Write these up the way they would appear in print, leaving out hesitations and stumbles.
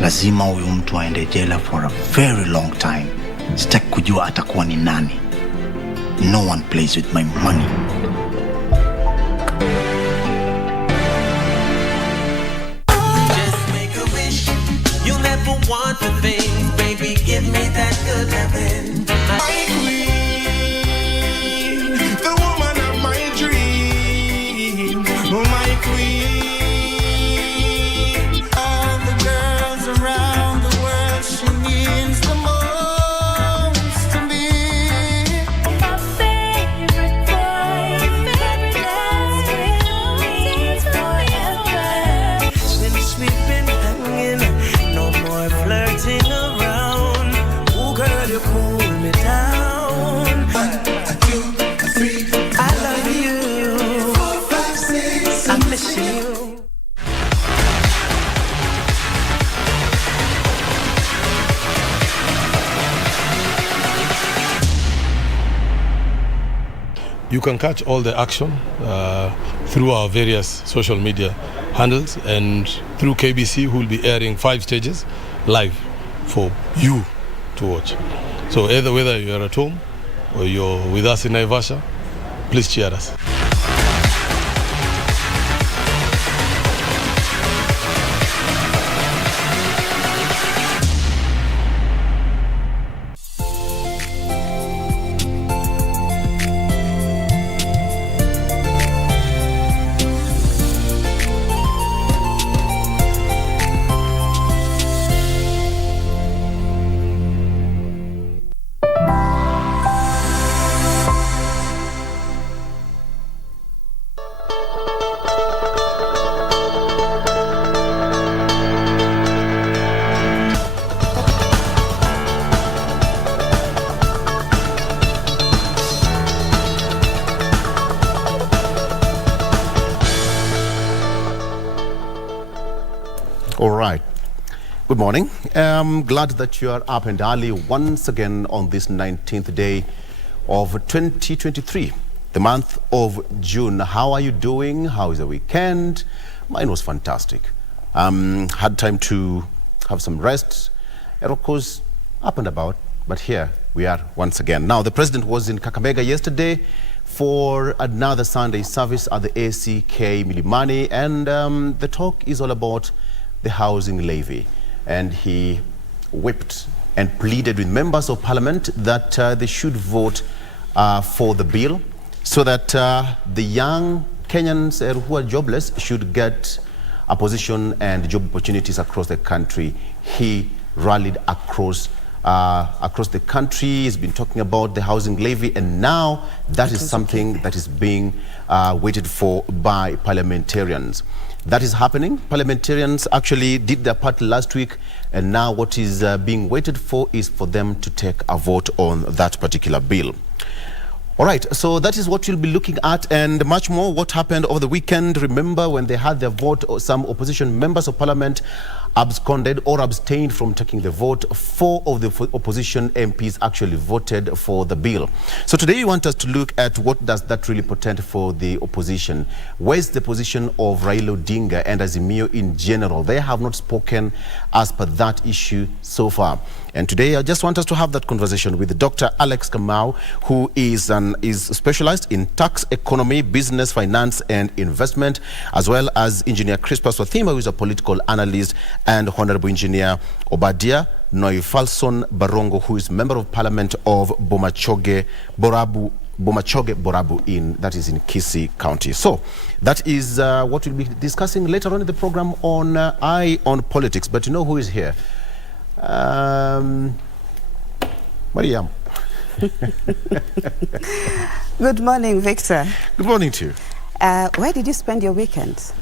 lazima huyu mtu aende jela for a very long time. Sitaki kujua atakuwa ni nani. No one plays with my money. Just make a wish. You'll never want the things, baby. Give me that good loving. My queen, the woman of my dream. Oh, my queen. All the girls around the world, she means the most to me. My favorite boy, favorite dance forever. Since we've been hanging, no more flirting around. Oh, girl, you cool me down. 1, 2, 3. I love you. 4, 5, 6. I'm missing you. You can catch all the action through our various social media handles and through KBC, who will be airing 5 stages live for you to watch. So either whether you're at home or you're with us in Naivasha, please cheer us. All right. Good morning. I'm glad that you are up and early once again on this 19th day of 2023, the month of June. How are you doing? How is the weekend? Mine was fantastic. Had time to have some rest and of course up and about, but here we are once again. Now, the president was in Kakamega yesterday for another Sunday service at the ACK Milimani, and the talk is all about the housing levy, and he wept and pleaded with members of parliament that they should vote for the bill so that the young Kenyans who are jobless should get a position and job opportunities across the country. He rallied across the country. He's been talking about the housing levy, and now that is something that is being waited for by parliamentarians. That is happening. Parliamentarians actually did their part last week, and now what is being waited for is for them to take a vote on that particular bill. All right, so that is what we'll be looking at, and much more. What happened over the weekend? Remember, when they had their vote, some opposition members of parliament absconded or abstained from taking the vote. 4 of the opposition MPs actually voted for the bill. So today we want us to look at what does that really portend for the opposition. Where's the position of Raila Odinga and Azimio in general? They have not spoken as per that issue so far. And today I just want us to have that conversation with Dr. Alex Kamau, who is specialized in tax economy, business, finance and investment, as well as Engineer Crispus Wathima, who is a political analyst, and Honorable Engineer Obadia Noifalson Barongo, who is Member of Parliament of Bomachoge Borabu that is in Kisii County. So that is what we'll be discussing later on in the program on Eye on Politics. But you know who is here? Mariam. Good morning, Victor. Good morning to you. Where did you spend your weekend?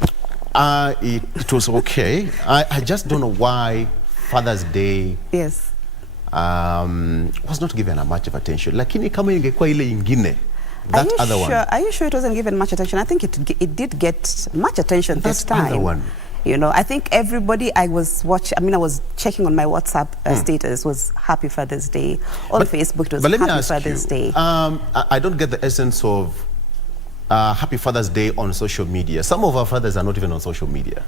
It was okay. I just don't know why Father's Day was not given a much of attention. Lakini kama ingekuwa ile ingine, that other one. Are you sure it wasn't given much attention? I think it did get much attention this time. That other one. You know, I think everybody I was checking on my WhatsApp status was Happy Father's Day. On Facebook, it was Happy Father's Day. I don't get the essence of Happy Father's Day on social media. Some of our fathers are not even on social media.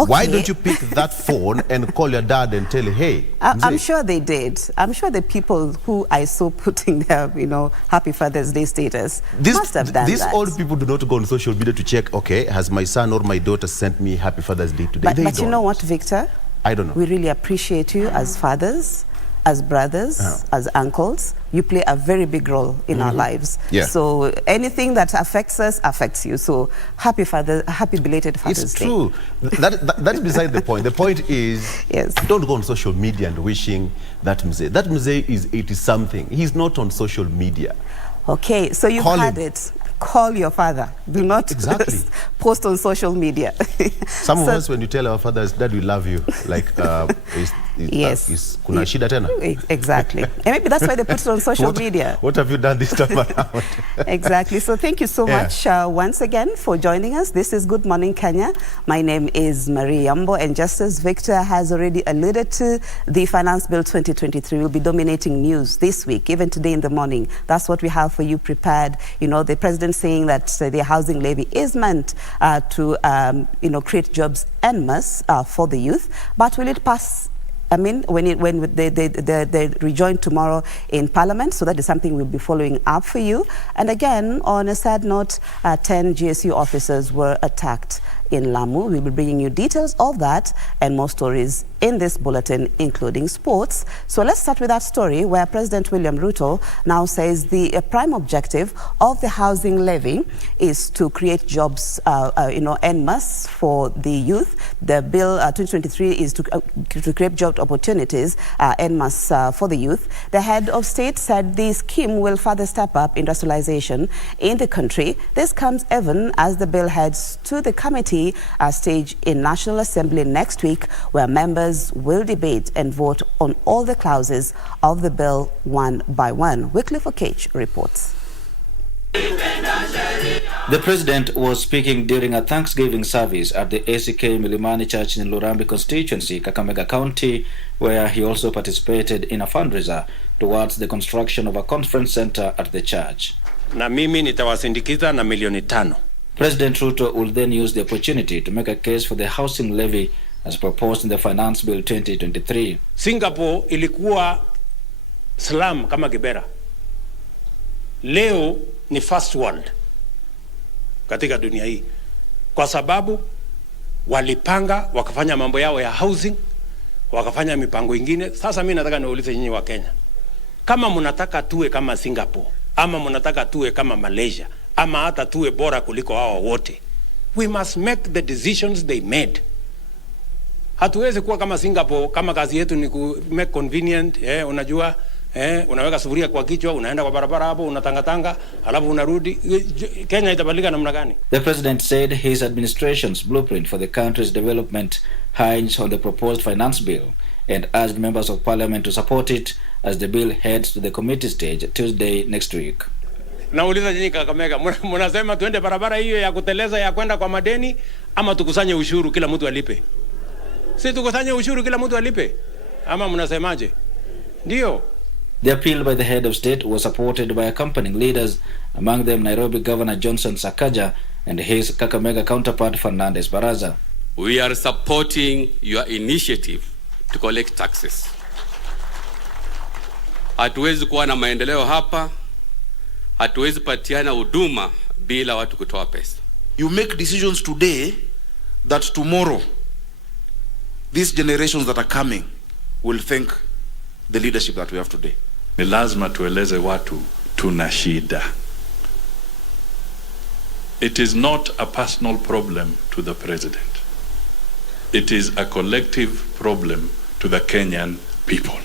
Okay. Why don't you pick that phone and call your dad and tell him, hey? I'm sure they did. I'm sure the people who I saw putting their, Happy Father's Day status must have done these that. old people do not go on social media to check, okay, has my son or my daughter sent me Happy Father's Day today? But you know what, Victor? I don't know. We really appreciate you as fathers, as brothers, as uncles. You play a very big role in our lives. Yeah. So anything that affects us affects you. So happy belated Father's Day. It's true. That's beside the point. The point is, yes, don't go on social media and wishing that Mzee. That Mzee is 80-something. He's not on social media. Okay, so you've had it. Call your father. Do not post on social media. Some of us, when you tell our fathers, Dad, we love you, like, yes. Kuna shida tena? Exactly. And maybe that's why they put it on social media. What have you done this time around? Exactly. So thank you so much once again for joining us. This is Good Morning Kenya. My name is Marie Yambo, and just as Victor has already alluded to, the Finance Bill 2023 will be dominating news this week, even today in the morning. That's what we have for you prepared. The president saying that the housing levy is meant to create jobs en masse for the youth, but will it pass? I mean, when they rejoin tomorrow in Parliament, so that is something we'll be following up for you. And again, on a sad note, 10 GSU officers were attacked in Lamu. We'll be bringing you details of that and more stories in this bulletin, including sports. So let's start with that story where President William Ruto now says the prime objective of the housing levy is to create jobs, en masse for the youth. The bill 2023 is to create job opportunities en masse for the youth. The head of state said the scheme will further step up industrialization in the country. This comes even as the bill heads to the committee stage in National Assembly next week, where members will debate and vote on all the clauses of the bill one by one. Wycliffe Okech reports. The president was speaking during a Thanksgiving service at the ACK Milimani Church in Lurambi constituency, Kakamega County, where he also participated in a fundraiser towards the construction of a conference center at the church. Na mimi nitawasindikiza na milioni 5. President Ruto will then use the opportunity to make a case for the housing levy as proposed in the Finance Bill 2023. Singapore ilikuwa slum kama Kibera. Leo ni first world katika dunia hii, kwa sababu walipanga wakafanya mambo yao ya housing, wakafanya mipango ingine. Sasa mimi nataka niulize nyinyi wa Kenya, kama mnataka tuwe kama Singapore, ama mnataka tuwe kama Malaysia, ama hata tuwe bora kuliko hao wote, we must make the decisions they made. Hatuwezi kuwa kama Singapore, kama kazi yetu ni ku make convenient, unajua, unaweka sufuria kwa kichwa, unaenda kwa barabara hapo, unatangatanga, alafu unarudi. Kenya itabadilika namna gani? The president said his administration's blueprint for the country's development hinged on the proposed finance bill and urged members of parliament to support it as the bill heads to the committee stage Tuesday next week. Nauliza nyinyi Kakamega, mnasema tuende barabara hiyo ya kuteleza ya kwenda kwa madeni, ama tukusanye ushuru kila mtu alipe? Si tukusanye ushuru kila mtu alipe? Ama mnasemaje? Ndio. The appeal by the head of state was supported by accompanying leaders, among them Nairobi Governor Johnson Sakaja and his Kakamega counterpart Fernandez Baraza. We are supporting your initiative to collect taxes. Hatuwezi kuwa na maendeleo hapa, hatuwezi patiana huduma bila watu kutoa pesa. You make decisions today that tomorrow these generations that are coming will thank the leadership that we have today. Ni lazima tueleze watu tuna shida. It is not a personal problem to the president. It is a collective problem to the Kenyan people.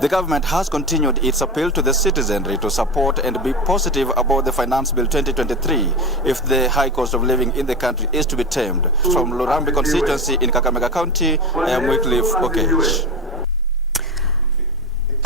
The government has continued its appeal to the citizenry to support and be positive about the Finance Bill 2023 if the high cost of living in the country is to be tamed. From Lurambi constituency in Kakamega County, I am Wycliffe Okech.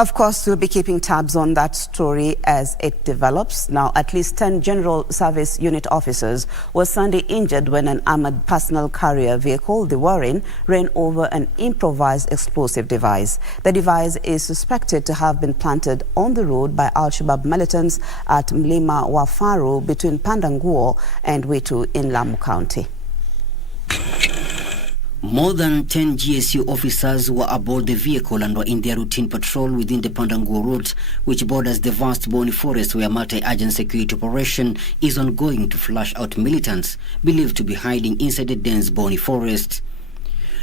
Of course, we'll be keeping tabs on that story as it develops. Now, at least 10 General Service Unit officers were Sunday injured when an armored personal carrier vehicle, the Warren, ran over an improvised explosive device. The device is suspected to have been planted on the road by Al-Shabaab militants at Mlima Wafaru between Pandanguo and Witu in Lamu County. More than 10 GSU officers were aboard the vehicle and were in their routine patrol within the Pandanguo route, which borders the vast Boni forest where multi-agent security operation is ongoing to flush out militants believed to be hiding inside the dense Boni forest.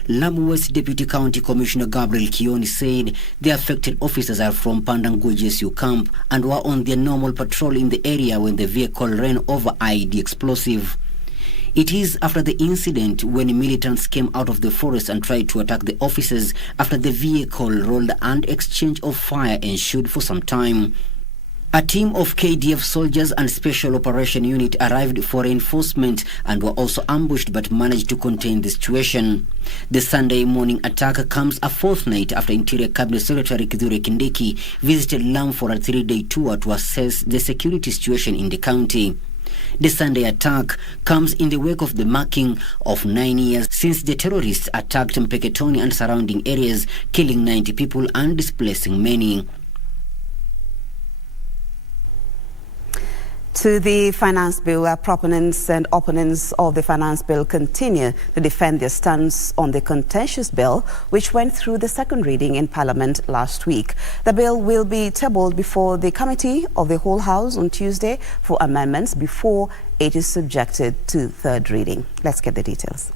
Lamu West Deputy County Commissioner Gabriel Kioni said the affected officers are from Pandanguo GSU camp and were on their normal patrol in the area when the vehicle ran over IED explosive. It is after the incident when militants came out of the forest and tried to attack the officers after the vehicle rolled and exchange of fire ensued for some time. A team of KDF soldiers and Special Operation Unit arrived for reinforcement and were also ambushed but managed to contain the situation. The Sunday morning attack comes a fortnight after Interior Cabinet Secretary Kithure Kindiki visited Lamu for a 3-day tour to assess the security situation in the county. The Sunday attack comes in the wake of the marking of 9 years since the terrorists attacked Mpeketoni and surrounding areas, killing 90 people and displacing many. To the finance bill, proponents and opponents of the finance bill continue to defend their stance on the contentious bill, which went through the second reading in Parliament last week. The bill will be tabled before the Committee of the Whole House on Tuesday for amendments before it is subjected to third reading. Let's get the details.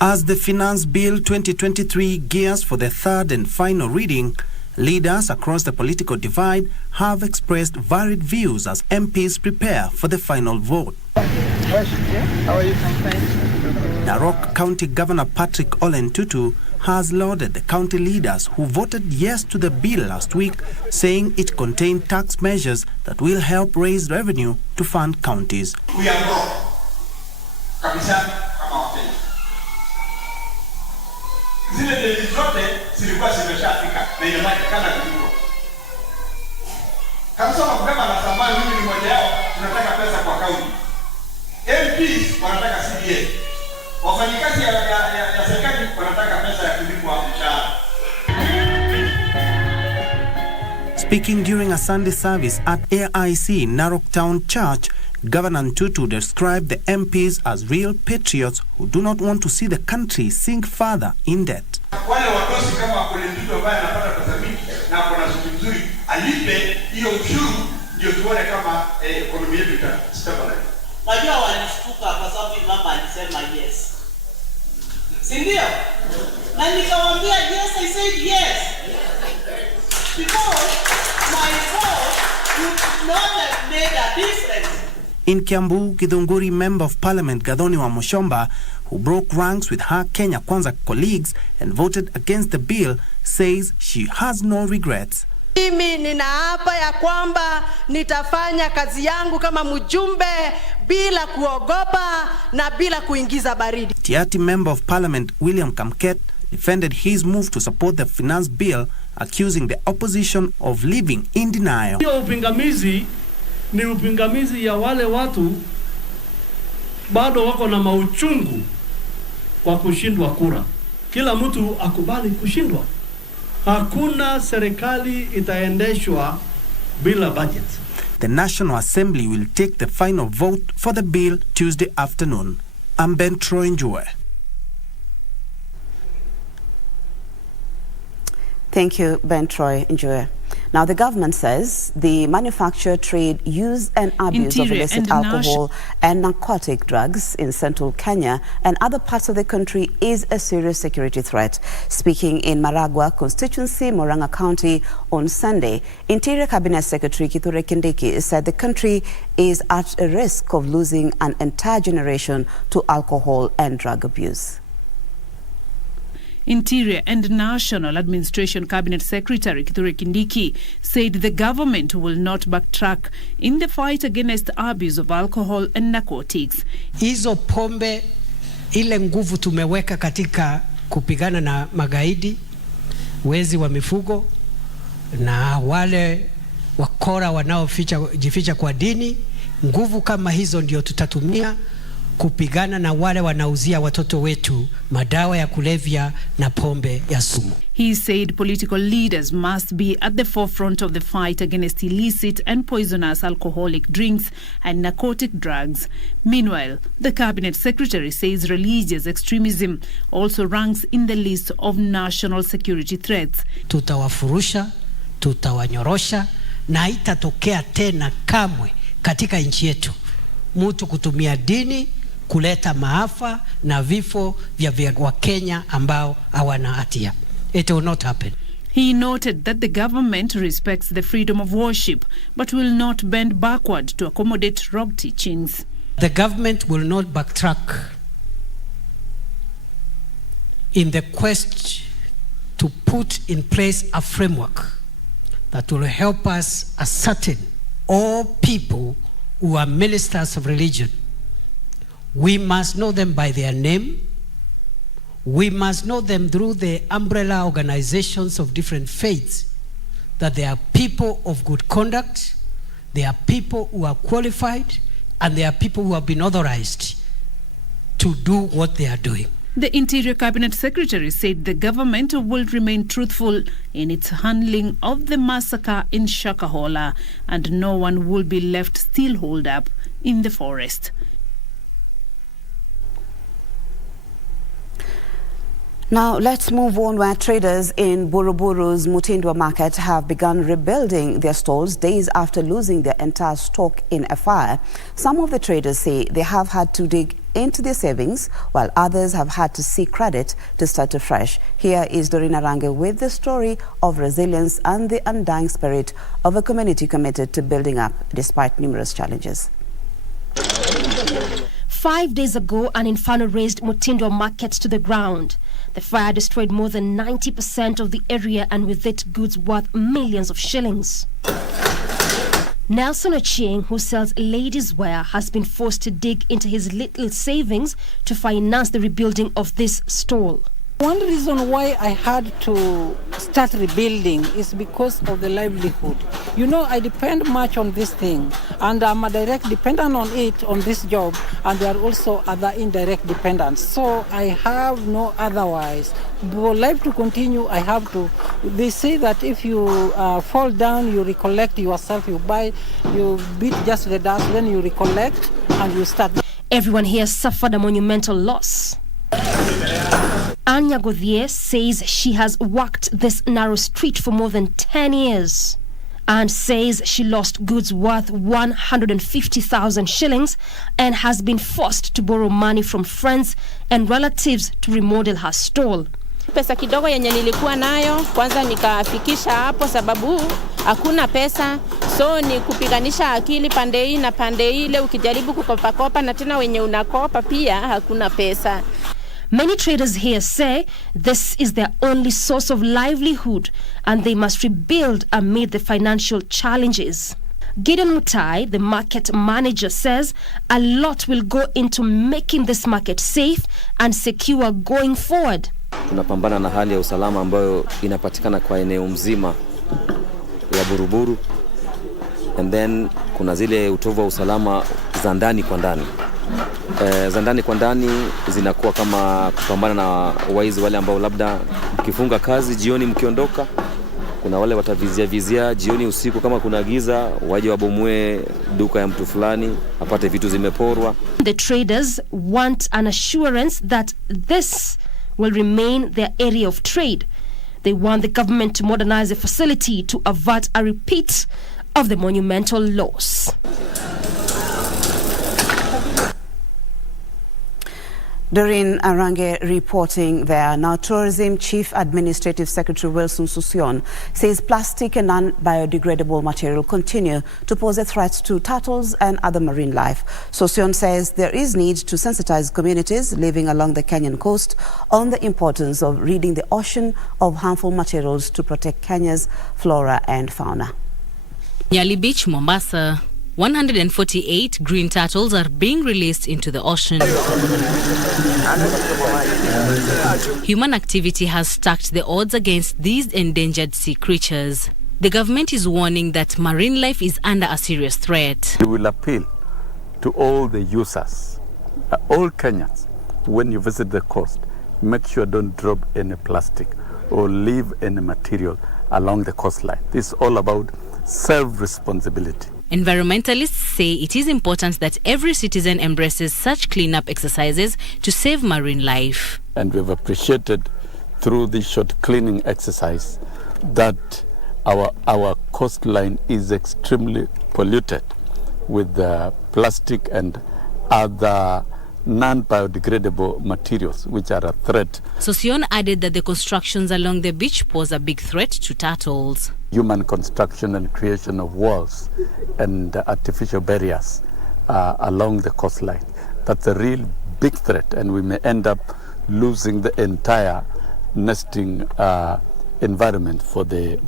As the Finance Bill 2023 gears for the third and final reading, leaders across the political divide have expressed varied views as MPs prepare for the final vote. How are you? Narok County Governor Patrick Olen Tutu has lauded the county leaders who voted yes to the bill last week, saying it contained tax measures that will help raise revenue to fund counties. We are broke. Kabisa kama Wakenya. Zile deni zote zilikuwa zimeshafika na inatakikana kulipo. Kabisa wakubeba na samani, mimi ni mmoja yao, tunataka pesa kwa kaunti. MPs wanataka CDA. Wafanyikazi ya serikali wanataka pesa ya kulipwa mshahara. Speaking during a Sunday service at AIC Narok Town Church, Governor Tutu described the MPs as real patriots who do not want to see the country sink further in debt. Wale wadosi kama kule mtu ambaye anapata pesa mingi na kuna shughuli nzuri, alipe hiyo ushuru ndio tuone kama ekonomi yetu itastabilize. Najua walishtuka kwa sababu mama alisema yes. Si ndio? Na nikamwambia yes, I said yes. Because my vote would not have made a difference. In Kiambu, Githunguri Member of Parliament Gathoni wa Mushomba, who broke ranks with her Kenya Kwanza colleagues and voted against the bill, says she has no regrets. Mimi ninaapa ya kwamba nitafanya kazi yangu kama mjumbe bila kuogopa na bila kuingiza baridi. Tiati Member of Parliament William Kamket defended his move to support the finance bill, accusing the opposition of living in denial. Hiyo upingamizi ni upingamizi ya wale watu bado wako na mauchungu kwa kushindwa kura. Kila mtu akubali kushindwa. Hakuna serikali itaendeshwa bila budget. The National Assembly will take the final vote for the bill Tuesday afternoon. I'm Ben Troy Njue. Thank you, Ben Troy Njue. Now, the government says the manufacture, trade, use and abuse of illicit alcohol and narcotic drugs in central Kenya and other parts of the country is a serious security threat. Speaking in Maragua constituency, Murang'a County on Sunday, Interior Cabinet Secretary Kithure Kindiki said the country is at a risk of losing an entire generation to alcohol and drug abuse. Interior and National Administration Cabinet Secretary Kithure Kindiki said the government will not backtrack in the fight against the abuse of alcohol and narcotics. Hizo pombe, ile nguvu tumeweka katika kupigana na magaidi, wezi wa mifugo na wale wakora wanaojificha kwa dini, nguvu kama hizo ndio tutatumia kupigana na wale wanauzia watoto wetu madawa ya kulevya na pombe ya sumu. He said political leaders must be at the forefront of the fight against illicit and poisonous alcoholic drinks and narcotic drugs. Meanwhile, the cabinet secretary says religious extremism also ranks in the list of national security threats. Tutawafurusha, tutawanyorosha na haitatokea tena kamwe katika nchi yetu mtu kutumia dini kuleta maafa na vifo vya Wakenya ambao hawana hatia. It will not happen. He noted that the government respects the freedom of worship but will not bend backward to accommodate wrong teachings. The government will not backtrack in the quest to put in place a framework that will help us ascertain all people who are ministers of religion. We must know them by their name. We must know them through the umbrella organizations of different faiths, that they are people of good conduct, they are people who are qualified, and they are people who have been authorized to do what they are doing. The Interior Cabinet Secretary said the government will remain truthful in its handling of the massacre in Shakahola and no one will be left still holed up in the forest. Now let's move on, where traders in Buruburu's Mutindwa market have begun rebuilding their stalls days after losing their entire stock in a fire. Some of the traders say they have had to dig into their savings, while others have had to seek credit to start afresh. Here is Dorina Range with the story of resilience and the undying spirit of a community committed to building up despite numerous challenges. 5 days ago, an inferno razed Mutindwa market to the ground. The fire destroyed more than 90% of the area and with it goods worth millions of shillings. Nelson Ochieng, who sells ladies' wear, has been forced to dig into his little savings to finance the rebuilding of this stall. One reason why I had to start rebuilding is because of the livelihood. You know, I depend much on this thing, and I'm a direct dependent on it, on this job, and there are also other indirect dependents. So I have no otherwise. For life to continue, I have to. They say that if you fall down, you recollect yourself, you beat just the dust, then you recollect and you start. Everyone here suffered a monumental loss. Anya Gothier says she has walked this narrow street for more than 10 years and says she lost goods worth 150,000 shillings and has been forced to borrow money from friends and relatives to remodel her stall. Pesa kidogo yenye nilikuwa nayo kwanza nikafikisha hapo sababu hakuna pesa, so ni kupiganisha akili pande hii na pande ile, ukijaribu kukopa na tena wenye unakopa pia hakuna pesa. Many traders here say this is their only source of livelihood and they must rebuild amid the financial challenges. Gideon Mutai, the market manager, says a lot will go into making this market safe and secure going forward. Tunapambana na hali ya usalama ambayo inapatikana kwa eneo mzima ya Buruburu, and then kuna zile utovu wa usalama za ndani kwa ndani. Za ndani kwa ndani zinakuwa kama kupambana na waizi wale ambao labda mkifunga kazi jioni mkiondoka, kuna wale watavizia jioni usiku kama kuna giza waje wabomwe duka ya mtu fulani apate vitu zimeporwa. The traders want an assurance that this will remain their area of trade. They want the government to modernize the facility to avert a repeat of the monumental loss. Doreen Arange reporting there. Now, Tourism Chief Administrative Secretary Wilson Susion says plastic and non-biodegradable material continue to pose a threat to turtles and other marine life. Susion says there is need to sensitize communities living along the Kenyan coast on the importance of ridding the ocean of harmful materials to protect Kenya's flora and fauna. Nyali Beach, Mombasa. 148 green turtles are being released into the ocean. Human activity has stacked the odds against these endangered sea creatures. The government is warning that marine life is under a serious threat. We will appeal to all the users all Kenyans, when you visit the coast, make sure don't drop any plastic or leave any material along the coastline. This is all about self-responsibility. Environmentalists say it is important that every citizen embraces such cleanup exercises to save marine life. And we've appreciated through this short cleaning exercise that our coastline is extremely polluted with plastic and other non-biodegradable materials which are a threat. Sosion added that the constructions along the beach pose a big threat to turtles. Human construction and creation of walls and artificial barriers along the coastline. That's a real big threat, and we may end up losing the entire nesting environment for the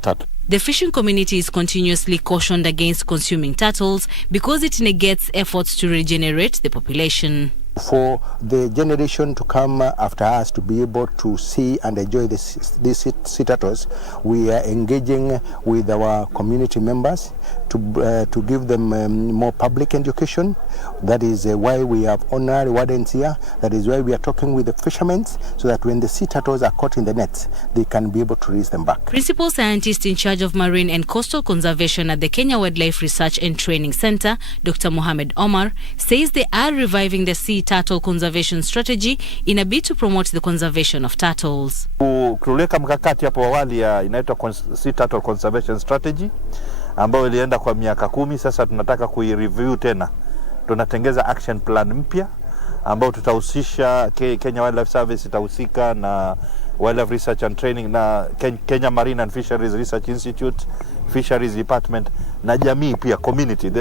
turtle. The fishing community is continuously cautioned against consuming turtles because it negates efforts to regenerate the population. For the generation to come after us to be able to see and enjoy these sea turtles, we are engaging with our community members to give them more public education. That is why we have honorary wardens here. That is why we are talking with the fishermen, so that when the sea turtles are caught in the nets, they can be able to release them back. Principal scientist in charge of marine and coastal conservation at the Kenya Wildlife Research and Training Center, Dr. Mohamed Omar, says they are reviving the sea turtle conservation strategy in a bid to promote the conservation of turtles. Kuliweka mkakati hapo awali inaitwa Sea Turtle Conservation Strategy ambayo ilienda kwa miaka 10. Sasa tunataka kuireview tena. Tunatengeza action plan mpya ambao tutahusisha Kenya Wildlife Service, itahusika na Wildlife Research and Training na Kenya Marine and Fisheries Research Institute, Fisheries Department na jamii pia, community. It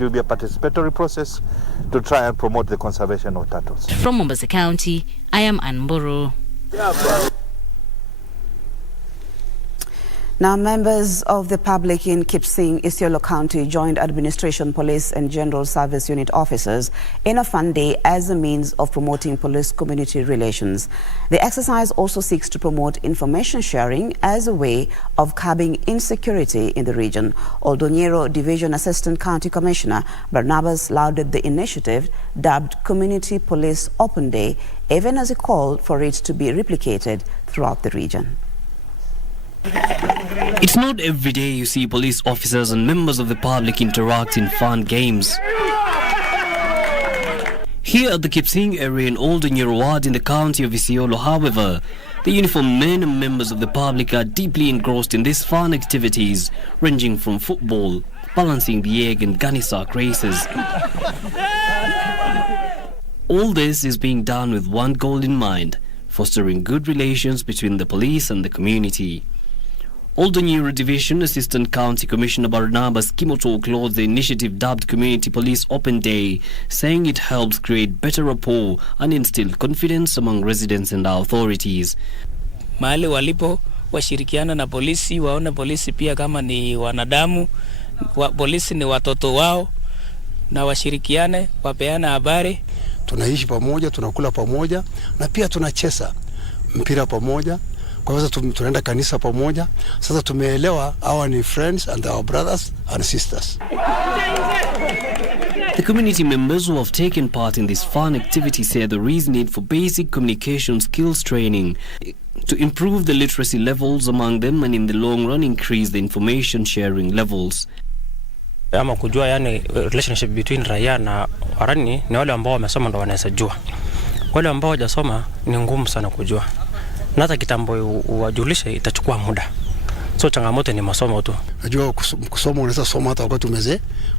will be a participatory process to try and promote the conservation of turtles. From Mombasa County, I am Ann Mburu. Now, members of the public in Kipsing, Isiolo County joined Administration, Police and General Service Unit officers in a fun day as a means of promoting police-community relations. The exercise also seeks to promote information sharing as a way of curbing insecurity in the region. Oldonyero Division Assistant County Commissioner Barnabas lauded the initiative, dubbed Community Police Open Day, even as he called for it to be replicated throughout the region. It's not every day you see police officers and members of the public interact in fun games. Here at the Kipsing area in Oldonyero ward in the county of Isiolo, however, the uniformed men and members of the public are deeply engrossed in these fun activities, ranging from football, balancing the egg and gunny sack races. All this is being done with one goal in mind: fostering good relations between the police and the community. Oldonyero Division Assistant County Commissioner Barnabas Kimoto closed the initiative dubbed Community Police Open Day, saying it helps create better rapport and instill confidence among residents and authorities. Mahali walipo washirikiana na polisi, waone polisi pia kama ni wanadamu, polisi ni watoto wao, na washirikiane, wapeana habari. Tunaishi pamoja, tunakula pamoja, na pia tunacheza mpira pamoja. Kwa hivyo tunaenda kanisa pamoja. Sasa tumeelewa hawa ni friends and our brothers and sisters. The community members who have taken part in this fun activity say there is need for basic communication skills training to improve the literacy levels among them and in the long run increase the information sharing levels. Ama kujua yani relationship between raia na warani ni wale ambao wamesoma ndo wanaweza jua. Wale ambao hawajasoma ni ngumu sana kujua. Na hata kitambo uwajulishe itachukua muda. So changamoto ni masomo tu. Najua kusoma unaweza soma hata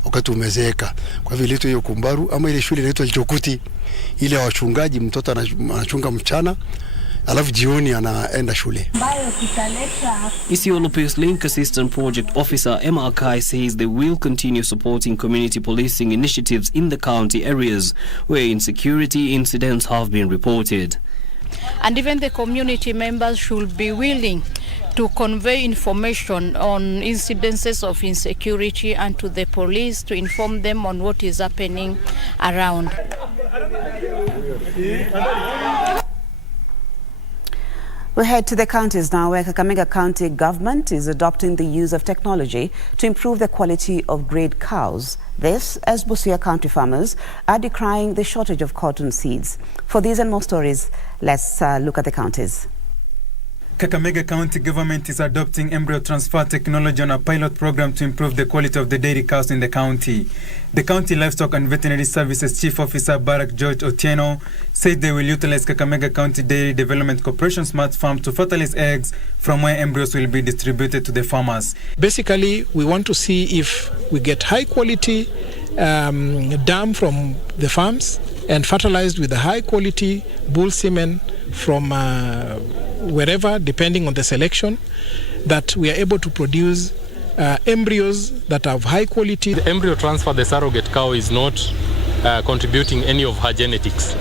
wakati umezeeka. Kwa hivyo ile kumbaru ama ile shule inaitwa Chokuti, ile wachungaji, mtoto anachunga mchana alafu jioni anaenda shule. Isiolo Police Link Assistant Project Officer Emma Akai says they will continue supporting community policing initiatives in the county areas where insecurity incidents have been reported. And even the community members should be willing to convey information on incidences of insecurity and to the police to inform them on what is happening around. We head to the counties now, where Kakamega County government is adopting the use of technology to improve the quality of grade cows. This, as Busia County farmers are decrying the shortage of cotton seeds. For these and more stories, let's look at the counties. Kakamega County government is adopting embryo transfer technology on a pilot program to improve the quality of the dairy cows in the county. The County Livestock and Veterinary Services Chief Officer Barak George Otieno said they will utilize Kakamega County Dairy Development Corporation Smart Farm to fertilize eggs from where embryos will be distributed to the farmers. Basically, we want to see if we get high quality dam from the farms and fertilized with a high quality bull semen from wherever, depending on the selection, that we are able to produce embryos that have high quality. The embryo transfer, the surrogate cow is not contributing any of her genetics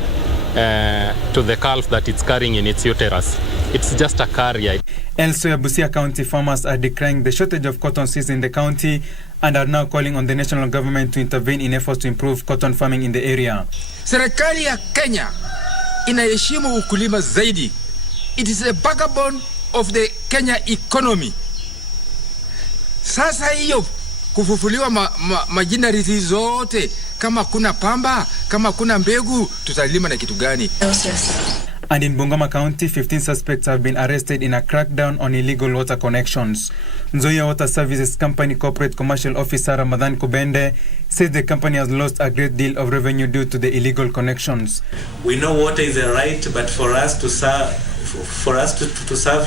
to the calf that it's carrying in its uterus. It's just a carrier. Elsewhere, Busia County farmers are decrying the shortage of cotton seeds in the county and are now calling on the national government to intervene in efforts to improve cotton farming in the area. Serikali ya Kenya inaheshimu ukulima zaidi. It is a backbone of the Kenya economy. Sasa hiyo kufufuliwa majinarizi zote, kama kuna pamba, kama kuna mbegu, tutalima na kitu gani? And in Bungoma County, 15 suspects have been arrested in a crackdown on illegal water connections. Nzoia Water Services Company Corporate Commercial Officer Ramadan Kubende says the company has lost a great deal of revenue due to the illegal connections. We know water is a right, but for us to serve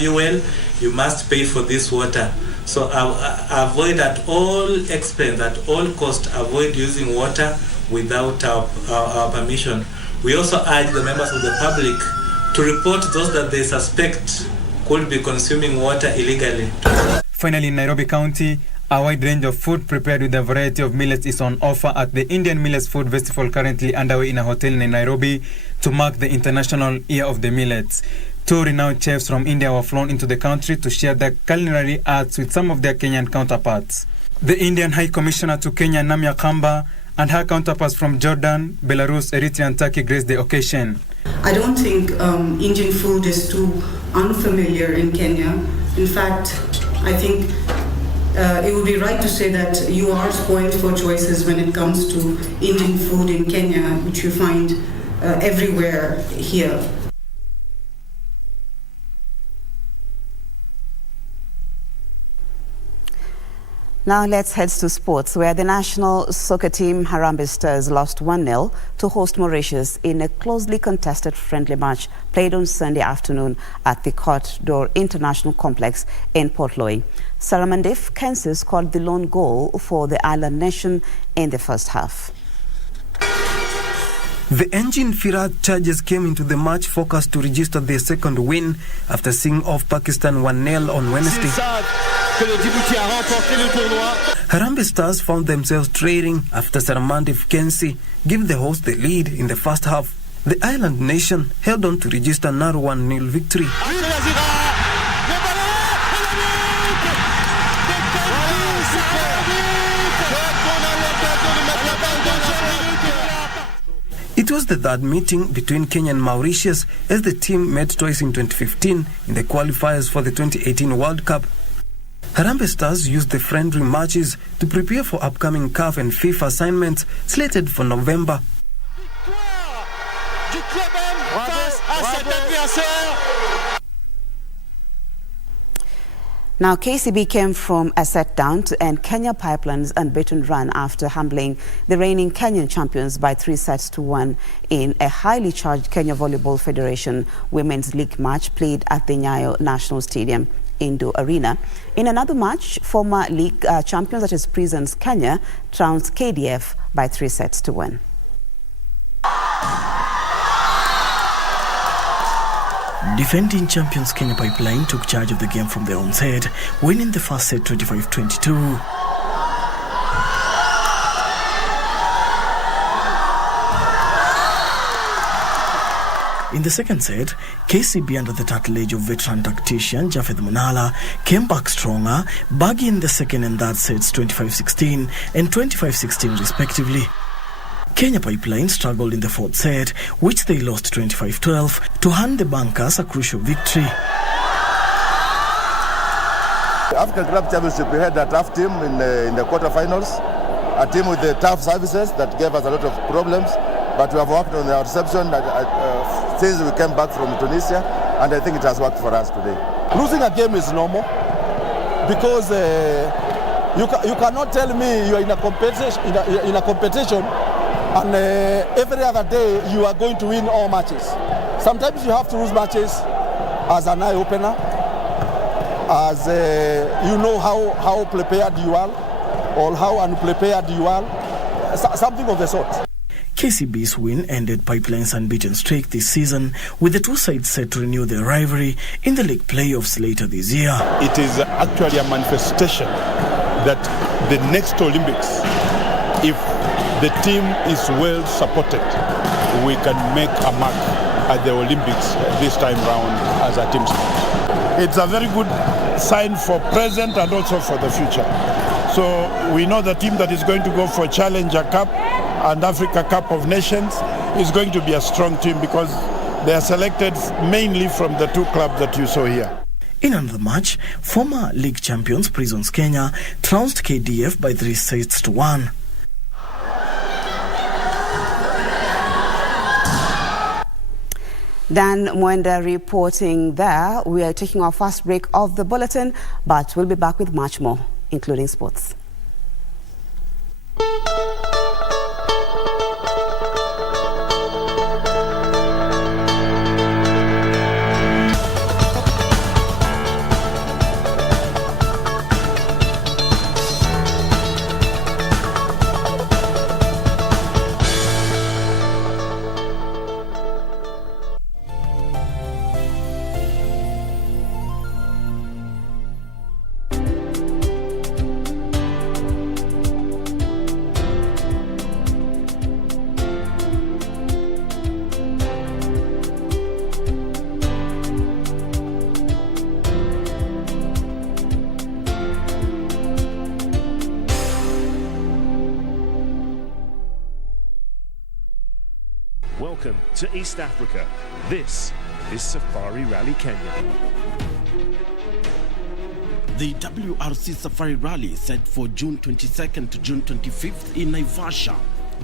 you well, you must pay for this water. So avoid at all expense, at all cost, avoid using water without our permission. We also urge the members of the public to report those that they suspect could be consuming water illegally. Finally, in Nairobi County, a wide range of food prepared with a variety of millets is on offer at the Indian Millets Food Festival currently underway in a hotel in Nairobi to mark the International Year of the Millets. Two renowned chefs from India were flown into the country to share their culinary arts with some of their Kenyan counterparts. The Indian High Commissioner to Kenya, Namya Kamba, and her counterparts from Jordan, Belarus, Eritrea and Turkey graced the occasion. I don't think Indian food is too unfamiliar in Kenya. In fact, I think it would be right to say that you are spoiled for choices when it comes to Indian food in Kenya, which you find everywhere here. Now let's head to sports, where the national soccer team Harambee Stars lost 1-0 to host Mauritius in a closely contested friendly match played on Sunday afternoon at the Côte d'Or International Complex in Port Louis. Saramandif Kensis scored the lone goal for the island nation in the first half. The Engine Firat Chargers came into the match focused to register their second win after seeing off Pakistan 1-0 on Wednesday. Harambee Stars found themselves trailing after Saramandif Kensi gave the host the lead in the first half. The island nation held on to register a narrow 1-0 victory. It was the third meeting between Kenya and Mauritius as the team met twice in 2015 in the qualifiers for the 2018 World Cup. Harambee Stars used the friendly matches to prepare for upcoming CAF and FIFA assignments slated for November. Now, KCB came from a set down to end Kenya Pipeline's unbeaten run after humbling the reigning Kenyan champions by 3-1 in a highly charged Kenya Volleyball Federation Women's League match played at the Nyayo National Stadium Indo Arena. In another match, former league champions, that is Prisons Kenya, trounced KDF by 3-1. Defending champions Kenya Pipeline took charge of the game from the onset, winning the first set 25-22. In the second set, KCB, under the tutelage of veteran tactician Jafeth Munala, came back stronger, bagging in the second and third sets 25-16 and 25-16 respectively. Kenya Pipeline struggled in the fourth set, which they lost 25-12 to hand the Bankers a crucial victory. African Club Championship, we had a tough team in the quarterfinals, a team with the tough services that gave us a lot of problems, but we have worked on our reception since we came back from Tunisia, and I think it has worked for us today. Losing a game is normal because you cannot tell me you are in a competition and every other day you are going to win all matches. Sometimes you have to lose matches as an eye-opener, as you know how prepared you are or how unprepared you are, something of the sort. KCB's win ended Pipeline's unbeaten streak this season, with the two sides set to renew their rivalry in the league playoffs later this year. It is actually a manifestation that the next Olympics, if the team is well supported, we can make a mark at the Olympics this time round as a team sport. It's a very good sign for present and also for the future. So we know the team that is going to go for Challenger Cup and Africa Cup of Nations is going to be a strong team because they are selected mainly from the two clubs that you saw here. In another match, former league champions Prisons Kenya trounced KDF by 3 sets to 1. Dan Mwenda reporting there. We are taking our first break of the bulletin, but we'll be back with much more, including sports. Welcome to East Africa. This is Safari Rally Kenya. The WRC Safari Rally is set for June 22nd to June 25th in Naivasha.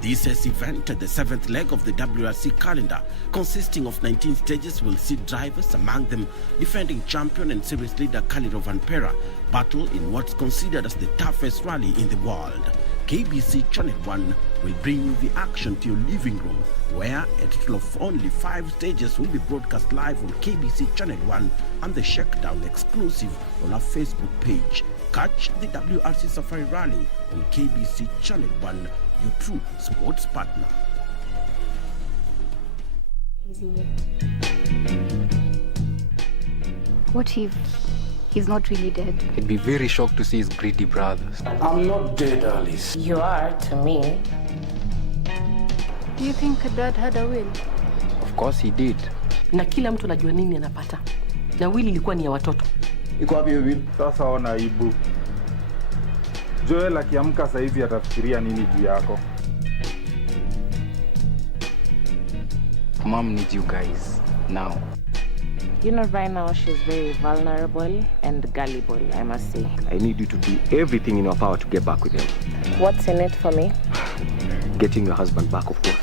This year's event, the 7th leg of the WRC calendar, consisting of 19 stages, will see drivers, among them defending champion and series leader Khalid Van Pera, battle in what's considered as the toughest rally in the world. KBC Channel 1 will bring you the action to your living room, where a total of only 5 stages will be broadcast live on KBC Channel 1 and the Shakedown exclusive on our Facebook page. Catch the WRC Safari Rally on KBC Channel 1, your true sports partner. What if he's not really dead? He'd be very shocked to see his greedy brothers. I'm not dead, Alice. You are to me. Do you think Dad had a will? Of course he did. Na kila mtu anajua nini anapata. Na will ilikuwa ni ya watoto. Iko wapi will? Sasa ona aibu. Joel akiamka sasa hivi atafikiria nini juu yako? Mom needs you guys now. You know, right now she's very vulnerable and gullible, I must say. I need you to do everything in your power to get back with him. What's in it for me? Getting your husband back, of course.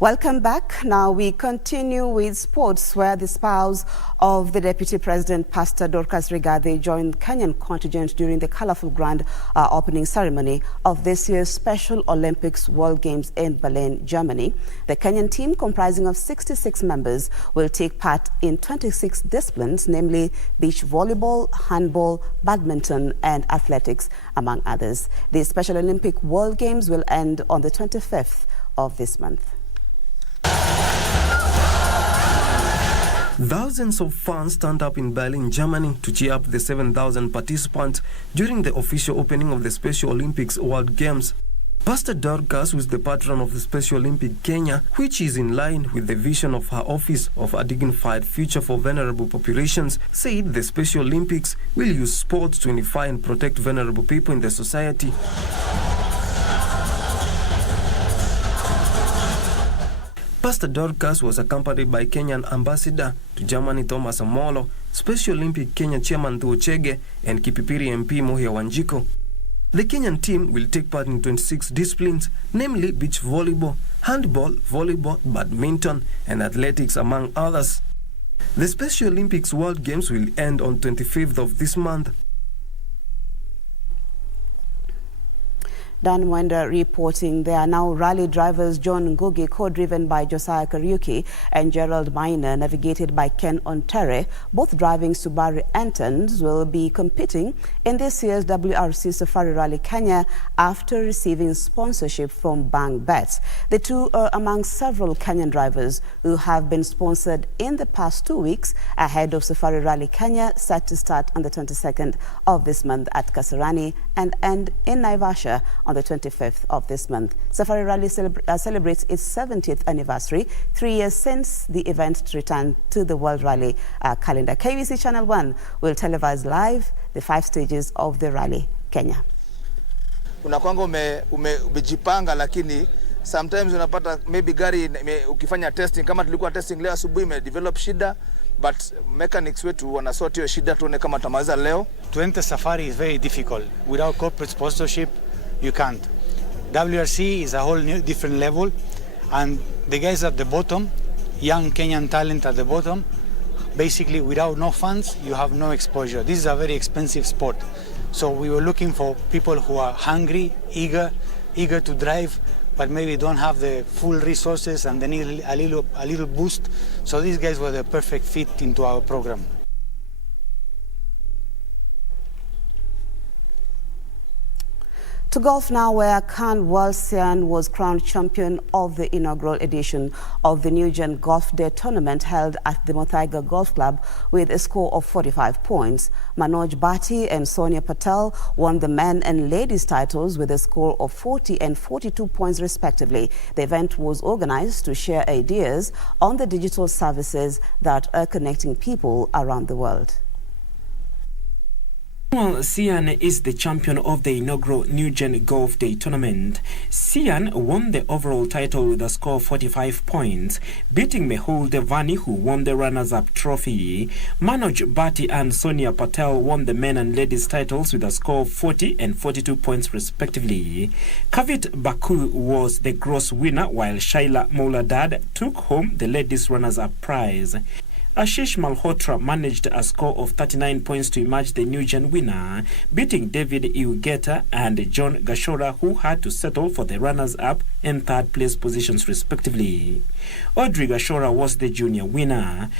Welcome back. Now we continue with sports, where the spouse of the Deputy President, Pastor Dorcas Rigathi, joined Kenyan contingent during the colorful grand opening ceremony of this year's Special Olympics World Games in Berlin, Germany. The Kenyan team, comprising of 66 members, will take part in 26 disciplines, namely beach volleyball, handball, badminton, and athletics, among others. The Special Olympic World Games will end on the 25th of this month. Thousands of fans turned up in Berlin, Germany to cheer up the 7,000 participants during the official opening of the Special Olympics World Games. Pastor Dorcas, who is the patron of the Special Olympic Kenya, which is in line with the vision of her office of a dignified future for vulnerable populations, said the Special Olympics will use sports to unify and protect vulnerable people in the society. Pastor Dorcas was accompanied by Kenyan Ambassador to Germany Thomas Amolo, Special Olympic Kenya Chairman Thuo Chege, and Kipipiri MP Mohia Wanjiko. The Kenyan team will take part in 26 disciplines, namely beach volleyball, handball, volleyball, badminton, and athletics, among others. The Special Olympics World Games will end on 25th of this month. Dan Mwenda reporting there are now rally drivers John Ngugi, co-driven by Josiah Kariuki, and Gerald Minor, navigated by Ken Ontere, both driving Subaru Entons, will be competing in this year's WRC Safari Rally Kenya after receiving sponsorship from Bang Bet. The two are among several Kenyan drivers who have been sponsored in the past 2 weeks ahead of Safari Rally Kenya, set to start on the 22nd of this month at Kasarani and end in Naivasha on the 25th of this month. Safari Rally celebrates its 70th anniversary, 3 years since the event returned to the World Rally calendar. KBC Channel 1 will televise live the 5 stages of the Rally Kenya. Unakwanga umejipanga, lakini sometimes unapata maybe gari ukifanya testing, kama tulikuwa testing leo asubuhi develop shida, but mechanics wetu wanasort hiyo shida, tuone kama tamaliza leo. To enter Safari is very difficult. Without corporate sponsorship, you can't. WRC is a whole new different level, and the guys at the bottom, young Kenyan talent at the bottom, basically without no funds, you have no exposure. This is a very expensive sport. So we were looking for people who are hungry, eager to drive, but maybe don't have the full resources and they need a little boost. So these guys were the perfect fit into our program. To golf now, where Khan Walsian was crowned champion of the inaugural edition of the New Gen Golf Day tournament held at the Muthaiga Golf Club with a score of 45 points. Manoj Bhatti and Sonia Patel won the men and ladies titles with a score of 40 and 42 points respectively. The event was organized to share ideas on the digital services that are connecting people around the world. Sian is the champion of the inaugural New Gen Golf Day tournament. Sian won the overall title with a score of 45 points, beating Mehul Devani, who won the runners-up trophy. Manoj Bhatti and Sonia Patel won the men and ladies titles with a score of 40 and 42 points respectively. Kavit Baku was the gross winner, while Shaila Mouladad took home the ladies runners-up prize. Ashish Malhotra managed a score of 39 points to emerge the New Gen winner, beating David Iugeta and John Gashora, who had to settle for the runners-up and third place positions respectively. Audrey Gashora was the junior winner.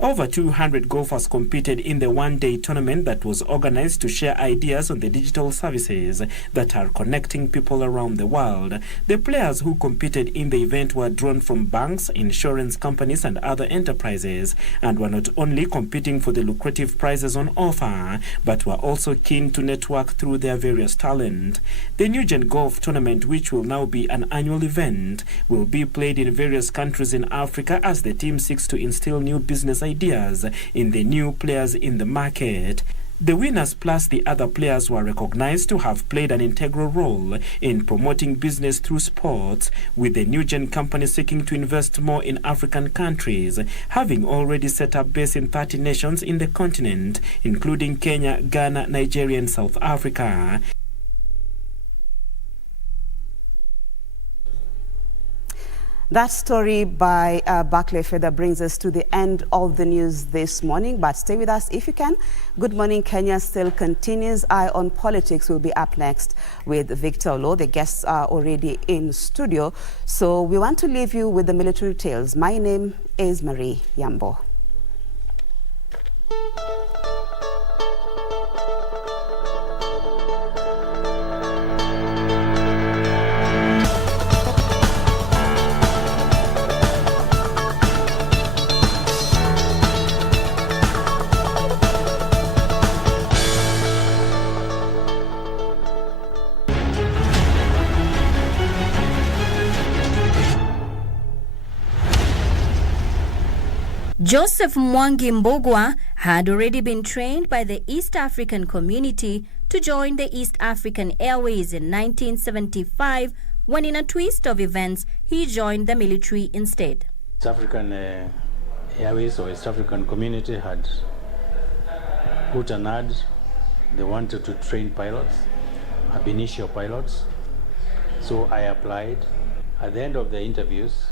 Over 200 golfers competed in the one-day tournament that was organized to share ideas on the digital services that are connecting people around the world. The players who competed in the event were drawn from banks, insurance companies, and other enterprises, and were not only competing for the lucrative prizes on offer, but were also keen to network through their various talent. The New Gen Golf Tournament, which will now be an annual event, will be played in various countries in Africa as the team seeks to instill new business ideas in the new players in the market. The winners plus the other players were recognized to have played an integral role in promoting business through sports, with the New Gen company seeking to invest more in African countries, having already set up base in 30 nations in the continent, including Kenya, Ghana, Nigeria, and South Africa. That story by Barclay Feather brings us to the end of the news this morning, but stay with us if you can. Good Morning Kenya still continues. Eye on Politics will be up next with Victor Olo. The guests are already in studio, so we want to leave you with the military tales. My name is Marie Yambo. Joseph Mwangi Mbogwa had already been trained by the East African community to join the East African Airways in 1975, when in a twist of events, he joined the military instead. East African Airways or East African community had put an ad. They wanted to train pilots, ab initio pilots. So I applied. At the end of the interviews,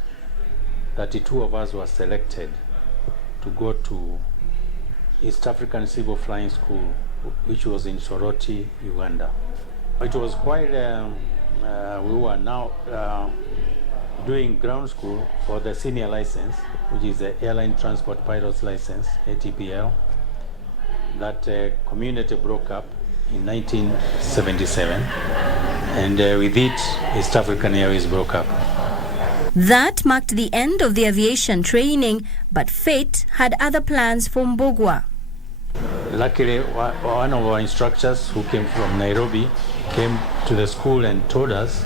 32 of us were selected to go to East African Civil Flying School, which was in Soroti, Uganda. It was quite, we were now doing ground school for the senior license, which is the Airline Transport Pilot's License, ATPL. That community broke up in 1977, and with it, East African Airways broke up. That marked the end of the aviation training, but fate had other plans for Mbogwa. Luckily, one of our instructors who came from Nairobi came to the school and told us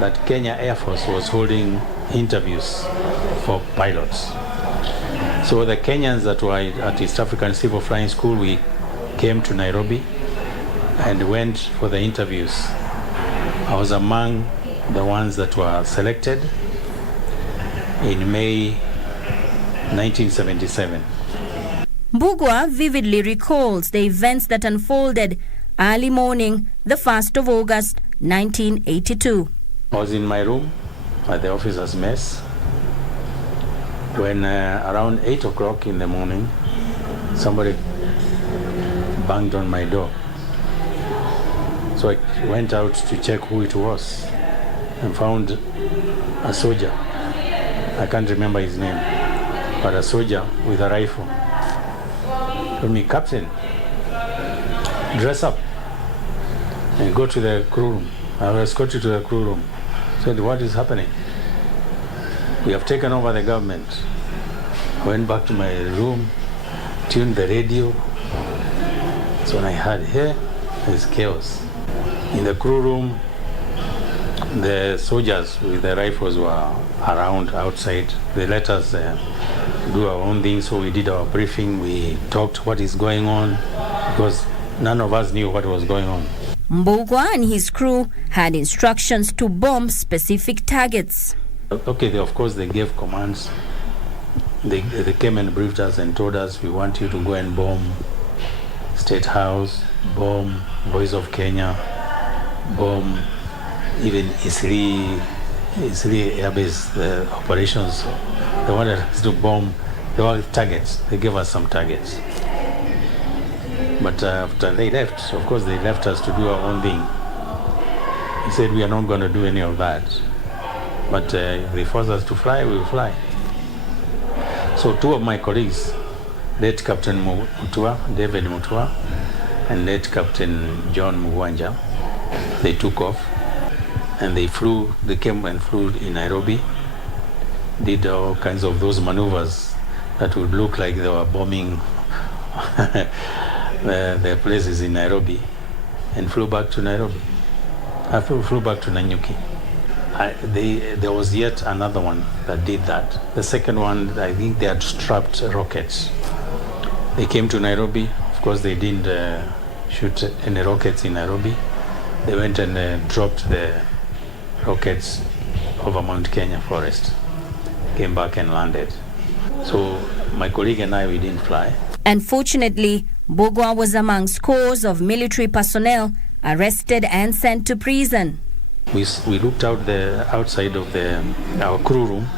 that Kenya Air Force was holding interviews for pilots. So the Kenyans that were at East African Civil Flying School, we came to Nairobi and went for the interviews. I was among the ones that were selected in May 1977. Mbogwa vividly recalls the events that unfolded early morning, the 1st of August, 1982. I was in my room at the officer's mess when around 8 o'clock in the morning, somebody banged on my door. So I went out to check who it was and found a soldier. I can't remember his name, but a soldier with a rifle. Told me, "Captain, dress up and go to the crew room." I will escort you to the crew room. Said, "What is happening?" "We have taken over the government." I went back to my room, tuned the radio. So when I heard, here is chaos. In the crew room, the soldiers with the rifles were around outside. They let us do our own thing, so we did our briefing. We talked what is going on, because none of us knew what was going on. Mbogwa and his crew had instructions to bomb specific targets. Okay, of course they gave commands. They came and briefed us and told us, "We want you to go and bomb State House, bomb Voice of Kenya, bomb even Isli Airbase operations." They wanted us to bomb. They were targets. They gave us some targets. But after they left, of course they left us to do our own thing. He said, "We are not going to do any of that. But if they force us to fly, we will fly." So two of my colleagues, late Captain Mutua, David Mutua, and late Captain John Mugwanja, they took off and they came and flew in Nairobi, did all kinds of those maneuvers that would look like they were bombing their places in Nairobi, and flew back to Nairobi. I flew back to Nanyuki. There was yet another one that did that. The second one, I think they had strapped rockets. They came to Nairobi. Of course, they didn't shoot any rockets in Nairobi. They went and dropped the rockets over Mount Kenya forest. Came back and landed. So my colleague and I, we didn't fly. Unfortunately, Mbogwa was among scores of military personnel arrested and sent to prison. We looked out the outside of our crew room,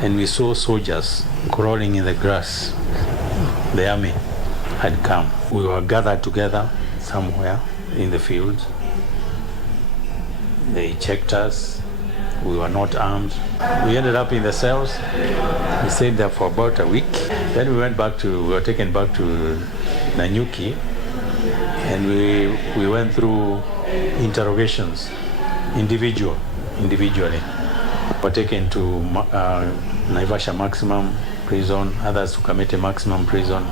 and we saw soldiers crawling in the grass. The army had come. We were gathered together somewhere in the field. They checked us. We were not armed. We ended up in the cells. We stayed there for about a week. Then we were taken back to Nanyuki, and we went through interrogations, individually. Were taken to Naivasha Maximum Prison, others to Kamete Maximum Prison.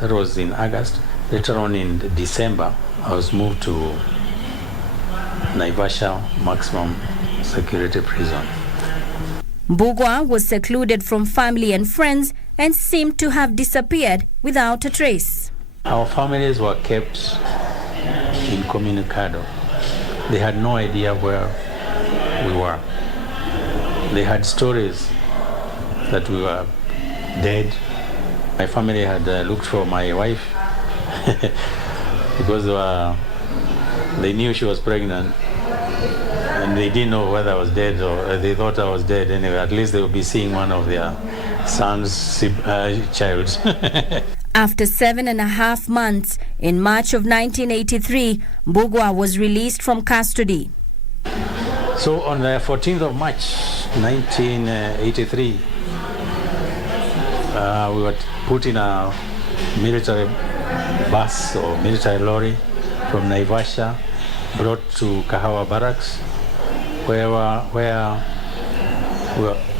That was in August. Later on in December, I was moved to Naivasha Maximum Security Prison. Mbogwa was secluded from family and friends and seemed to have disappeared without a trace. Our families were kept incommunicado. They had no idea where we were. They had stories that we were dead. My family had looked for my wife because they knew she was pregnant, and they didn't know whether I was dead or they thought I was dead. Anyway, at least they would be seeing one of their son's child. After 7.5 months, in March of 1983, Mbugua was released from custody. So on the 14th of March 1983, we were put in a military bus or military lorry from Naivasha, brought to Kahawa Barracks, where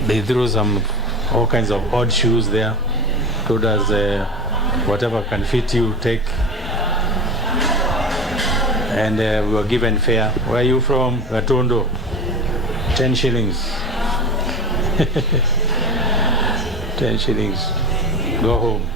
they threw all kinds of odd shoes there, told us whatever can fit you, take. And we were given fare. Where are you from? Gatondo. 10 shillings. 10 shillings. Go home.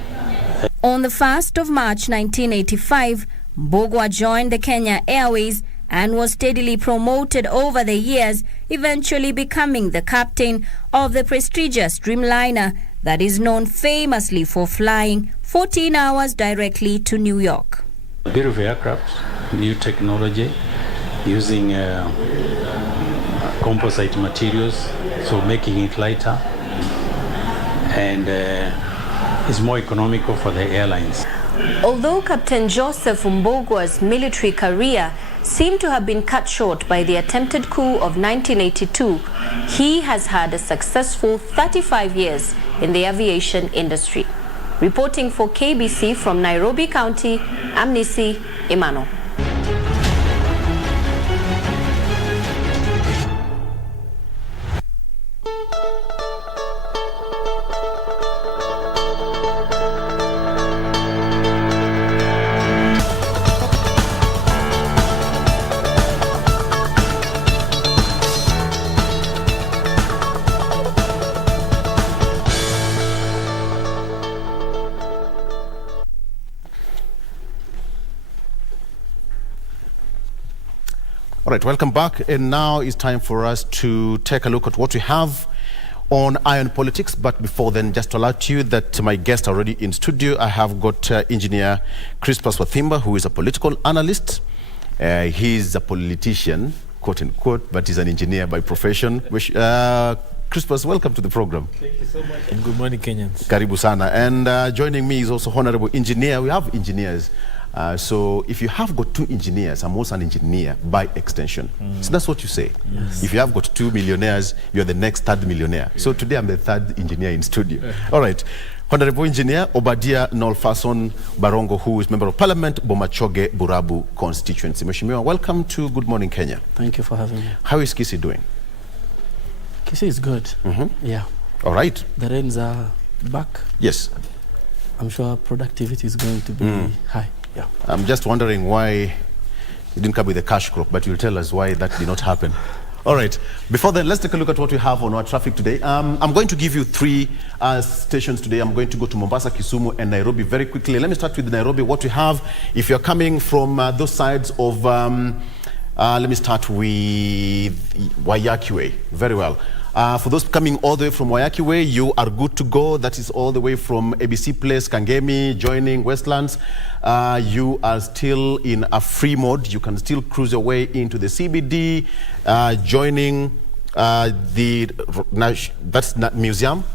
On the 1st of March 1985, Mbugua joined the Kenya Airways and was steadily promoted over the years, eventually becoming the captain of the prestigious Dreamliner that is known famously for flying 14 hours directly to New York. Beautiful aircraft, new technology, using composite materials, so making it lighter, and it's more economical for the airlines. Although Captain Joseph Mbugua's military career seemed to have been cut short by the attempted coup of 1982, he has had a successful 35 years in the aviation industry. Reporting for KBC from Nairobi County, I'm Nisi Imano. All right, welcome back. And now it's time for us to take a look at what we have on Iron Politics. But before then, just to alert you that my guest already in studio, I have got engineer Crispus Wathimba, who is a political analyst. He's a politician, quote unquote, but he's an engineer by profession. Crispus, welcome to the program. Thank you so much. And good morning, Kenyans. Karibu sana. And joining me is also Honorable Engineer. We have engineers. So if you have got 2 engineers, I'm also an engineer by extension. So that's what you say. Yes. If you have got 2 millionaires, you're the next 3rd millionaire. Yeah. So today I'm the 3rd engineer in studio. All right. Honorable Engineer Obadia Nolfason Barongo, who is Member of Parliament, Bomachoge Burabu constituency. Mheshimiwa, welcome to Good Morning Kenya. Thank you for having me. How is Kisi doing? Kisi is good. Yeah. All right. The rains are back. Yes. I'm sure productivity is going to be high. Yeah. I'm just wondering why you didn't come with a cash crop, but you'll tell us why that did not happen. All right. Before then, let's take a look at what we have on our traffic today. I'm going to give you 3 stations today. I'm going to go to Mombasa, Kisumu, and Nairobi very quickly. Let me start with Nairobi. What we have, if you're coming from those sides of, let me start with Waiyaki Way. Very well. For those coming all the way from Waiyaki Way, you are good to go. That is all the way from ABC Place, Kangemi, joining Westlands. You are still in a free mode. You can still cruise your way into the CBD, joining that's museum,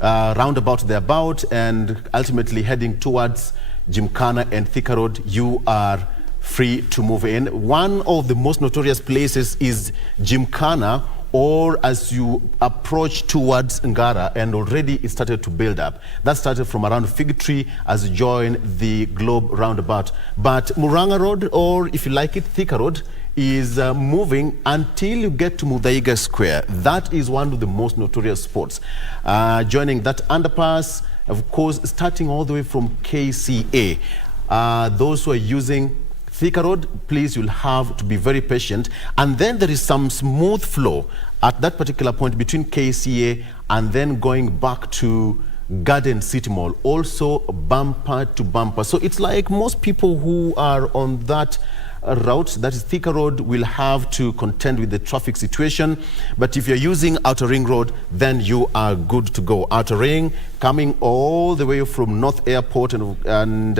roundabout thereabout, and ultimately heading towards Gymkhana and Thika Road. You are free to move in. One of the most notorious places is Gymkhana, or as you approach towards Ngara, and already it started to build up. That started from around Fig Tree as you join the Globe roundabout. But Muranga Road, or if you like it, Thika Road, is moving until you get to Muthaiga Square. That is one of the most notorious spots. Joining that underpass, of course, starting all the way from KCA. Those who are using Thika Road, please, you'll have to be very patient. And then there is some smooth flow at that particular point between KCA and then going back to Garden City Mall, also bumper to bumper. So it's like most people who are on that route, that is Thika Road, will have to contend with the traffic situation. But if you're using Outer Ring Road, then you are good to go. Outer Ring, coming all the way from North Airport and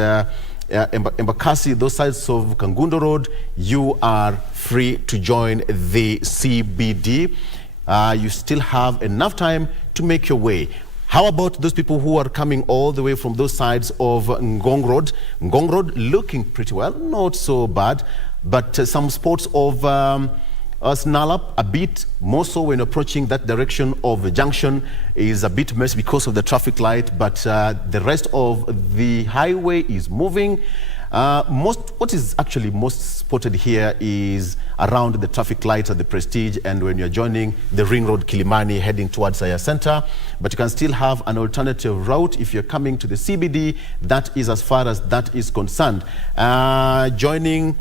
Embakasi, those sides of Kangundo Road, you are free to join the CBD. You still have enough time to make your way. How about those people who are coming all the way from those sides of Ngong Road? Ngong Road looking pretty well, not so bad, but some spots of Snarlup, a bit more so when approaching that direction of the junction is a bit messy because of the traffic light, but the rest of the highway is moving. What is actually most spotted here is around the traffic lights at the Prestige and when you're joining the Ring Road Kilimani heading towards Saya Center. But you can still have an alternative route if you're coming to the CBD. That is as far as that is concerned. Joining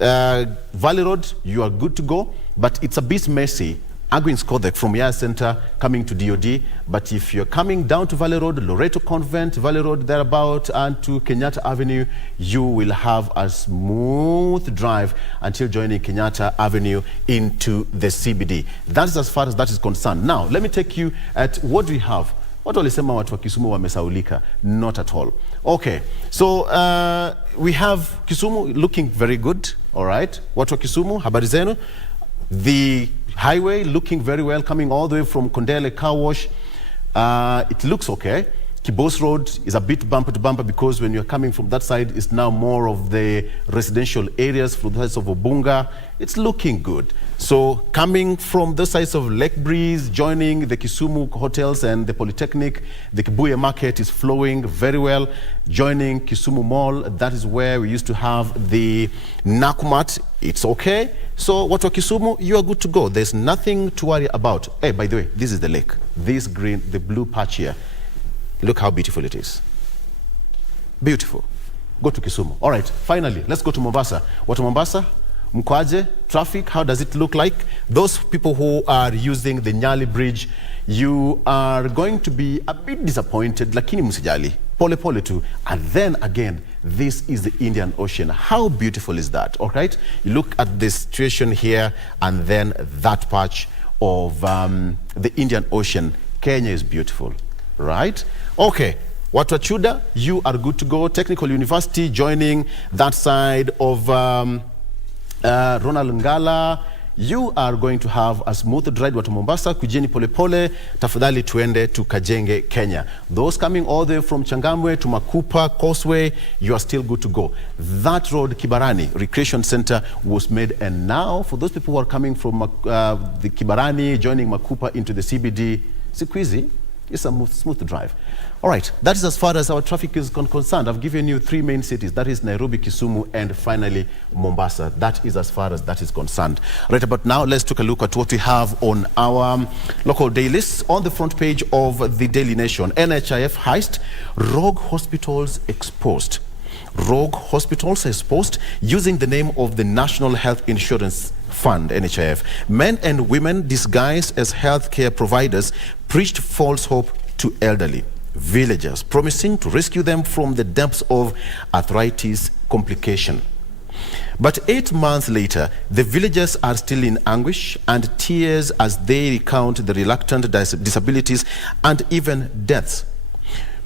Valley Road, you are good to go, but it's a bit messy. Agwin Skodek from Yaya Center coming to DOD, but if you're coming down to Valley Road, Loreto Convent, Valley Road thereabout, and to Kenyatta Avenue, you will have a smooth drive until joining Kenyatta Avenue into the CBD. That is as far as that is concerned. Now, let me take you at what we have. What walisema watu wa Kisumu wamesaulika? Not at all. Okay, so we have Kisumu looking very good, all right. Watu wa Kisumu, habari zenu. The highway looking very well, coming all the way from Kondele Car Wash. It looks okay. Kibos Road is a bit bumper to bumper because when you're coming from that side, it's now more of the residential areas from the sides of Obunga. It's looking good. So coming from the sides of Lake Breeze, joining the Kisumu hotels and the Polytechnic, the Kibuye market is flowing very well. Joining Kisumu Mall, that is where we used to have the Nakumat. It's okay. So what for Kisumu, you are good to go. There's nothing to worry about. Hey, by the way, this is the lake. This green, the blue patch here. Look how beautiful it is. Beautiful. Go to Kisumu. All right, finally, let's go to Mombasa. What Mombasa? Mkwaje, traffic, how does it look like? Those people who are using the Nyali Bridge, you are going to be a bit disappointed, lakini msijali. Pole pole too. And then again, this is the Indian Ocean. How beautiful is that? All right, you look at the situation here and then that patch of the Indian Ocean. Kenya is beautiful, right? Okay, watu wa Chuda, you are good to go. Technical University joining that side of Ronald Ngala. You are going to have a smooth ride. Watu Mombasa, kujeni pole pole, tafadhali tuende to Kajenge, Kenya. Those coming all the way from Changamwe to Makupa, Causeway, you are still good to go. That road, Kibarani Recreation Center, was made, and now for those people who are coming from the Kibarani, joining Makupa into the CBD, Sikwizi, it's a smooth drive. All right, that is as far as our traffic is concerned. I've given you three main cities. That is Nairobi, Kisumu, and finally Mombasa. That is as far as that is concerned. Right about now, let's take a look at what we have on our local dailies. On the front page of the Daily Nation, NHIF heist, rogue hospitals exposed. Rogue hospitals exposed using the name of the National Health Insurance Fund, NHIF. Men and women disguised as healthcare providers preached false hope to elderly villagers, promising to rescue them from the depths of arthritis complication. But 8 months later, the villagers are still in anguish and tears as they recount the reluctant disabilities and even deaths.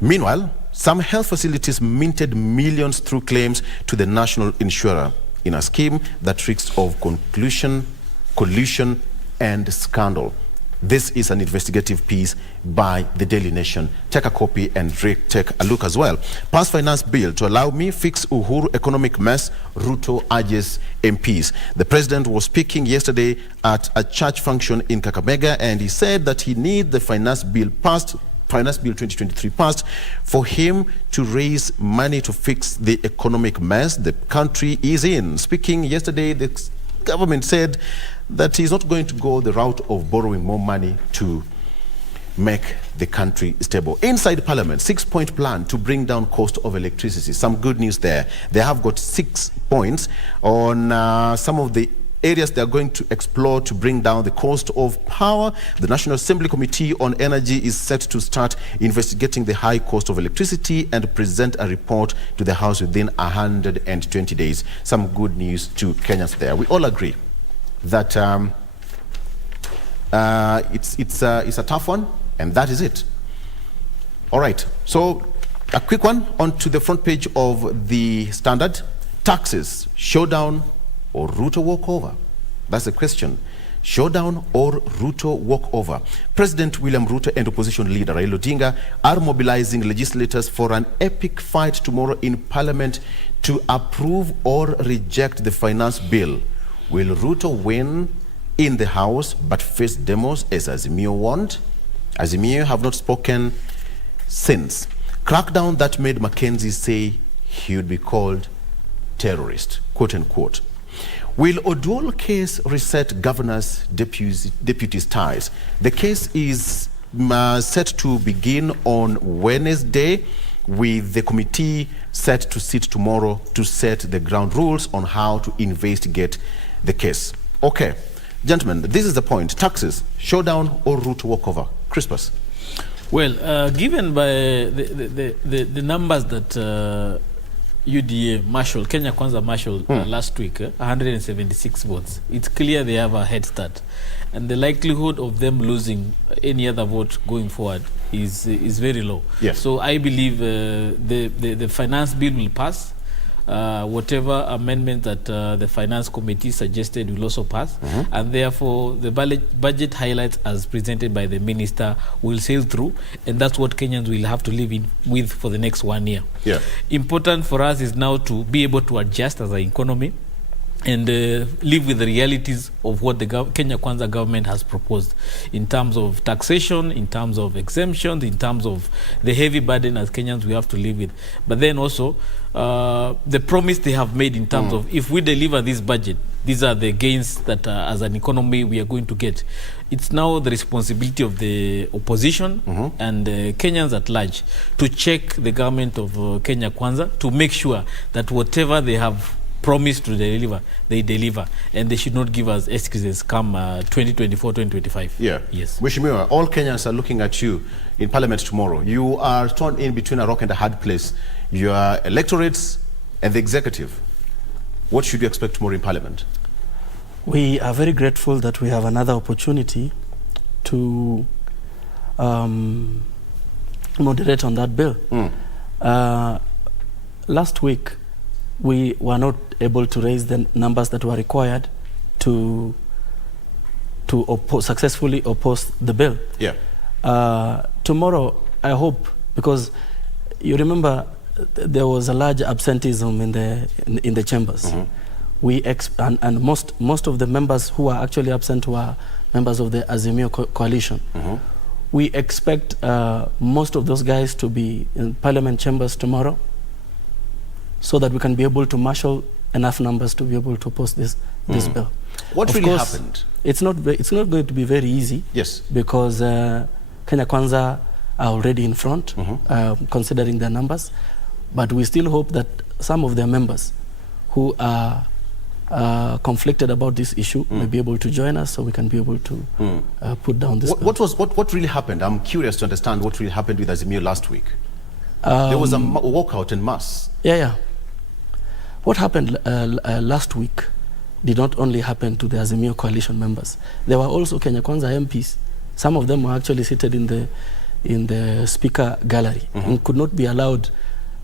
Meanwhile, some health facilities minted millions through claims to the national insurer in a scheme that reeks of collusion and scandal. This is an investigative piece by the Daily Nation. Take a copy and take a look as well. Pass finance bill to allow me fix Uhuru economic mess, Ruto urges MPs. The president was speaking yesterday at a church function in Kakamega, and he said that he needs the finance bill 2023 passed for him to raise money to fix the economic mess the country is in. Speaking yesterday, the government said that he's not going to go the route of borrowing more money to make the country stable. Inside Parliament, 6-point plan to bring down cost of electricity. Some good news there. They have got 6 points on some of the areas they are going to explore to bring down the cost of power. The National Assembly Committee on Energy is set to start investigating the high cost of electricity and present a report to the House within 120 days. Some good news to Kenyans there. We all agree that it's a tough one, and that is it. All right, so a quick one onto the front page of the Standard. Taxes, showdown or Ruto walkover? That's the question. Showdown or Ruto walkover? President William Ruto and opposition leader Raila Odinga are mobilizing legislators for an epic fight tomorrow in Parliament to approve or reject the finance bill. Will Ruto win in the House but face demos as Azimio warned? Azimio have not spoken since. Crackdown that made Mackenzie say he would be called terrorist, quote unquote. Will Oduol case reset governors' deputies' ties? The case is set to begin on Wednesday, with the committee set to sit tomorrow to set the ground rules on how to investigate the case. Okay, gentlemen, this is the point. Taxes, showdown or Ruto walkover? Crispus. Well, given by the numbers that UDA Marshall, Kenya Kwanza Marshall last week, 176 votes, it's clear they have a head start. And the likelihood of them losing any other vote going forward is very low. Yes. So I believe the finance bill will pass. Whatever amendment that the finance committee suggested will also pass, and therefore the budget highlights as presented by the minister will sail through, and that's what Kenyans will have to live with for the next 1 year. Yeah. Important for us is now to be able to adjust as an economy and live with the realities of what the Kenya Kwanza government has proposed in terms of taxation, in terms of exemptions, in terms of the heavy burden as Kenyans we have to live with. But then also the promise they have made in terms of if we deliver this budget, these are the gains that as an economy we are going to get. It's now the responsibility of the opposition and Kenyans at large to check the government of Kenya Kwanza to make sure that whatever they have promised to deliver, they deliver, and they should not give us excuses come 2024, 2025. Yeah. Yes. Mheshimiwa, all Kenyans are looking at you in Parliament tomorrow. You are torn in between a rock and a hard place. Your electorates and the executive. What should you expect tomorrow in Parliament? We are very grateful that we have another opportunity to moderate on that bill. Last week, we were not able to raise the numbers that were required to successfully oppose the bill. Yeah. Tomorrow, I hope, because you remember there was a large absenteeism in the chambers. And most of the members who are actually absent were members of the Azimio coalition. We expect most of those guys to be in Parliament chambers tomorrow, so that we can be able to marshal enough numbers to be able to oppose this bill. What of really course, happened? It's not going to be very easy. Yes. Because Kenya Kwanza are already in front, considering their numbers. But we still hope that some of their members who are conflicted about this issue may be able to join us, so we can be able to put down this bill. What really happened? I'm curious to understand what really happened with Azimio last week. There was a walkout en masse. Yeah. What happened last week did not only happen to the Azimio coalition members. There were also Kenya Kwanza MPs. Some of them were actually seated in the speaker gallery and could not be allowed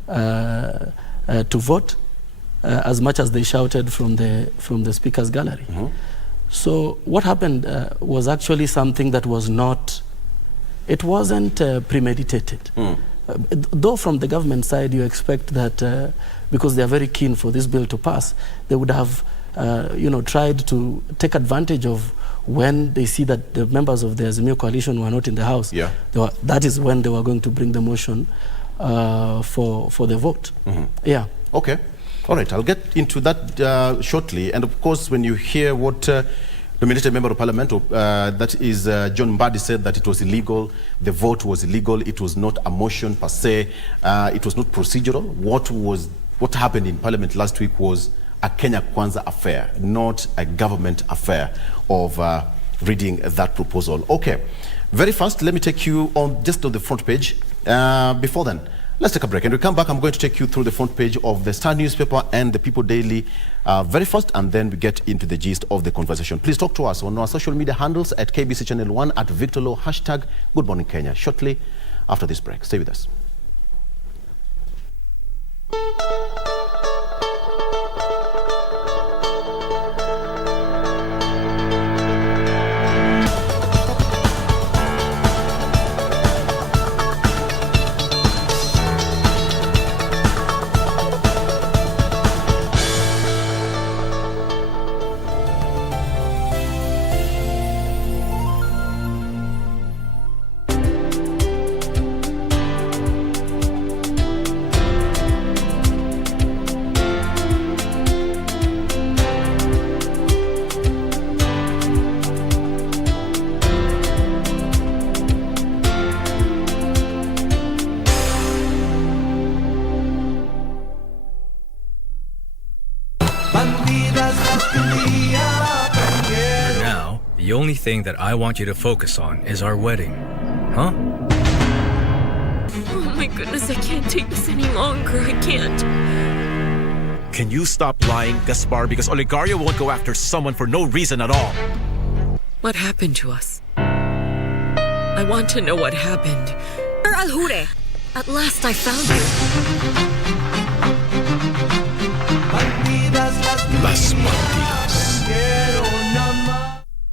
to vote as much as they shouted from the speaker's gallery. So what happened was actually something that was not, it wasn't premeditated. Though from the government side you expect that because they are very keen for this bill to pass, they would have tried to take advantage of when they see that the members of the Azimio coalition were not in the House. Yeah. That is when they were going to bring the motion for the vote. Yeah. Okay. All right, I'll get into that shortly. And of course, when you hear what nominated member of parliament, that is John Mbadi, said that it was illegal, the vote was illegal, it was not a motion per se, it was not procedural. What happened in parliament last week was a Kenya Kwanza affair, not a government affair of reading that proposal. Okay, very fast, let me take you on just on the front page. Before then, let's take a break. And we come back, I'm going to take you through the front page of the Star newspaper and the People Daily very fast, and then we get into the gist of the conversation. Please talk to us on our social media handles at KBC Channel 1, at Victor Law, hashtag Good Morning Kenya, shortly after this break. Stay with us. Now, the only thing that I want you to focus on is our wedding. Huh? Oh my goodness, I can't take this any longer. I can't. Can you stop lying, Gaspar? Because Oligario won't go after someone for no reason at all. What happened to us? I want to know what happened. Alhure, at last I found you. Las Bandidas.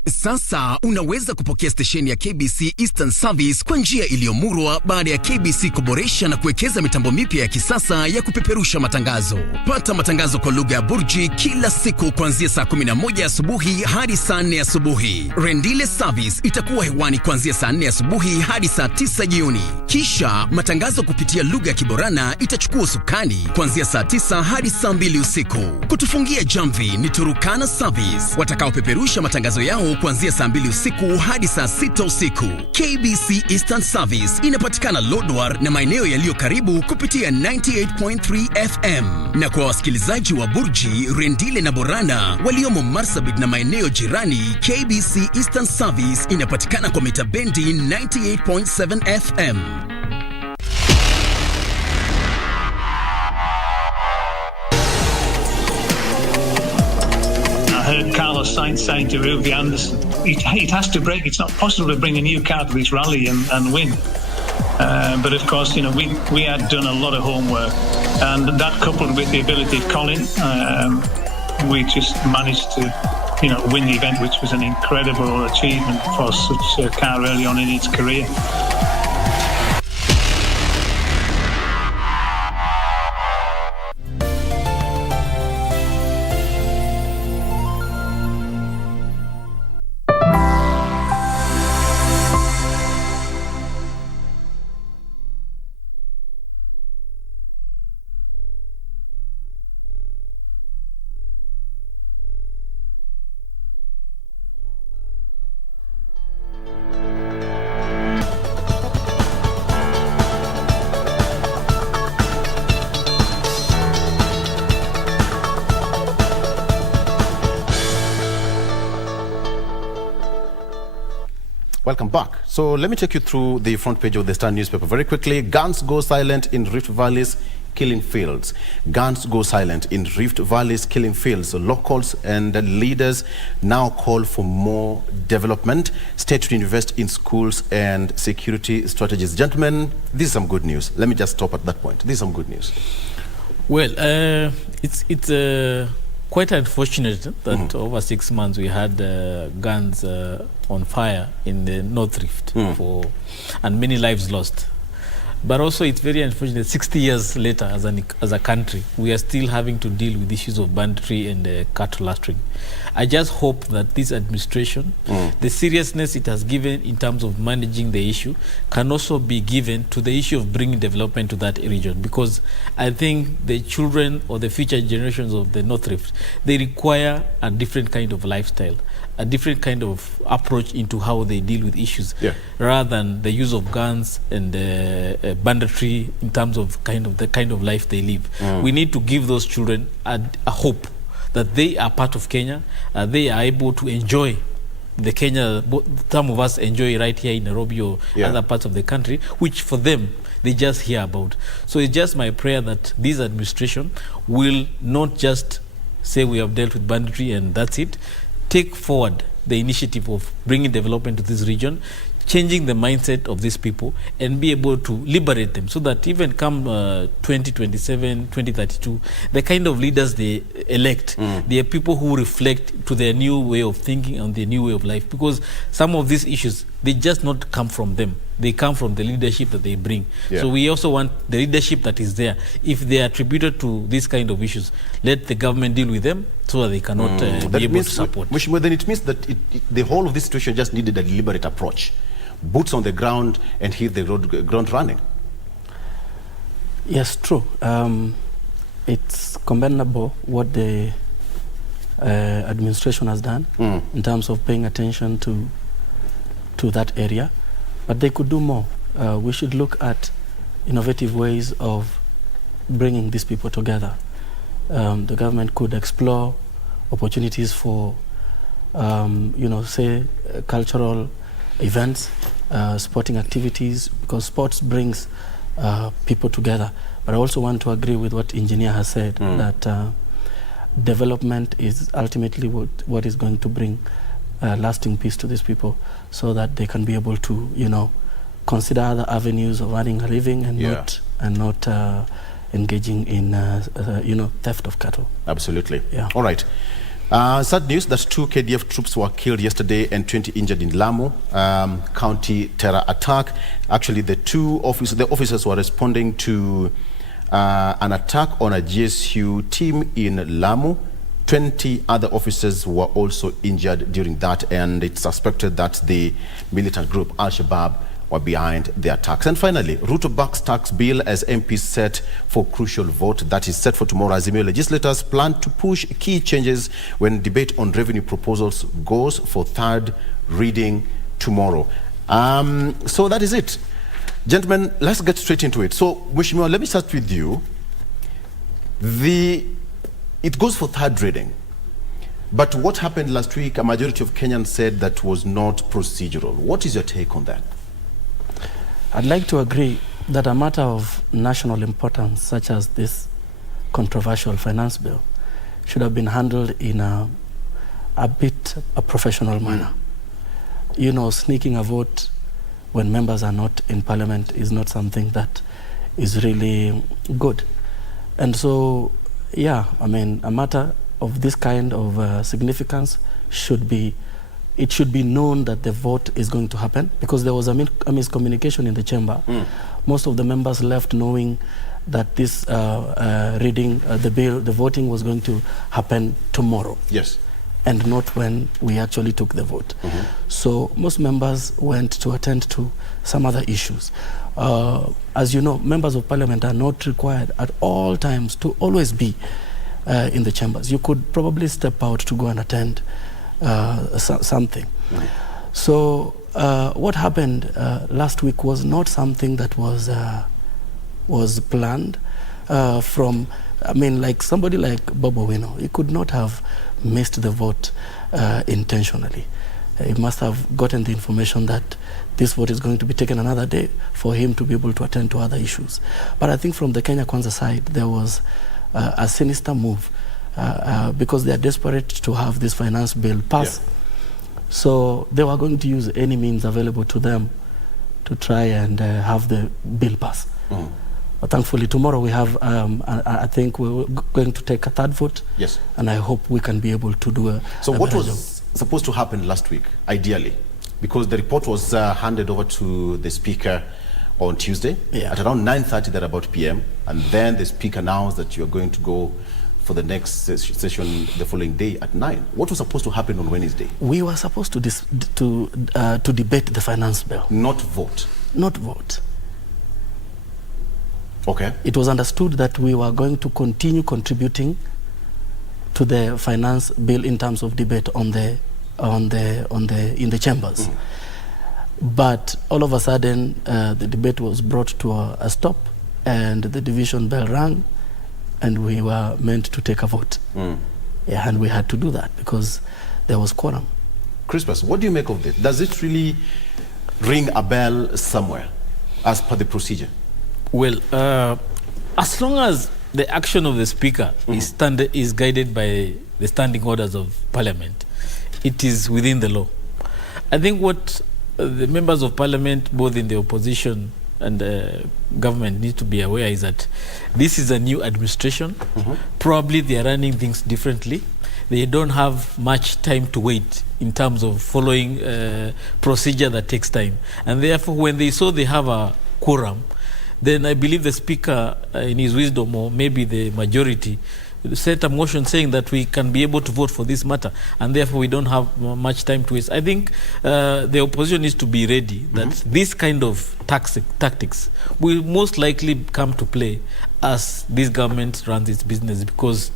Sasa unaweza kupokea stesheni ya KBC Eastern Service kwa njia iliyomurwa baada ya KBC kuboresha na kuwekeza mitambo mipya ya kisasa ya kupeperusha matangazo. Pata matangazo kwa lugha ya Burji kila siku kuanzia saa 11 asubuhi hadi saa 4 asubuhi. Rendile Service itakuwa hewani kuanzia saa 4 asubuhi hadi saa 9 jioni. Kisha matangazo kupitia lugha ya Kiborana itachukua usukani kuanzia saa 9 hadi saa 2 usiku. Kutufungia jamvi ni Turukana Service watakaopeperusha matangazo yao kuanzia saa 2 usiku hadi saa 6 usiku. KBC Eastern Service inapatikana Lodwar na maeneo yaliyo karibu kupitia 98.3 FM. Na kwa wasikilizaji wa Burji, Rendile na Borana waliomo Marsabit na maeneo jirani, KBC Eastern Service inapatikana kwa mita bendi 98.7 FM. I heard Carlos Sainz saying to Ruby Anderson, it has to break. It's not possible to bring a new car to this rally and win. But of course, we had done a lot of homework, and that coupled with the ability of Colin, we just managed to, win the event, which was an incredible achievement for such a car early on in its career. Welcome back. So let me take you through the front page of the Star newspaper very quickly. Guns go silent in Rift Valley's killing fields. Guns go silent in Rift Valley's killing fields. So locals and leaders now call for more development. State to invest in schools and security strategies. Gentlemen, this is some good news. Let me just stop at that point. This is some good news. Well, it's quite unfortunate that over 6 months we had guns on fire in the North Rift and many lives lost. But also it's very unfortunate 60 years later as a country we are still having to deal with issues of banditry and cattle lustering. I just hope that this administration, the seriousness it has given in terms of managing the issue can also be given to the issue of bringing development to that region, because I think the children or the future generations of the North Rift, they require a different kind of lifestyle, a different kind of approach into how they deal with issues, rather than the use of guns and banditry in terms of the kind of life they live. We need to give those children a hope that they are part of Kenya, they are able to enjoy the Kenya some of us enjoy right here in Nairobi or other parts of the country, which for them they just hear about. So it's just my prayer that this administration will not just say we have dealt with banditry and that's it. Take forward the initiative of bringing development to this region, changing the mindset of these people, and be able to liberate them so that even come 2027, 2032, the kind of leaders they elect, they are people who reflect to their new way of thinking and their new way of life. Because some of these issues, they just not come from them. They come from the leadership that they bring. So we also want the leadership that is there. If they are attributed to these kind of issues, let the government deal with them so that they cannot be able to support. Mheshimiwa, then it means that the whole of this situation just needed a deliberate approach. Boots on the ground and hit the ground running. Yes, true. It's commendable what the administration has done in terms of paying attention to that area, but they could do more. We should look at innovative ways of bringing these people together. The government could explore opportunities for, say, cultural events, sporting activities, because sports brings people together. But I also want to agree with what engineer has said, that development is ultimately what is going to bring lasting peace to these people, so that they can be able to, consider other avenues of earning a living and not engaging in, theft of cattle. Absolutely. Yeah. All right. Sad news that 2 KDF troops were killed yesterday and 20 injured in Lamu county terror attack. Actually, the officers were responding to an attack on a GSU team in Lamu. 20 other officers were also injured during that, and it's suspected that the militant group Al-Shabaab were behind the attacks. And finally, Ruto backs tax bill as MPs set for crucial vote that is set for tomorrow. Azimio legislators plan to push key changes when debate on revenue proposals goes for third reading tomorrow. So that is it. Gentlemen, let's get straight into it. So, Mheshimiwa, let me start with you. It goes for third reading. But what happened last week, a majority of Kenyans said that was not procedural. What is your take on that? I'd like to agree that a matter of national importance, such as this controversial finance bill, should have been handled in a professional manner. Sneaking a vote when members are not in parliament is not something that is really good. And so, a matter of this kind of significance should be known that the vote is going to happen, because there was a miscommunication in the chamber. Most of the members left knowing that this reading, the voting was going to happen tomorrow. Yes. And not when we actually took the vote. So most members went to attend to some other issues. As you know, members of parliament are not required at all times to always be in the chambers. You could probably step out to go and attend something. So what happened last week was not something that was planned from, like somebody like Bob Owino. He could not have missed the vote intentionally. He must have gotten the information that this vote is going to be taken another day for him to be able to attend to other issues. But I think from the Kenya Kwanza side, there was a sinister move because they are desperate to have this finance bill pass. So they were going to use any means available to them to try and have the bill pass. But thankfully tomorrow we have, I think we're going to take a third vote. Yes. And I hope we can be able to do So what was supposed to happen last week, ideally? Because the report was handed over to the speaker on Tuesday at around 9:30 thereabout p.m. And then the speaker announced that you're going to go for the next session the following day at 9. What was supposed to happen on Wednesday? We were supposed to debate the finance bill. Not vote? Not vote. Okay. It was understood that we were going to continue contributing to the finance bill in terms of debate in the chambers. But all of a sudden, the debate was brought to a stop, and the division bell rang, and we were meant to take a vote. Yeah, and we had to do that because there was quorum. Crispus, what do you make of this? Does it really ring a bell somewhere as per the procedure? Well, as long as the action of the Speaker is guided by the standing orders of Parliament, it is within the law. I think what the members of Parliament, both in the opposition and government, need to be aware is that this is a new administration. Probably they are running things differently. They don't have much time to wait in terms of following procedure that takes time. And therefore, when they saw they have a quorum, then I believe the Speaker, in his wisdom, or maybe the majority, set a motion saying that we can be able to vote for this matter, and therefore we don't have much time to waste. I think the opposition needs to be ready that this kind of tactics will most likely come to play as this government runs its business, because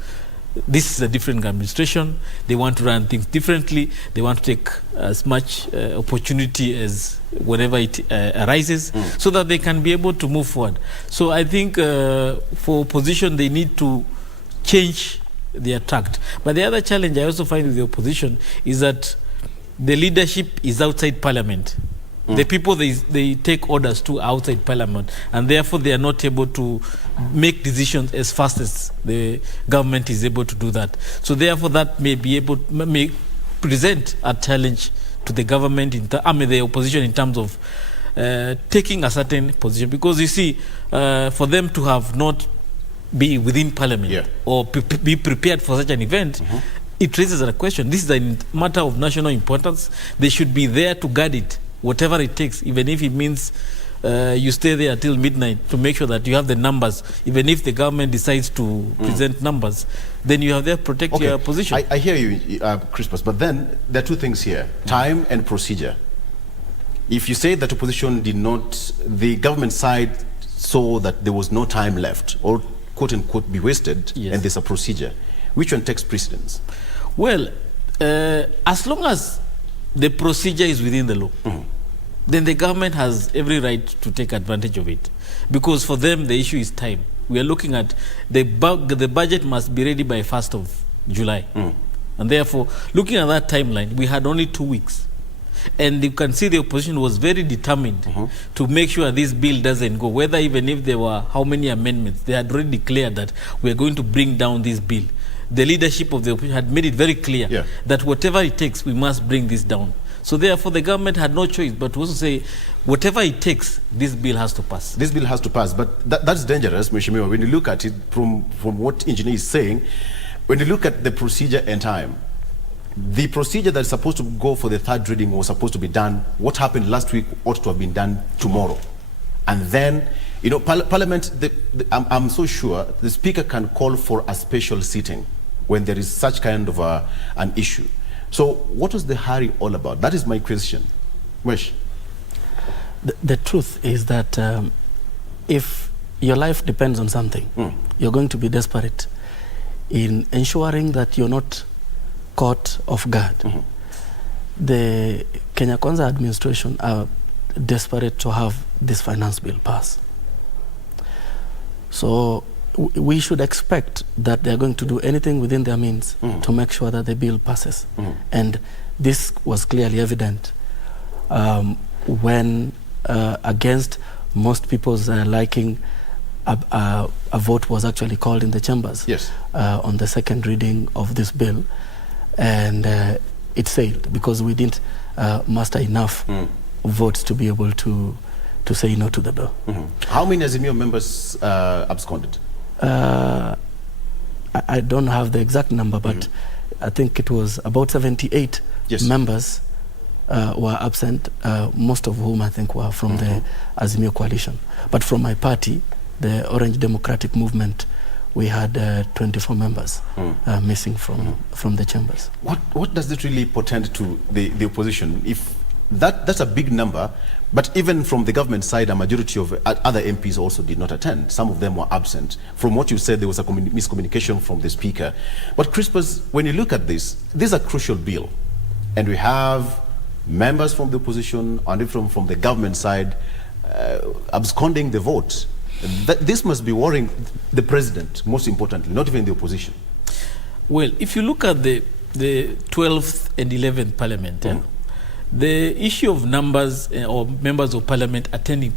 this is a different administration. They want to run things differently. They want to take as much opportunity as whenever it arises, so that they can be able to move forward. So I think for opposition, they need to change their tact. But the other challenge I also find with the opposition is that the leadership is outside Parliament. The people they take orders to outside Parliament, and therefore they are not able to make decisions as fast as the government is able to do that. So therefore that may present a challenge to the government, the opposition, in terms of taking a certain position. Because you see, for them to have not be within Parliament or be prepared for such an event, it raises a question. This is a matter of national importance. They should be there to guard it, whatever it takes, even if it means you stay there till midnight to make sure that you have the numbers. Even if the government decides to present numbers, then you have there to protect your position. I hear you, Crispus, but then there are two things here, time and procedure. If you say that opposition did not, the government side saw that there was no time left, or quote unquote be wasted, and there's a procedure, which one takes precedence? Well, as long as the procedure is within the law, then the government has every right to take advantage of it, because for them the issue is time. We are looking at the budget must be ready by 1st of July, and therefore looking at that timeline, we had only 2 weeks. And you can see the opposition was very determined to make sure this bill doesn't go, whether even if there were how many amendments, they had already declared that we are going to bring down this bill. The leadership of the opposition had made it very clear that whatever it takes, we must bring this down. So therefore the government had no choice but to also say, whatever it takes, this bill has to pass. This bill has to pass, but that's dangerous, Mheshimiwa. When you look at it from what engineer is saying, when you look at the procedure and time, the procedure that's supposed to go for the third reading was supposed to be done. What happened last week ought to have been done tomorrow. And then, you know, Parliament, I'm so sure the Speaker can call for a special sitting when there is such kind of an issue. So what was the hurry all about? That is my question. Wesh. The truth is that if your life depends on something, you're going to be desperate in ensuring that you're not caught off guard. The Kenya Kwanza administration are desperate to have this finance bill pass. So we should expect that they're going to do anything within their means to make sure that the bill passes. And this was clearly evident when, against most people's liking, a vote was actually called in the chambers on the second reading of this bill. And it failed because we didn't muster enough votes to be able to say no to the bill. How many Azimio members absconded? I don't have the exact number, but I think it was about 78 members were absent, most of whom I think were from the Azimio coalition. But from my party, the Orange Democratic Movement, we had 24 members missing from the chambers. What does it really portend to the opposition? If that's a big number, but even from the government side, a majority of other MPs also did not attend. Some of them were absent. From what you said, there was a miscommunication from the Speaker. But Crispus, when you look at this is a crucial bill, and we have members from the opposition and even from the government side absconding the vote. This must be worrying the president, most importantly, not even the opposition. Well, if you look at the 12th and 11th Parliament, the issue of numbers or members of Parliament attending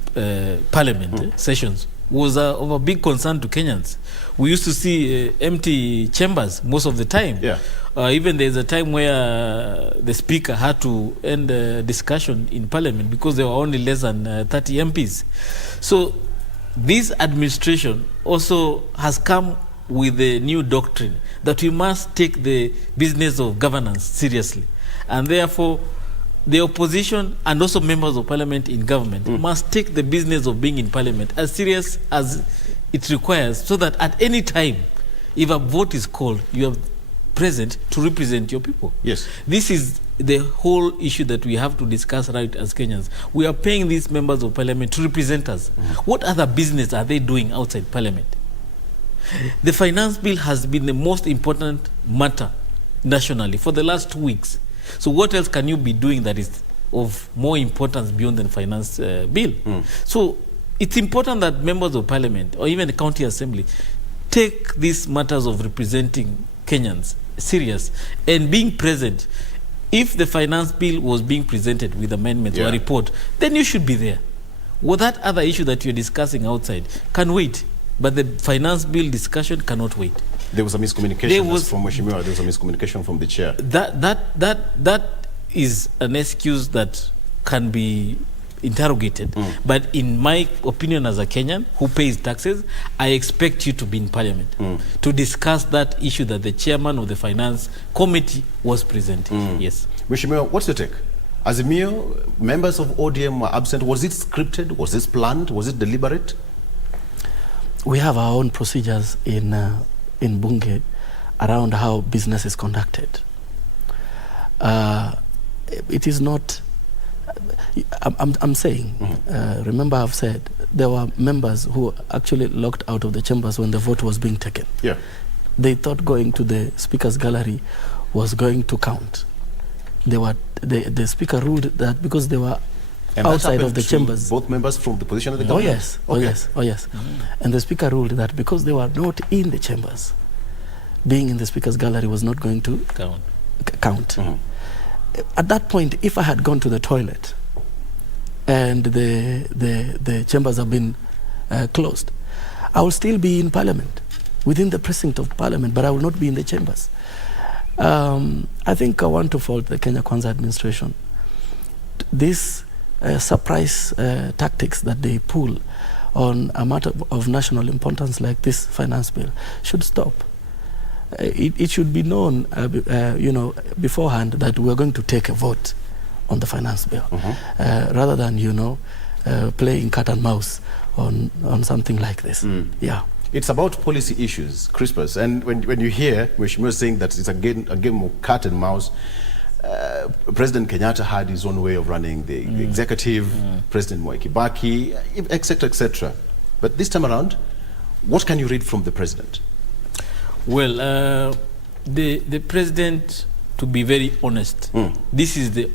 Parliament sessions was of a big concern to Kenyans. We used to see empty chambers most of the time. Even there's a time where the Speaker had to end discussion in Parliament because there were only less than 30 MPs. So this administration also has come with a new doctrine that we must take the business of governance seriously. And therefore, the opposition and also members of Parliament in government must take the business of being in Parliament as serious as it requires, so that at any time, if a vote is called, you are present to represent your people. Yes. This is the whole issue that we have to discuss right as Kenyans. We are paying these members of Parliament to represent us. What other business are they doing outside Parliament? The finance bill has been the most important matter nationally for the last 2 weeks. So what else can you be doing that is of more importance beyond the finance bill? So it's important that members of Parliament or even the county assembly take these matters of representing Kenyans serious and being present. If the finance bill was being presented with amendments or a report, then you should be there. Well, that other issue that you're discussing outside can wait, but the finance bill discussion cannot wait. There was a miscommunication from Mheshimiwa. There was a miscommunication from the chair. That is an excuse that can be interrogated. But in my opinion as a Kenyan who pays taxes, I expect you to be in Parliament to discuss that issue that the chairman of the finance committee was presenting. Yes. Mheshimiwa, what's your take? Azimio, members of ODM were absent. Was it scripted? Was this planned? Was it deliberate? We have our own procedures in Bunge around how business is conducted. It is not, I'm saying, remember I've said, there were members who actually locked out of the chambers when the vote was being taken. Yeah. They thought going to the speaker's gallery was going to count. The speaker ruled that because they were outside of the chambers. Both members from the position of the government? Oh yes. And the speaker ruled that because they were not in the chambers, being in the speaker's gallery was not going to count. At that point, if I had gone to the toilet and the chambers have been closed, I will still be in Parliament, within the precinct of Parliament, but I will not be in the chambers. I think I want to fault the Kenya Kwanza administration. This surprise tactics that they pull on a matter of national importance like this finance bill should stop. It should be known, beforehand that we are going to take a vote on the finance bill, rather than playing cat and mouse on something like this. Yeah. It's about policy issues, Crispus, and when you hear Mheshimiwa saying that it's a game of cat and mouse, President Kenyatta had his own way of running the executive, President Mwai Kibaki, etc., etc. But this time around, what can you read from the president? Well, the president, to be very honest, this is the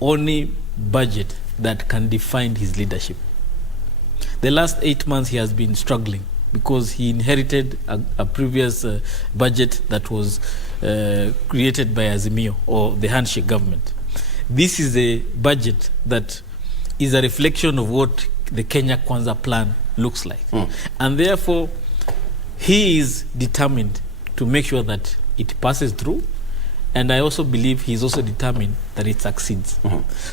only budget that can define his leadership. The last 8 months he has been struggling because he inherited a previous budget that was created by Azimio, or the handshake government. This is a budget that is a reflection of what the Kenya Kwanza plan looks like. And therefore, he is determined to make sure that it passes through, and I also believe he's also determined that it succeeds,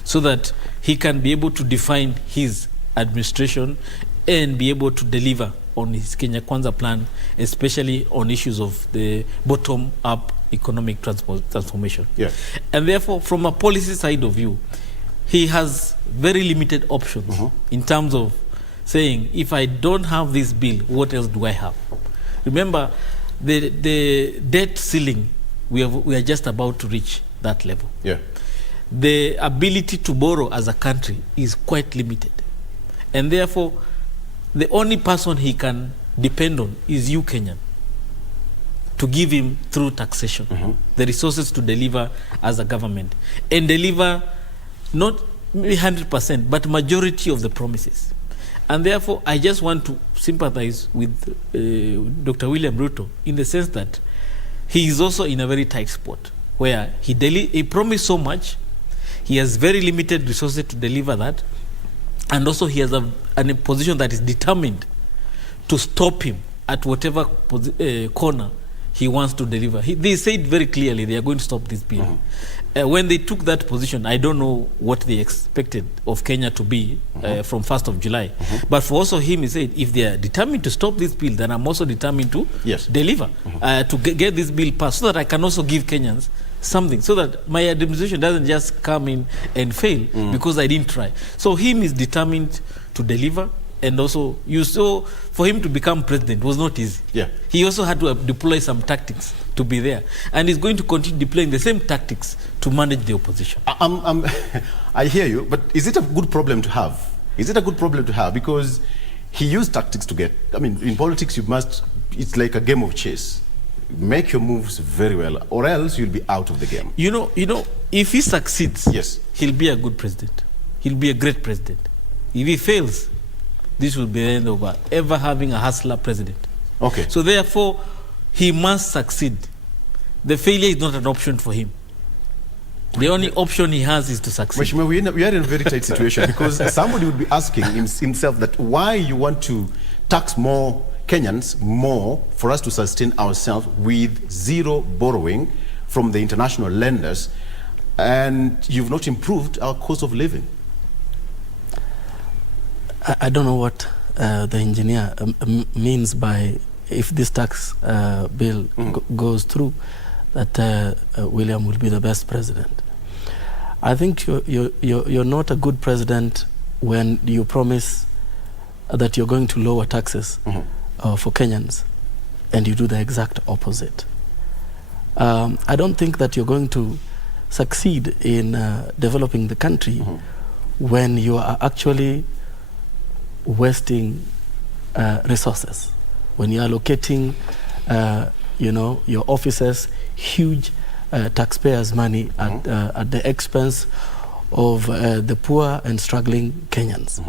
so that he can be able to define his administration and be able to deliver on his Kenya Kwanza plan, especially on issues of the bottom-up economic transformation. Yeah. And therefore, from a policy side of view, he has very limited options in terms of saying, if I don't have this bill, what else do I have? Remember, the debt ceiling, we are just about to reach that level. Yeah. The ability to borrow as a country is quite limited. And therefore, the only person he can depend on is you, Kenyan, to give him through taxation the resources to deliver as a government, and deliver not 100%, but majority of the promises. And therefore, I just want to sympathize with Dr. William Ruto in the sense that he is also in a very tight spot where he promised so much, he has very limited resources to deliver that, and also he has a position that is determined to stop him at whatever corner he wants to deliver. They said very clearly they are going to stop this bill. When they took that position, I don't know what they expected of Kenya to be from 1st of July. But for also him, he said, if they are determined to stop this bill, then I'm also determined to deliver, to get this bill passed, so that I can also give Kenyans something, so that my administration doesn't just come in and fail because I didn't try. So him is determined to deliver. And also, you saw, for him to become president was not easy. He also had to deploy some tactics to be there. And he's going to continue deploying the same tactics to manage the opposition. I hear you, but is it a good problem to have? Is it a good problem to have? Because he used tactics to get, I mean, in politics, it's like a game of chess. Make your moves very well, or else you'll be out of the game. You know, if he succeeds, he'll be a good president. He'll be a great president. If he fails, this will be the end of ever having a hustler president. Okay. So therefore, he must succeed. The failure is not an option for him. The only option he has is to succeed. We are in a very tight situation because somebody would be asking himself that why you want to tax more Kenyans more for us to sustain ourselves with zero borrowing from the international lenders, and you've not improved our cost of living. I don't know what the engineer means by if this tax bill goes through, that William will be the best president. I think you're not a good president when you promise that you're going to lower taxes for Kenyans and you do the exact opposite. I don't think that you're going to succeed in developing the country when you are actually wasting resources, when you're allocating your officers huge taxpayers' money at the expense of the poor and struggling Kenyans.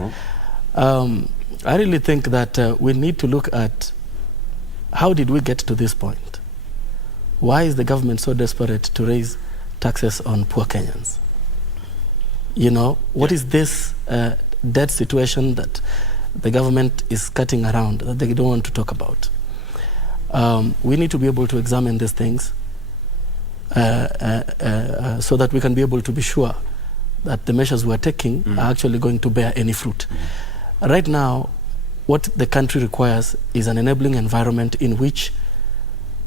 I really think that we need to look at how did we get to this point? Why is the government so desperate to raise taxes on poor Kenyans? What is this debt situation that the government is skirting around that they don't want to talk about? We need to be able to examine these things so that we can be able to be sure that the measures we are taking are actually going to bear any fruit. Right now, what the country requires is an enabling environment in which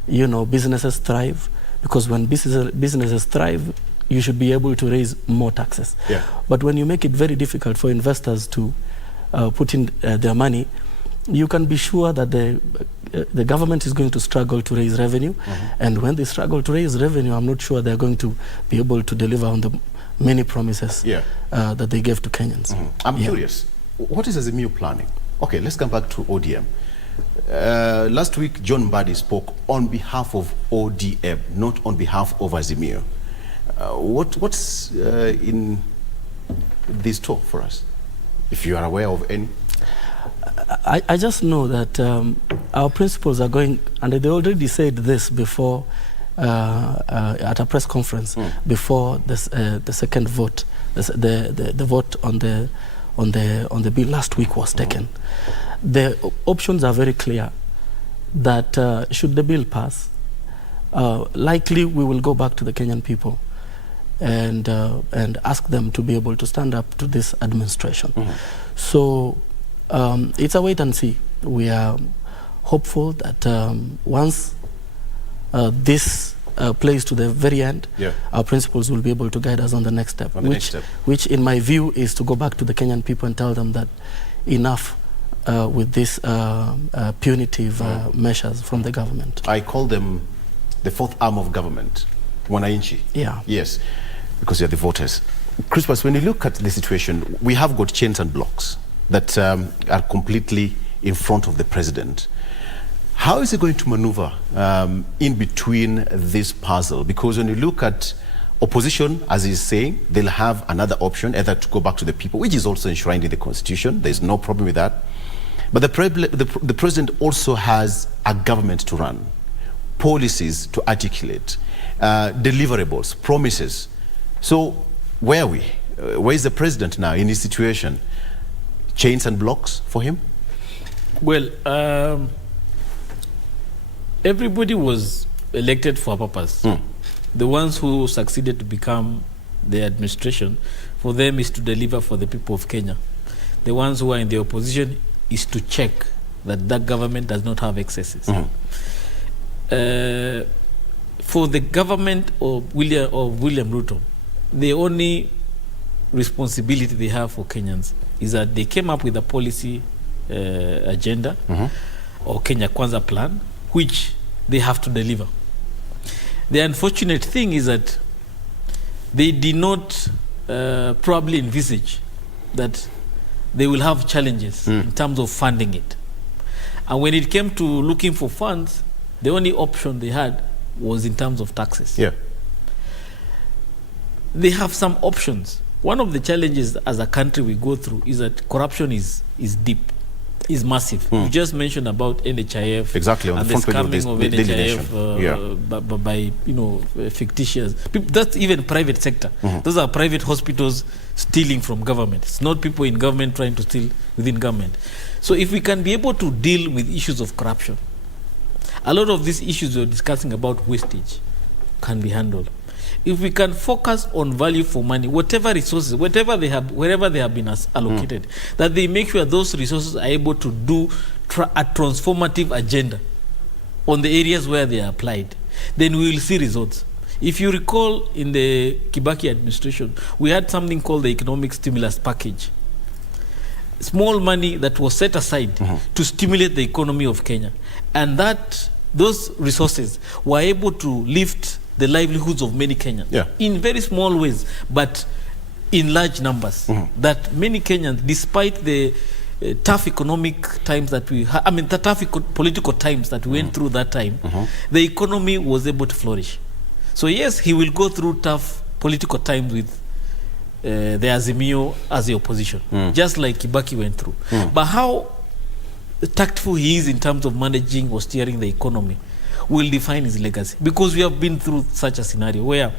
businesses thrive, because when businesses thrive, you should be able to raise more taxes. But when you make it very difficult for investors to put in their money, you can be sure that the government is going to struggle to raise revenue. And when they struggle to raise revenue, I'm not sure they're going to be able to deliver on the many promises that they gave to Kenyans. I'm curious, what is Azimio planning? Okay, let's come back to ODM. Last week, John Mbadi spoke on behalf of ODM, not on behalf of Azimio. What's in this talk for us, if you are aware of any? I just know that our principals are going, and they already said this before at a press conference before this, the second vote, the vote on the bill last week was taken. The options are very clear that should the bill pass, likely we will go back to the Kenyan people and ask them to be able to stand up to this administration. So it's a wait and see. We are hopeful that once this plays to the very end, our principals will be able to guide us on the next step, which in my view is to go back to the Kenyan people and tell them that enough with these punitive measures from the government. I call them the fourth arm of government, Wananchi. Yes, because you're the voters. Crispus, when you look at the situation, we have got chains and blocks that are completely in front of the president. How is he going to maneuver in between this puzzle? Because when you look at opposition, as he's saying, they'll have another option, either to go back to the people, which is also enshrined in the constitution. There's no problem with that. But the president also has a government to run. policies to articulate, deliverables, promises. So where are we? Where is the president now in his situation? Chains and blocks for him? Well, everybody was elected for a purpose. The ones who succeeded to become the administration, for them is to deliver for the people of Kenya. The ones who are in the opposition is to check that that government does not have excesses. For the government of William Ruto, the only responsibility they have for Kenyans is that they came up with a policy agenda or Kenya Kwanza plan, which they have to deliver. The unfortunate thing is that they did not probably envisage that they will have challenges in terms of funding it. And when it came to looking for funds, the only option they had was in terms of taxes. Yeah. They have some options. One of the challenges as a country we go through is that corruption is deep, is massive. You just mentioned about NHIF. Exactly, on and the front page of this NHIF by fictitious. That's even private sector. Those are private hospitals stealing from government. It's not people in government trying to steal within government. So if we can be able to deal with issues of corruption, a lot of these issues we're discussing about wastage can be handled. If we can focus on value for money, whatever resources, wherever they have been allocated, that they make sure those resources are able to do a transformative agenda on the areas where they are applied, then we will see results. If you recall, in the Kibaki administration, we had something called the economic stimulus package. Small money that was set aside to stimulate the economy of Kenya. And those resources were able to lift the livelihoods of many Kenyans in very small ways, but in large numbers. That many Kenyans, despite the tough economic times that the tough political times that we went through that time, the economy was able to flourish. So yes, he will go through tough political times with the Azimio as the opposition, just like Kibaki went through. But how tactful he is in terms of managing or steering the economy will define his legacy, because we have been through such a scenario where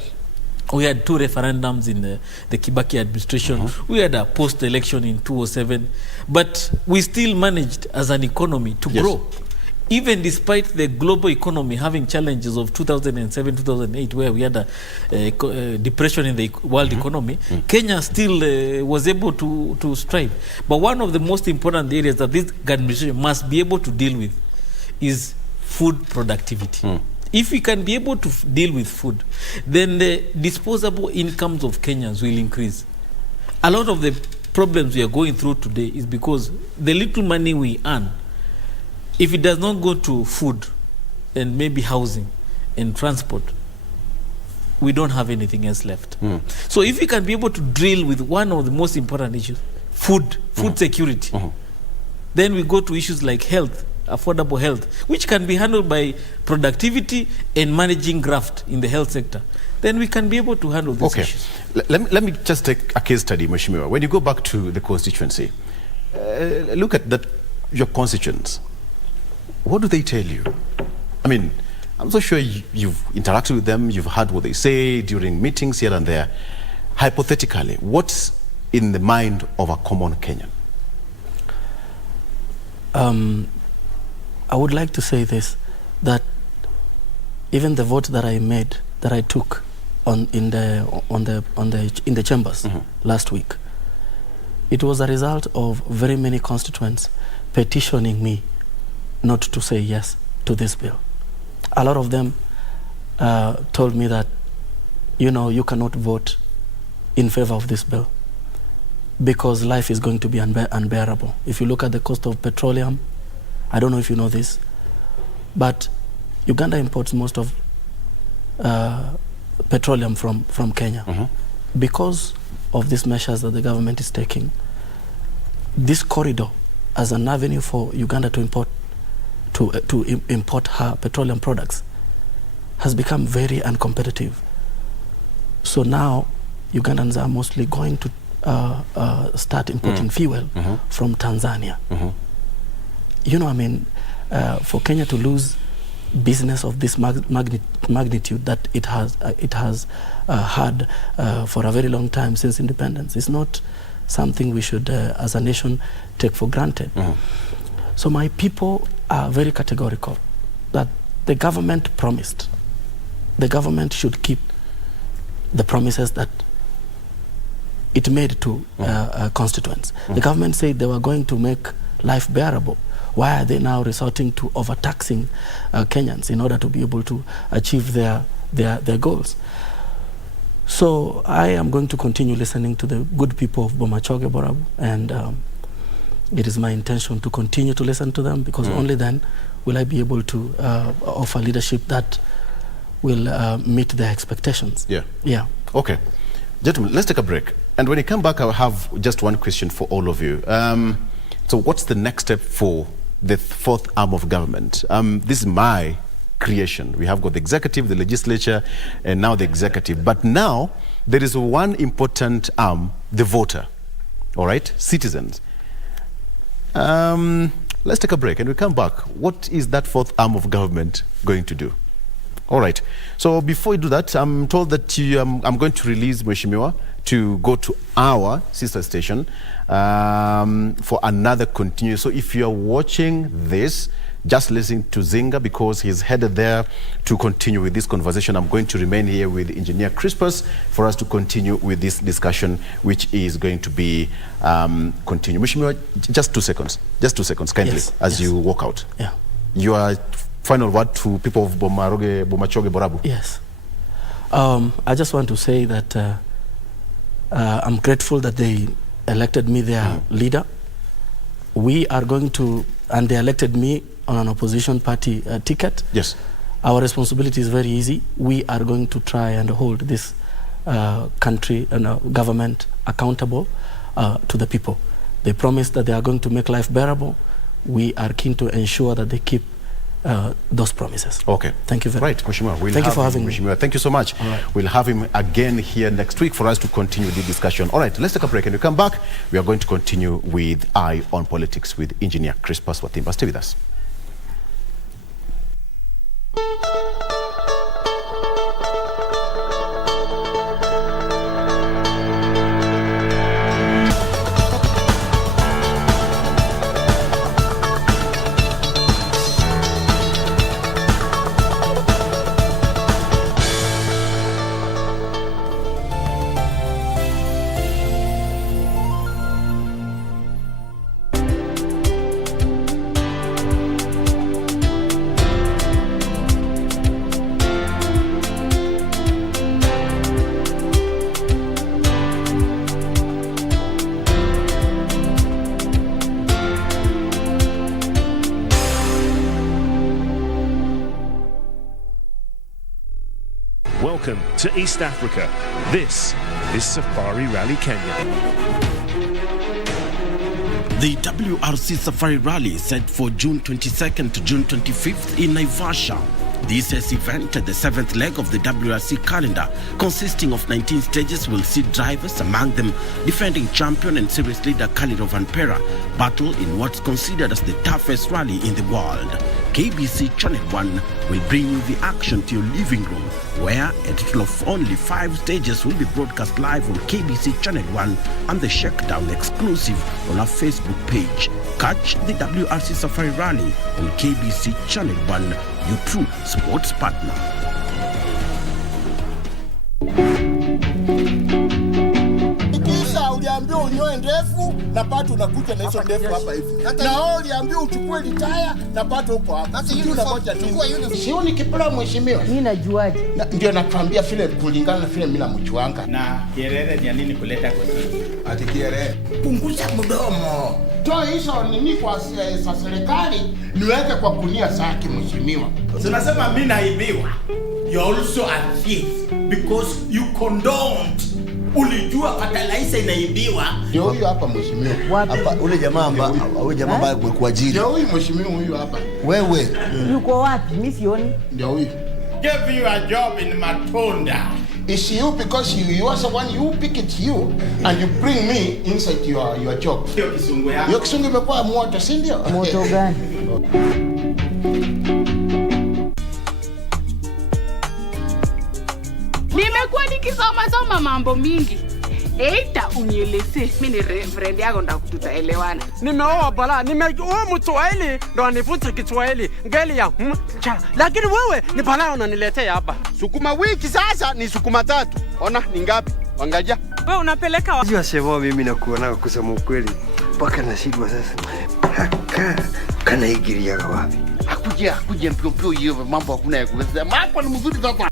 we had 2 referendums in the Kibaki administration. We had a post-election in 2007, but we still managed as an economy to grow. Even despite the global economy having challenges of 2007, 2008, where we had a depression in the world economy, Kenya still was able to strive. But one of the most important areas that this administration must be able to deal with is food productivity. If we can be able to deal with food, then the disposable incomes of Kenyans will increase. A lot of the problems we are going through today is because the little money we earn, if it does not go to food and maybe housing and transport, we don't have anything else left. So if we can be able to deal with one of the most important issues, food security, then we go to issues like health, affordable health, which can be handled by productivity and managing graft in the health sector. Then we can be able to handle these issues. Let me just take a case study, Mheshimiwa. When you go back to the constituency, look at your constituents. What do they tell you? I mean, I'm so sure you've interacted with them, you've heard what they say during meetings here and there. Hypothetically, what's in the mind of a common Kenyan? I would like to say this, that even the vote that I took in the chambers last week, it was a result of very many constituents petitioning me not to say yes to this bill. A lot of them told me that, you cannot vote in favor of this bill because life is going to be unbearable. If you look at the cost of petroleum, I don't know if you know this, but Uganda imports most of petroleum from Kenya. Because of these measures that the government is taking, this corridor as an avenue for Uganda to import her petroleum products has become very uncompetitive. So now Ugandans are mostly going to start importing fuel from Tanzania. For Kenya to lose business of this magnitude that it has had for a very long time since independence. It's not something we should, as a nation, take for granted. So my people are very categorical that the government promised. The government should keep the promises that it made to constituents. The government said they were going to make life bearable. Why are they now resorting to overtaxing Kenyans in order to be able to achieve their goals? So I am going to continue listening to the good people of Bomachoge Borabu, and it is my intention to continue to listen to them, because only then will I be able to offer leadership that will meet their expectations. Yeah. Okay. Gentlemen, let's take a break. And when you come back, I'll have just one question for all of you. So what's the next step for the fourth arm of government? This is my creation. We have got the executive, the legislature, and now the executive. But now there is one important arm, the voter. All right? Citizens. Let's take a break and we come back. What is that fourth arm of government going to do? All right. So before we do that, I'm told that I'm going to release Mheshimiwa to go to our sister station for another continue. So if you are watching this, just listen to Zinga, because he's headed there to continue with this conversation. I'm going to remain here with Engineer Crispus for us to continue with this discussion, which is going to be continue. Mheshimiwa, just 2 seconds. Just 2 seconds, kindly, as you walk out. Yeah. Your final word to people of Bomachoge Borabu. Yes. I just want to say that I'm grateful that they elected me their leader. We are going to, and they elected me on an opposition party ticket. Yes. Our responsibility is very easy. We are going to try and hold this country and government accountable to the people. They promised that they are going to make life bearable. We are keen to ensure that they keep those promises. Okay. Thank you very much. Right, Mheshimiwa. Thank you for having me. Thank you so much. Right. We'll have him again here next week for us to continue the discussion. All right, let's take a break, and we come back. We are going to continue with Eye on Politics with Engineer Crispus Watimba. Stay with us. Welcome to East Africa. This is Safari Rally Kenya. The WRC Safari Rally is set for June 22nd to June 25th in Naivasha. This year's event, the 7th leg of the WRC calendar, consisting of 19 stages, will see drivers, among them defending champion and series leader Khalid Vanpera, battle in what's considered as the toughest rally in the world. KBC Channel 1 will bring you the action to your living room, where a total of only 5 stages will be broadcast live on KBC Channel 1 and the Shakedown exclusive on our Facebook page. Catch the WRC Safari Rally on KBC Channel 1, your true sports partner. Uliambiwa unyoe ndefu na pato unakuja na hizo ndefu hapa hivi. Na wao uliambiwa uchukue litaya na pato huko hapa. Sasa hiyo unamoja tu. Sio ni kipula mheshimiwa. Mimi najuaje? Ndio nakwambia vile kulingana na vile mimi namchuanga. Na kierere ni nini kuleta kwa nini? Ati kierere. Punguza mdomo. Toa hizo nini kwa serikali niweke kwa kunia saki mheshimiwa. Tunasema mimi naibiwa. You also a thief because you condoned. Ulijua fertilizer inaibiwa. Ndio huyu hapa mheshimiwa. Hapa ule jamaa ambaye kuajiri. Ndio huyu mheshimiwa huyu hapa. Wewe. Yuko wapi? Mimi sioni. Ndio huyu. Give you a job in Matunda. It's you because you are the one you pick it you and you bring me inside your job. Hiyo kisungu yako. Hiyo kisungu imekuwa moto, si ndio? Moto gani? nikisoma mambo mingi. Eita unieleze, mimi ni friend yako tutaelewana. Nimeoa bala, nimeoa Mswahili ndo anifunze Kiswahili. Ngeli ya lakini wewe ni bala unaniletea hapa. Sukuma wiki sasa ni sukuma 3. Ona ni ngapi? Angalia. Wewe unapeleka wapi? Sio sema mimi nakuona kusema ukweli. Paka nashindwa sasa. Kana igiria wapi? Hakuje mpyo hiyo mambo hakuna ya kuweza. Mambo ni mzuri sasa.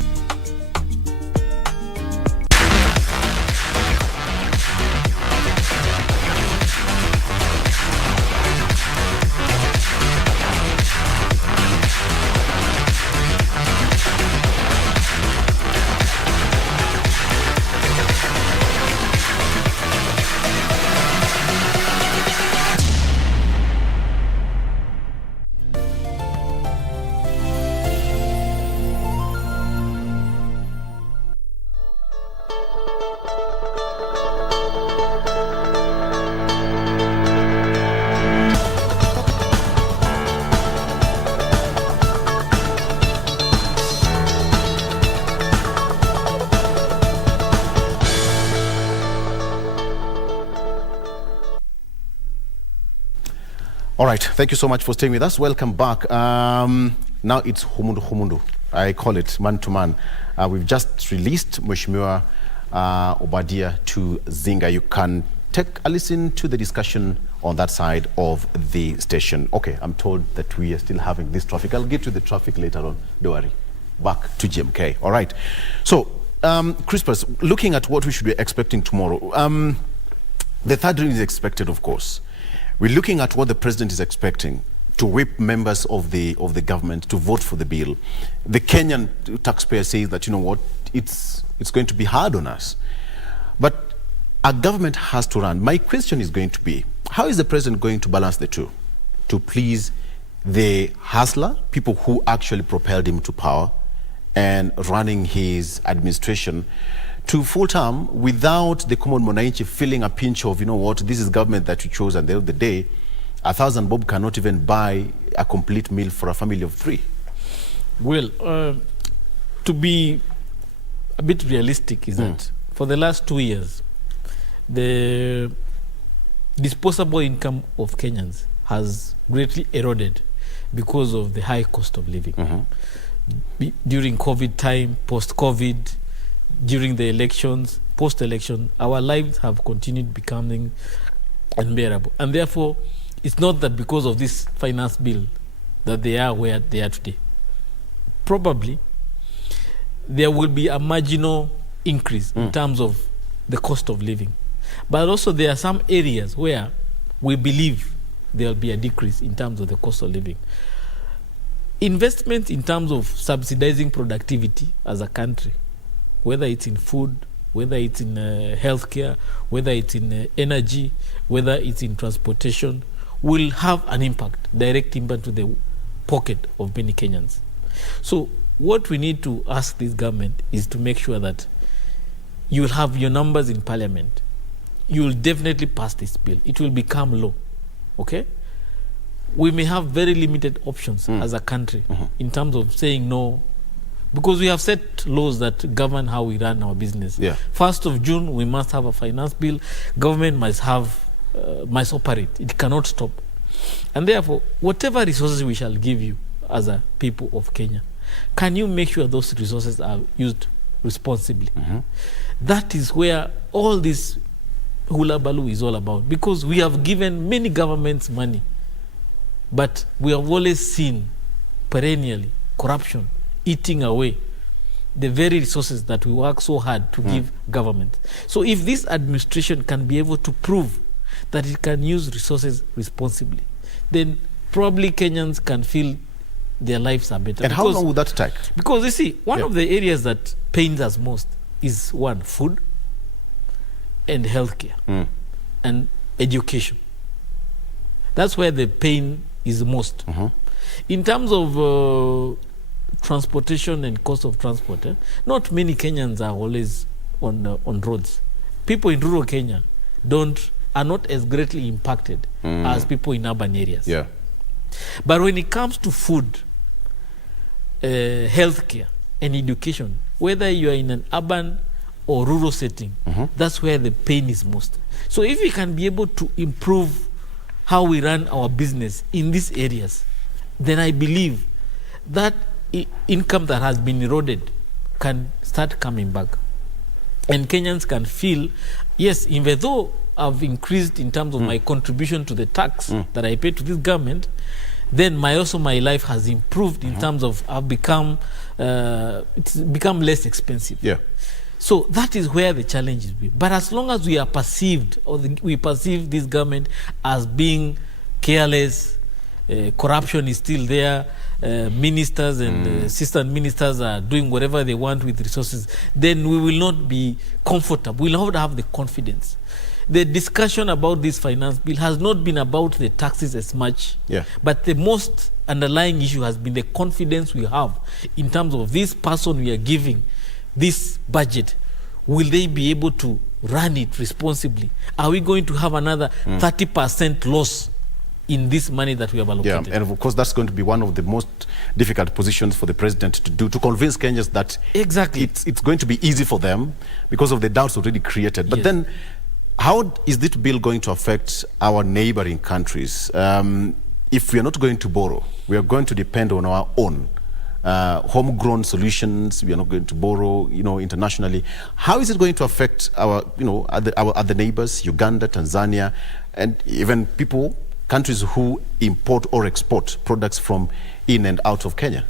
All right, thank you so much for staying with us. Welcome back. Now it's Humundu. I call it man to man. We've just released Mheshimiwa Obadia to Zinga. You can take a listen to the discussion on that side of the station. Okay, I'm told that we are still having this traffic. I'll get to the traffic later on. Don't worry. Back to GMK. All right. So, Crispus, looking at what we should be expecting tomorrow, the third reading is expected, of course. We're looking at what the president is expecting to whip members of the government to vote for the bill. The Kenyan taxpayer says that, you know what, it's going to be hard on us. But our government has to run. My question is going to be, how is the president going to balance the two to please the hustler, people who actually propelled him to power, and running his administration to full term without the common mwananchi feeling a pinch of, you know what, this is government that you chose, and at the end of the day, 1,000 bob cannot even buy a complete meal for a family of 3. Well, to be a bit realistic is that for the last 2 years, the disposable income of Kenyans has greatly eroded because of the high cost of living. During COVID time, post-COVID, during the elections, post-election, our lives have continued becoming unbearable. And therefore, it's not that because of this finance bill that they are where they are today. Probably, there will be a marginal increase in terms of the cost of living. But also there are some areas where we believe there will be a decrease in terms of the cost of living. Investment in terms of subsidizing productivity as a country, whether it's in food, whether it's in healthcare, whether it's in energy, whether it's in transportation, will have an impact, direct impact to the pocket of many Kenyans. So what we need to ask this government is to make sure that you will have your numbers in parliament. You will definitely pass this bill. It will become law, okay? We may have very limited options as a country in terms of saying no, because we have set laws that govern how we run our business. 1st of June, we must have a finance bill. Government must have, must operate. It cannot stop. And therefore, whatever resources we shall give you as a people of Kenya, can you make sure those resources are used responsibly? That is where all this hula baloo is all about, because we have given many governments money, but we have always seen perennially corruption eating away the very resources that we work so hard to give government. So if this administration can be able to prove that it can use resources responsibly, then probably Kenyans can feel their lives are better. And how long would that take? Because you see, one of the areas that pains us most is one, food and healthcare and education. That's where the pain is most. In terms of transportation and cost of transport, not many Kenyans are always on roads. People in rural Kenya are not as greatly impacted as people in urban areas. But when it comes to food, healthcare and education, whether you are in an urban or rural setting, that's where the pain is most. So if we can be able to improve how we run our business in these areas, then I believe that income that has been eroded can start coming back. And Kenyans can feel, yes, even though I've increased in terms of my contribution to the tax that I pay to this government, then my life has improved in terms of I've become, it's become less expensive. Yeah. So that is where the challenge is. But as long as we are perceived, or we perceive this government as being careless, corruption is still there, ministers and assistant ministers are doing whatever they want with resources, then we will not be comfortable. We will not have the confidence. The discussion about this finance bill has not been about the taxes as much, but the most underlying issue has been the confidence we have in terms of this person we are giving this budget. Will they be able to run it responsibly? Are we going to have another 30% loss in this money that we have allocated? Yeah, and of course that's going to be one of the most difficult positions for the president to do, to convince Kenyans that it's going to be easy for them because of the doubts already created. But then, how is this bill going to affect our neighboring countries? If we are not going to borrow, we are going to depend on our own homegrown solutions. We are not going to borrow, internationally. How is it going to affect our, our other neighbors, Uganda, Tanzania, and even countries who import or export products from in and out of Kenya?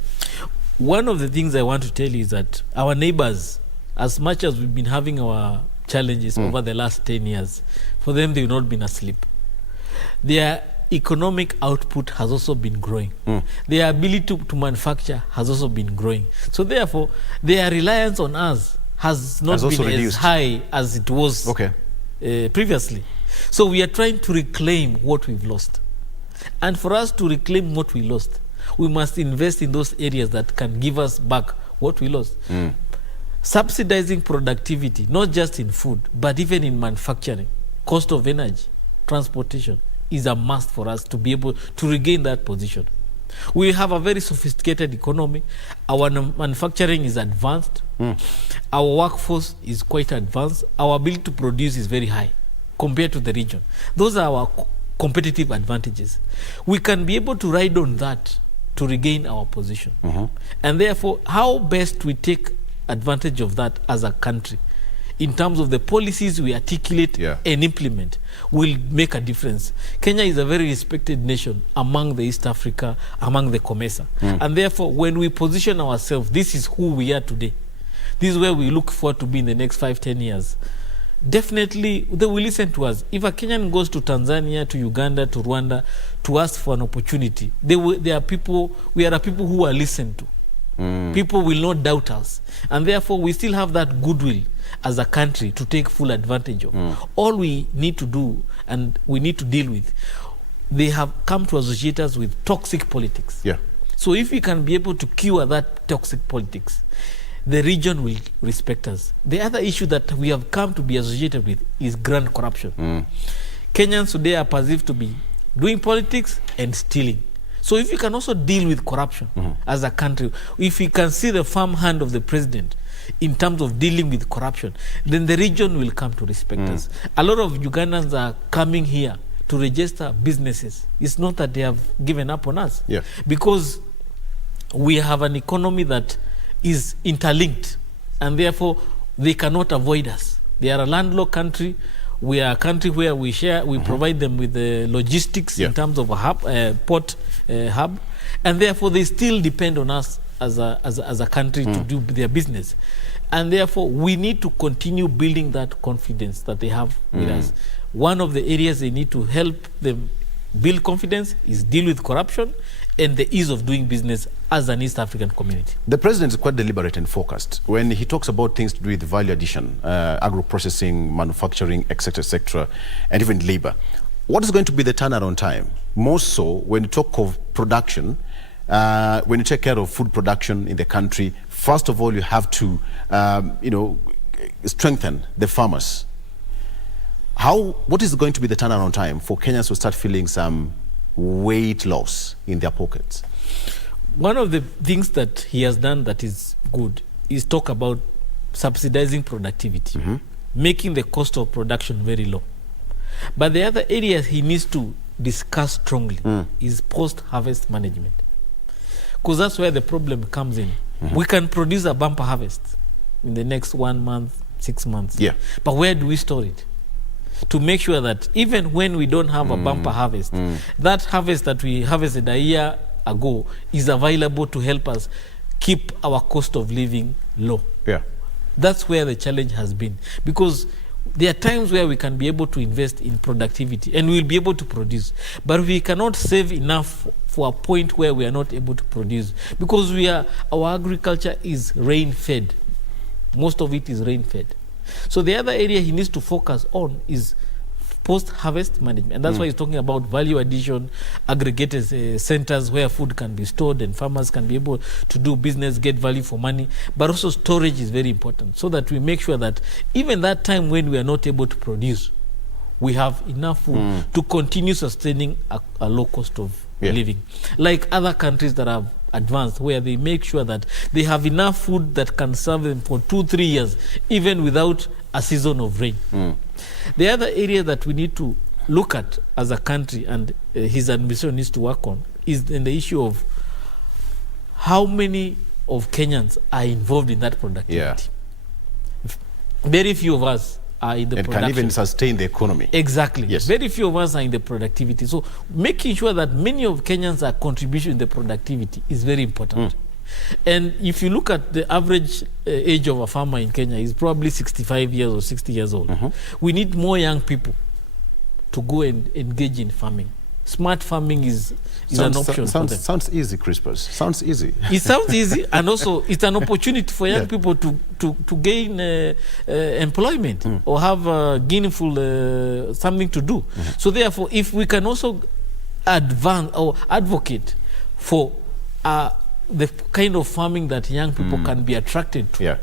One of the things I want to tell you is that our neighbors, as much as we've been having our challenges over the last 10 years, for them they've not been asleep. Their economic output has also been growing. Their ability to manufacture has also been growing. So therefore, their reliance on us has not been as high as it was previously. So we are trying to reclaim what we've lost. And for us to reclaim what we lost, we must invest in those areas that can give us back what we lost. Subsidizing productivity, not just in food, but even in manufacturing, cost of energy, transportation, is a must for us to be able to regain that position. We have a very sophisticated economy. Our manufacturing is advanced. Our workforce is quite advanced. Our ability to produce is very high compared to the region. Those are our competitive advantages. We can be able to ride on that to regain our position. And therefore, how best we take advantage of that as a country in terms of the policies we articulate and implement will make a difference. Kenya is a very respected nation among the East Africa, among the COMESA. And therefore, when we position ourselves, this is who we are today. This is where we look forward to be in the next 5-10 years. Definitely, they will listen to us. If a Kenyan goes to Tanzania, to Uganda, to Rwanda, to ask for an opportunity, we are a people who are listened to. People will not doubt us. And therefore, we still have that goodwill as a country to take full advantage of. All we need to do, and we need to deal with, they have come to associate us with toxic politics. So if we can be able to cure that toxic politics, the region will respect us. The other issue that we have come to be associated with is grand corruption. Kenyans today are perceived to be doing politics and stealing. So if we can also deal with corruption as a country, if we can see the firm hand of the president in terms of dealing with corruption, then the region will come to respect us. A lot of Ugandans are coming here to register businesses. It's not that they have given up on us. Because we have an economy that is interlinked, and therefore they cannot avoid us. They are a landlocked country. We are a country where we share, we provide them with the logistics in terms of a hub, port hub, and therefore they still depend on us as a country to do their business. And therefore we need to continue building that confidence that they have with us. One of the areas they need to help them build confidence is deal with corruption and the ease of doing business as an East African community. The president is quite deliberate and focused when he talks about things to do with value addition, agro-processing, manufacturing, etc., and even labor. What is going to be the turnaround time? More so when you talk of production, when you take care of food production in the country, first of all, you have to, strengthen the farmers. What is going to be the turnaround time for Kenyans to start feeling some weight loss in their pockets? One of the things that he has done that is good is talk about subsidizing productivity, making the cost of production very low. But the other areas he needs to discuss strongly is post-harvest management. Because that's where the problem comes in. We can produce a bumper harvest in the next 1 month, 6 months. Yeah. But where do we store it? To make sure that even when we don't have a bumper harvest, that harvest that we harvested a year ago is available to help us keep our cost of living low. Yeah. That's where the challenge has been. Because there are times where we can be able to invest in productivity and we'll be able to produce. But we cannot save enough for a point where we are not able to produce. Because our agriculture is rain-fed. Most of it is rain-fed. So the other area he needs to focus on is post-harvest management. And that's why he's talking about value addition, aggregated centers where food can be stored and farmers can be able to do business, get value for money. But also storage is very important so that we make sure that even that time when we are not able to produce, we have enough food to continue sustaining a low cost of living. Like other countries that have advanced, where they make sure that they have enough food that can serve them for 2-3 years, even without a season of rain. The other area that we need to look at as a country, and his administration needs to work on, is in the issue of how many of Kenyans are involved in that productivity. Very few of us are in the production. And can even sustain the economy. Exactly. Yes. Very few of us are in the productivity. So making sure that many of Kenyans are contributing in the productivity is very important. And if you look at the average age of a farmer in Kenya, is probably 65 years or 60 years old. We need more young people to go and engage in farming. Smart farming is an option for them. Sounds easy, Crispus. Sounds easy. It sounds easy, and also it's an opportunity for young people to gain employment or have gainful something to do. So therefore, if we can also advance or advocate for the kind of farming that young people can be attracted to,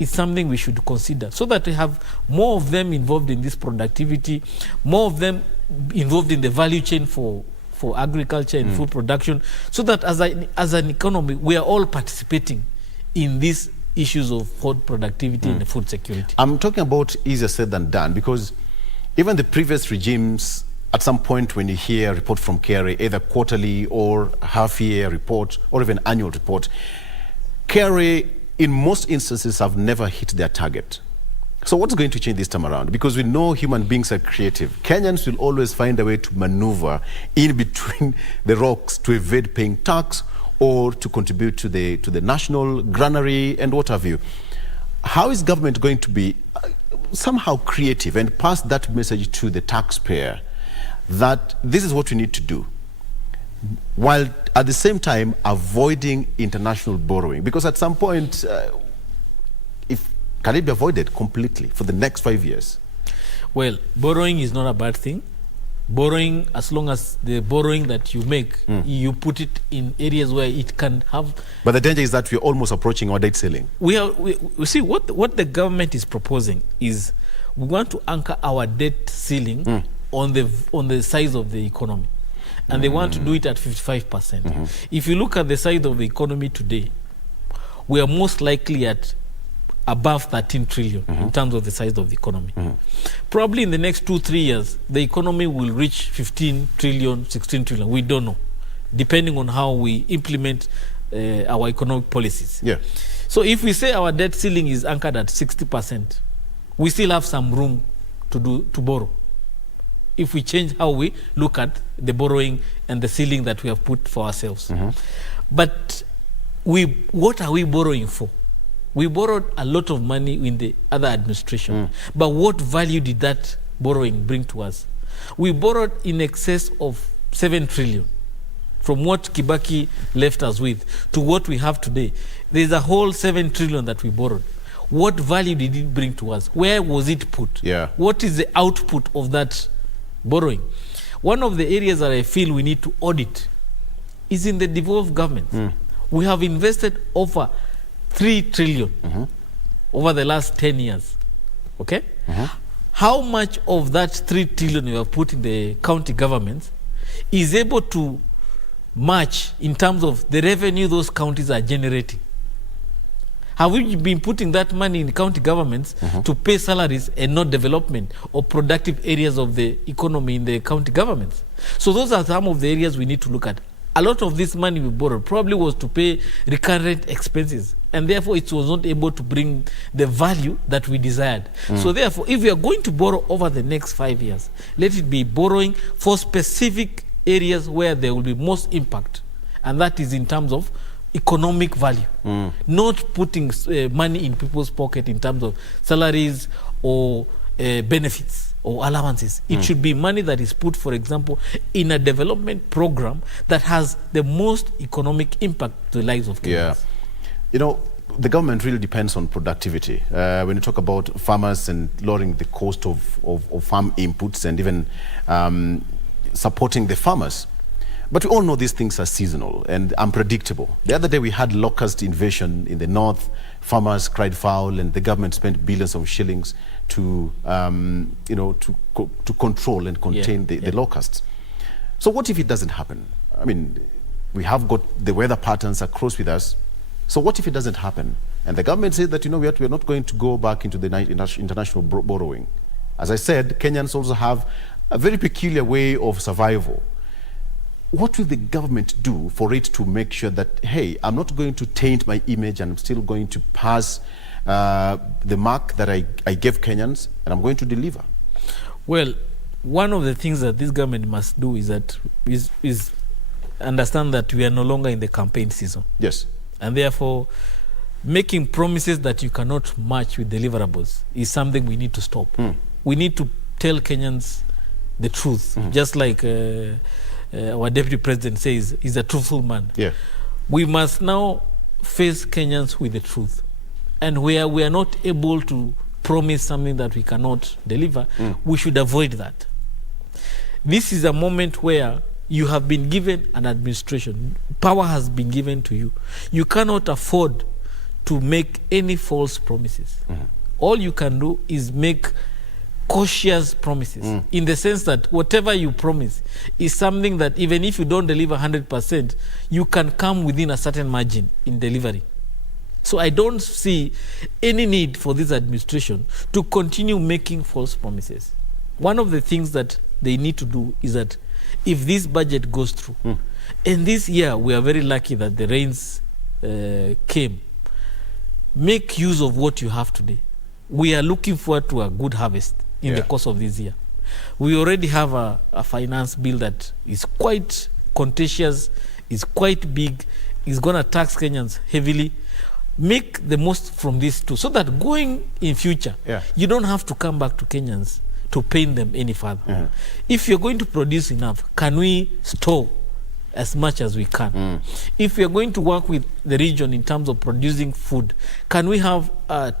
it's something we should consider, so that we have more of them involved in this productivity, more of them involved in the value chain for agriculture and food production, so that as an economy, we are all participating in these issues of food productivity and food security. I'm talking about easier said than done, because even the previous regimes, at some point when you hear a report from KRA, either quarterly or half-year report or even annual report, KRA in most instances have never hit their target. So what's going to change this time around? Because we know human beings are creative. Kenyans will always find a way to maneuver in between the rocks to evade paying tax or to contribute to the national granary and what have you. How is government going to be somehow creative and pass that message to the taxpayer that this is what we need to do, while at the same time avoiding international borrowing? Because at some point, can it be avoided completely for the next 5 years? Well, borrowing is not a bad thing. Borrowing, as long as the borrowing that you make, you put it in areas where it can have... But the danger is that we're almost approaching our debt ceiling. We see, what the government is proposing is we want to anchor our debt ceiling on the size of the economy. And they want to do it at 55%. If you look at the size of the economy today, we are most likely at above 13 trillion in terms of the size of the economy. Probably in the next 2-3 years, the economy will reach 15 trillion, 16 trillion. We don't know, depending on how we implement our economic policies. So if we say our debt ceiling is anchored at 60%, we still have some room to borrow, if we change how we look at the borrowing and the ceiling that we have put for ourselves. But what are we borrowing for? We borrowed a lot of money in the other administration, but what value did that borrowing bring to us? We borrowed in excess of 7 trillion from what Kibaki left us with to what we have today. There's a whole 7 trillion that we borrowed. What value did it bring to us? Where was it put? What is the output of that borrowing? One of the areas that I feel we need to audit is in the devolved government. We have invested over 3 trillion over the last 10 years. Okay? How much of that 3 trillion we have put in the county governments is able to match in terms of the revenue those counties are generating? Have we been putting that money in county governments to pay salaries and not development or productive areas of the economy in the county governments? So those are some of the areas we need to look at. A lot of this money we borrowed probably was to pay recurrent expenses, and therefore it was not able to bring the value that we desired. So therefore, if we are going to borrow over the next 5 years, let it be borrowing for specific areas where there will be most impact, and that is in terms of economic value, not putting money in people's pocket in terms of salaries or benefits or allowances. It should be money that is put, for example, in a development program that has the most economic impact to the lives of Kenyans. Yeah. You know, the government really depends on productivity. When you talk about farmers and lowering the cost of farm inputs and even supporting the farmers. But we all know these things are seasonal and unpredictable. The other day we had locust invasion in the north. Farmers cried foul, and the government spent billions of shillings to, you know, to control and contain the locusts. So what if it doesn't happen? I mean, we have got the weather patterns are close with us. So what if it doesn't happen? And the government said that, you know, we are not going to go back into the international borrowing. As I said, Kenyans also have a very peculiar way of survival. What will the government do for it to make sure that, hey, I'm not going to taint my image and I'm still going to pass the mark that I gave Kenyans, and I'm going to deliver? Well, one of the things that this government must do is understand that we are no longer in the campaign season. Yes. And therefore, making promises that you cannot match with deliverables is something we need to stop. We need to tell Kenyans the truth, just like our deputy president says, he's a truthful man. Yeah. We must now face Kenyans with the truth. And where we are not able to promise something that we cannot deliver, we should avoid that. This is a moment where you have been given an administration. Power has been given to you. You cannot afford to make any false promises. All you can do is make cautious promises, in the sense that whatever you promise is something that even if you don't deliver 100%, you can come within a certain margin in delivery. So I don't see any need for this administration to continue making false promises. One of the things that they need to do is that if this budget goes through, and this year we are very lucky that the rains came, make use of what you have today. We are looking forward to a good harvest in the course of this year. We already have a finance bill that is quite contentious, is quite big, is going to tax Kenyans heavily. Make the most from this too, so that going in future, you don't have to come back to Kenyans to pain them any further. If you're going to produce enough, can we store as much as we can? If we are going to work with the region in terms of producing food, can we have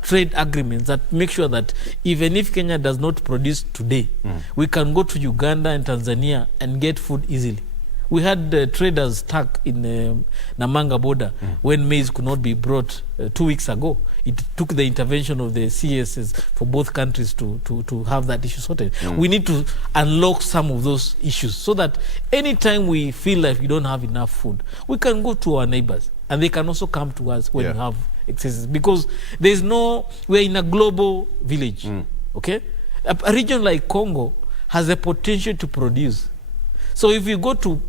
trade agreements that make sure that even if Kenya does not produce today, we can go to Uganda and Tanzania and get food easily? We had traders stuck in Namanga border when maize could not be brought 2 weeks ago. It took the intervention of the CSs for both countries to have that issue sorted. We need to unlock some of those issues so that anytime we feel like we don't have enough food, we can go to our neighbors and they can also come to us when we have excesses. Because there's we're in a global village, okay? A region like Congo has the potential to produce. So if we go to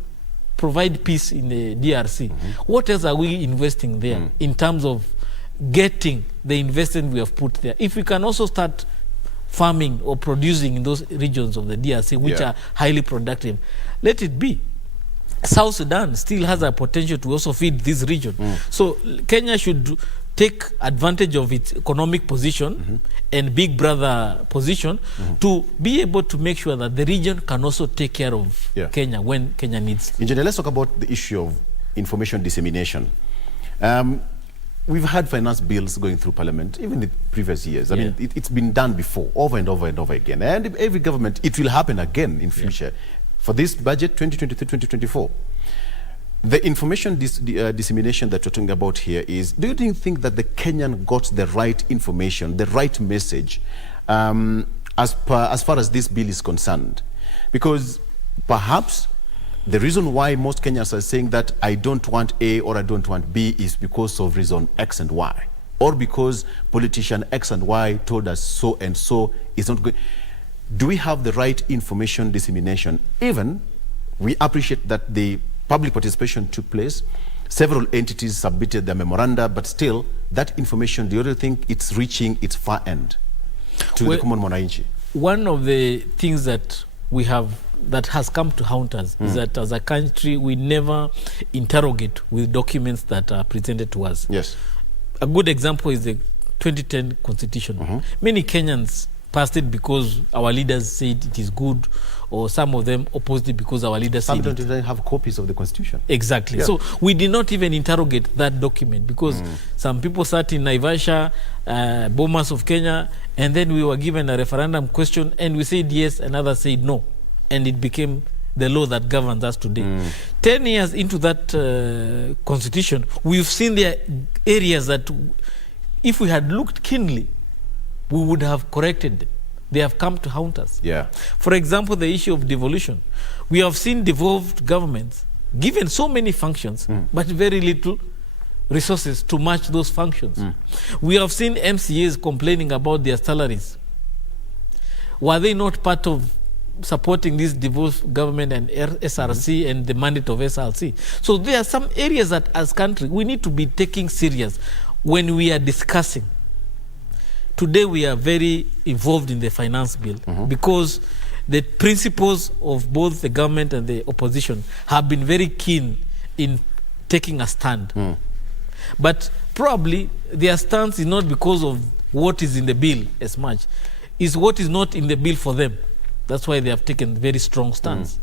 provide peace in the DRC, what else are we investing there in terms of getting the investment we have put there? If we can also start farming or producing in those regions of the DRC, which are highly productive, let it be. South Sudan still has a potential to also feed this region. So Kenya should take advantage of its economic position and big brother position to be able to make sure that the region can also take care of Kenya when Kenya needs. Engineer, let's talk about the issue of information dissemination. We've had finance bills going through Parliament, even in the previous years. I mean, it's been done before, over and over and over again. And every government, it will happen again in future. For this budget, 2023-2024. The information dissemination that we're talking about here is, do you think that the Kenyan got the right information, the right message, as far as this bill is concerned? Because perhaps the reason why most Kenyans are saying that I don't want A or I don't want B is because of reason X and Y. or because politician X and Y told us so and so is not going. Do we have the right information dissemination? Even we appreciate that the public participation took place. Several entities submitted their memoranda, but still, that information, do you really think it's reaching its far end to the common mwananchi? One of the things that we have that has come to haunt us is that as a country, we never interrogate with documents that are presented to us. Yes. A good example is the 2010 Constitution. Many Kenyans passed it because our leaders said it is good, or some of them opposed it because our leaders said it. Some don't even have copies of the Constitution. Exactly. Yeah. So we did not even interrogate that document because some people sat in Naivasha, Bomas of Kenya, and then we were given a referendum question and we said yes and others said no. And it became the law that governs us today. 10 years into that Constitution, we've seen there areas that if we had looked keenly, we would have corrected them. They have come to haunt us. Yeah. For example, the issue of devolution. We have seen devolved governments given so many functions, but very little resources to match those functions. We have seen MCAs complaining about their salaries. Were they not part of supporting this devolved government and SRC and the mandate of SRC? So there are some areas that as country we need to be taking serious when we are discussing. Today we are very involved in the finance bill because the principles of both the government and the opposition have been very keen in taking a stand. But probably their stance is not because of what is in the bill as much. It's what is not in the bill for them. That's why they have taken very strong stance.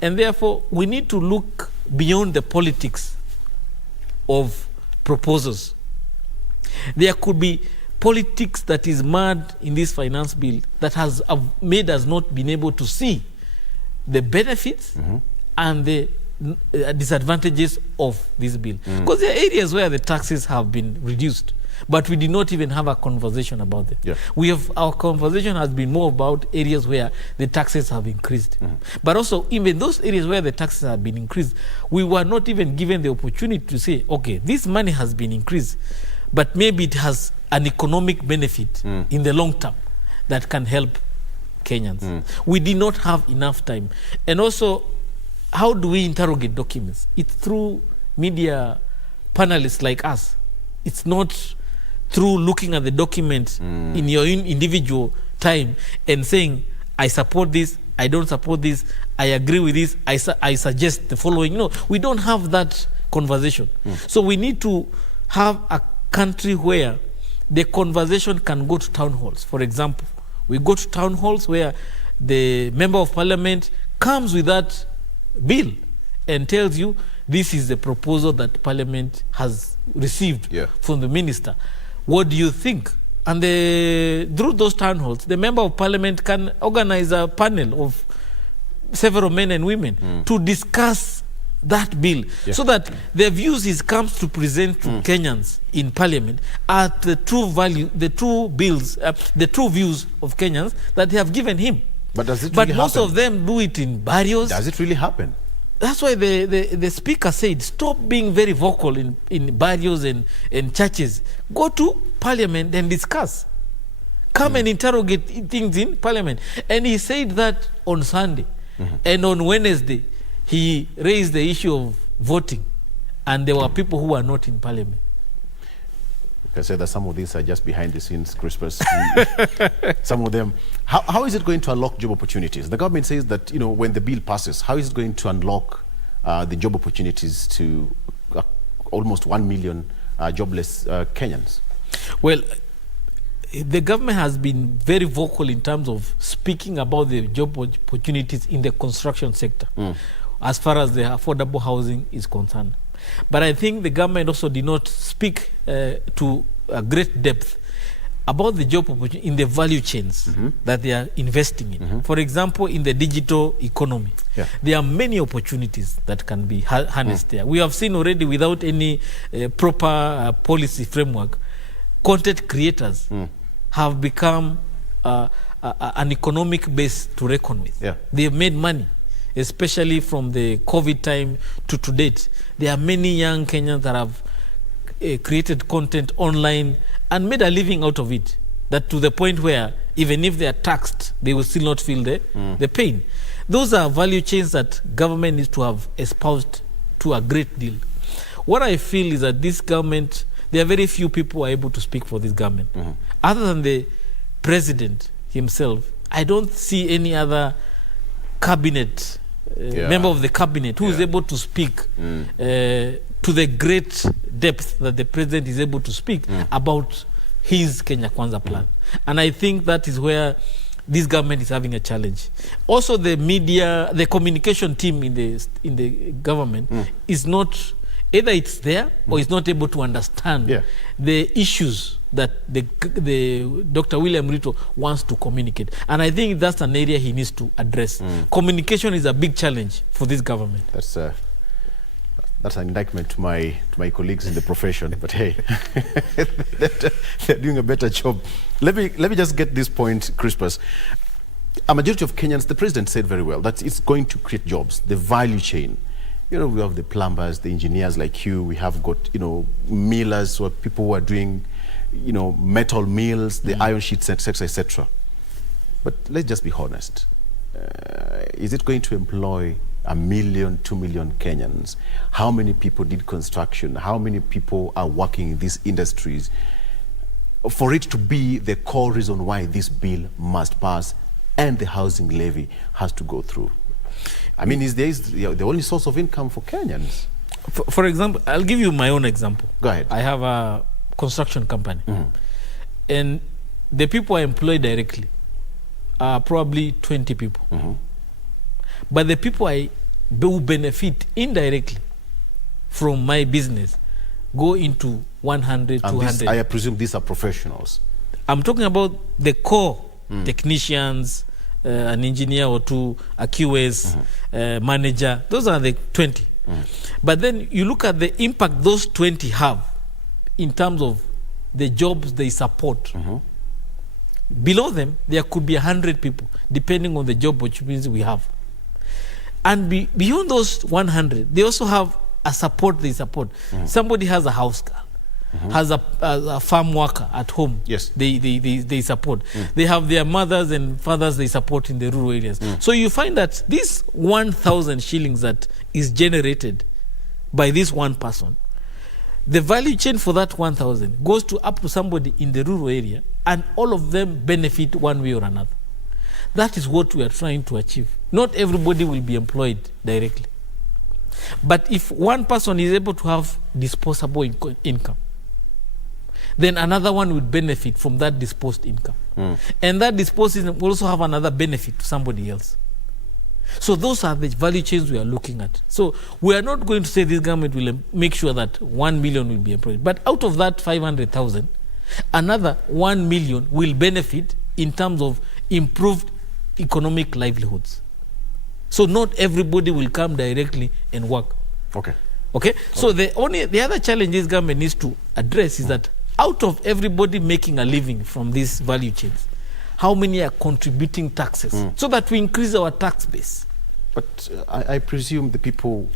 And therefore, we need to look beyond the politics of proposals. There could be politics that is mad in this finance bill that has made us not been able to see the benefits and the disadvantages of this bill. Because there are areas where the taxes have been reduced, but we did not even have a conversation about them. Our conversation has been more about areas where the taxes have increased. But also, even those areas where the taxes have been increased, we were not even given the opportunity to say, okay, this money has been increased, but maybe it has an economic benefit in the long term that can help Kenyans. We did not have enough time. And also, how do we interrogate documents? It's through media panelists like us. It's not through looking at the document in your individual time and saying, I support this, I don't support this, I agree with this, I suggest the following. No, we don't have that conversation. So we need to have a country where the conversation can go to town halls. For example, we go to town halls where the member of parliament comes with that bill and tells you this is the proposal that parliament has received from the minister. What do you think? And through those town halls, the member of parliament can organize a panel of several men and women to discuss that bill so that their views comes to present to Kenyans in parliament at the true value, the true bills, the true views of Kenyans that they have given him. But does it but really most happen? of them do it in barrios. Does it really happen? That's why the speaker said, stop being very vocal in barrios and churches. Go to parliament and discuss. Come and interrogate things in parliament. And he said that on Sunday. And on Wednesday, he raised the issue of voting. And there were people who were not in parliament. You can say that some of these are just behind the scenes, Crispus. Some of them. How is it going to unlock job opportunities? The government says that, you know, when the bill passes, how is it going to unlock the job opportunities to almost 1 million jobless Kenyans? Well, the government has been very vocal in terms of speaking about the job opportunities in the construction sector, as far as the affordable housing is concerned. But I think the government also did not speak to a great depth about the job opportunity in the value chains that they are investing in. For example, in the digital economy, there are many opportunities that can be harnessed there. We have seen already, without any proper policy framework, content creators have become an economic base to reckon with. They have made money, especially from the COVID time to date. There are many young Kenyans that have created content online and made a living out of it. That to the point where even if they are taxed, they will still not feel the pain. Those are value chains that government needs to have espoused to a great deal. What I feel is that this government, there are very few people who are able to speak for this government. Other than the president himself, I don't see any other cabinet, member of the cabinet who is able to speak to the great depth that the president is able to speak about his Kenya Kwanza plan. And I think that is where this government is having a challenge. Also, the media, the communication team in the government is not, either it's there or it's not able to understand the issues that the Dr. William Ruto wants to communicate. And I think that's an area he needs to address. Communication is a big challenge for this government. That's an indictment to my colleagues in the profession, but hey, they're doing a better job. Let me just get this point, Crispus. A majority of Kenyans, the president said very well, that it's going to create jobs, the value chain. You know, we have the plumbers, the engineers like you, we have got, you know, millers, or people who are doing, you know, metal mills, the iron sheets, etc., etc. But let's just be honest. Is it going to employ 1 million, 2 million Kenyans? How many people did construction? How many people are working in these industries? For it to be the core reason why this bill must pass and the housing levy has to go through. I mean, is the only source of income for Kenyans? For example, I'll give you my own example. Go ahead. I have a construction company. And the people I employ directly are probably 20 people. But the people who benefit indirectly from my business go into 100, and 200. I presume these are professionals. I'm talking about the core technicians, an engineer or two, a QS, manager. Those are the 20. But then you look at the impact those 20 have in terms of the jobs they support. Below them, there could be 100 people, depending on the job opportunities we have. And beyond those 100, they also have a support they support. Somebody has a house girl, has a farm worker at home. Yes. They support. They have their mothers and fathers they support in the rural areas. So you find that this 1,000 shillings that is generated by this one person, the value chain for that 1,000 goes to up to somebody in the rural area, and all of them benefit one way or another. That is what we are trying to achieve. Not everybody will be employed directly. But if one person is able to have disposable income, then another one would benefit from that disposed income. And that disposed income will also have another benefit to somebody else. So those are the value chains we are looking at. So we are not going to say this government will make sure that 1 million will be employed. But out of that 500,000, another 1 million will benefit in terms of improved economic livelihoods. So not everybody will come directly and work. Okay. So the other challenge this government needs to address is that out of everybody making a living from these value chains, how many are contributing taxes so that we increase our tax base? But I presume the people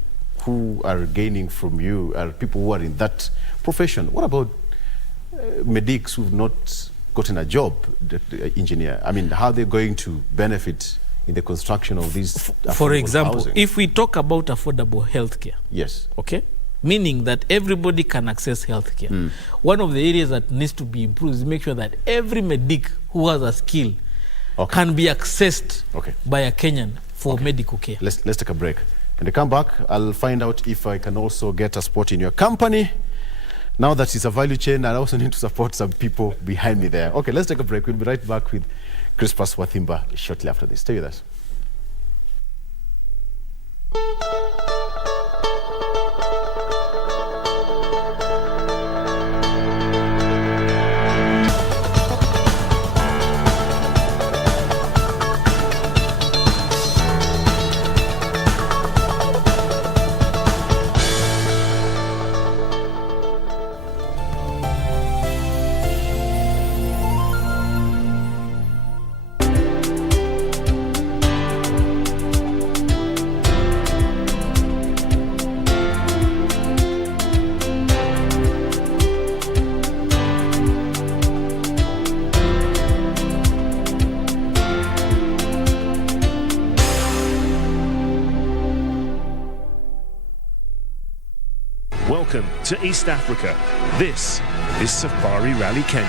who are gaining from you are people who are in that profession. What about medics who've not gotten a job, the engineer? I mean, how are they going to benefit in the construction of these? For example, housing? If we talk about affordable healthcare, yes, meaning that everybody can access healthcare. One of the areas that needs to be improved is make sure that every medic who has a skill can be accessed by a Kenyan for medical care. Let's take a break. When I come back, I'll find out if I can also get a spot in your company. Now that it's a value chain, I also need to support some people behind me there. Okay, let's take a break. We'll be right back with Crispus Wathimba shortly after this. Stay with us. to East Africa. This is Safari Rally Kenya.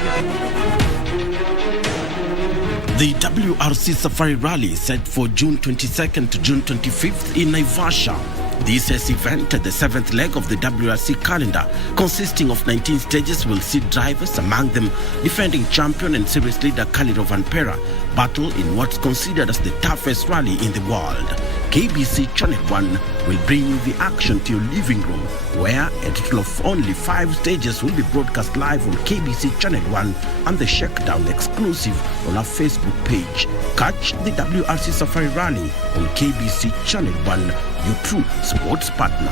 The WRC Safari Rally is set for June 22nd to June 25th in Naivasha. This year's event, the 7th leg of the WRC calendar, consisting of 19 stages, will see drivers, among them defending champion and series leader Khalid Vanpera, battle in what's considered as the toughest rally in the world. KBC Channel 1 will bring the action to your living room, where a total of only 5 stages will be broadcast live on KBC Channel 1 and the Shakedown exclusive on our Facebook page. Catch the WRC Safari Rally on KBC Channel 1, your true sports partner.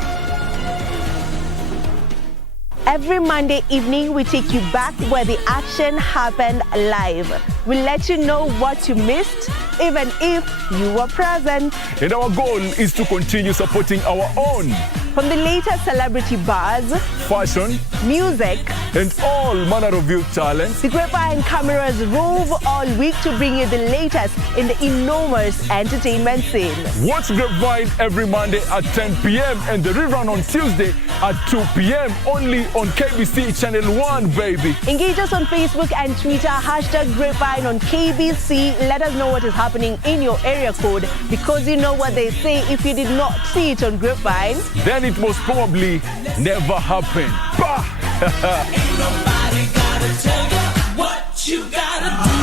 Every Monday evening, we take you back where the action happened live. We'll let you know what you missed, even if you were present. And our goal is to continue supporting our own. From the latest celebrity buzz, fashion, music, and all manner of youth talents, the Grapevine cameras rove all week to bring you the latest in the enormous entertainment scene. Watch Grapevine every Monday at 10 p.m. and the rerun on Tuesday at 2 p.m. only on KBC Channel 1, baby. Engage us on Facebook and Twitter, hashtag Grapevine on KBC. Let us know what is happening in your area code, because you know what they say, if you did not see it on Grapevine, then it most probably never happened. Bah! Ain't nobody gotta tell you what you gotta do.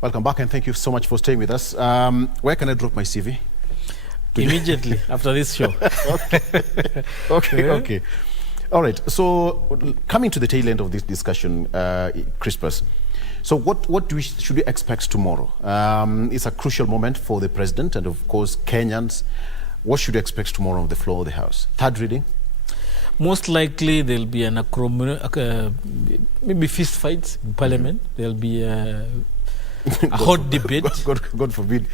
Welcome back, and thank you so much for staying with us. Where can I drop my CV? Immediately after this show. Okay. All right. So, coming to the tail end of this discussion, Crispus. So, what should we expect tomorrow? It's a crucial moment for the president and, of course, Kenyans. What should we expect tomorrow on the floor of the House? Third reading? Most likely there'll be maybe fist fights in Parliament. There'll be a hot debate. God forbid.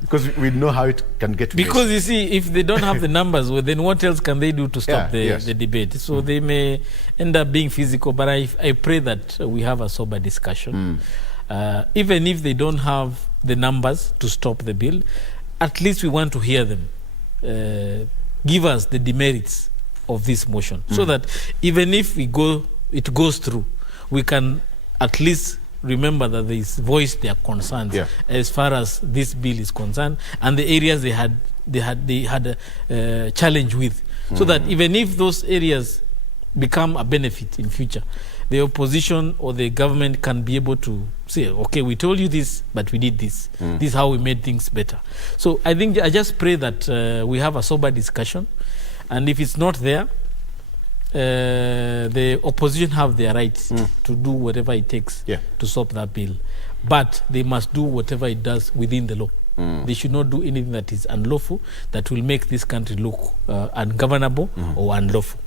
Because we know how it can get. Because you see, if they don't have the numbers, well, then what else can they do to stop the debate? So they may end up being physical, but I pray that we have a sober discussion. Even if they don't have the numbers to stop the bill, at least we want to hear them. Give us the demerits of this motion, so that even if it goes through, we can at least remember that they voiced their concerns as far as this bill is concerned, and the areas they had a challenge with, so that even if those areas become a benefit in future, the opposition or the government can be able to say, okay, we told you this, but we did this. This is how we made things better. So I just pray that we have a sober discussion, and if it's not there, the opposition have their rights to do whatever it takes to stop that bill, but they must do whatever it does within the law. They should not do anything that is unlawful, that will make this country look ungovernable or unlawful.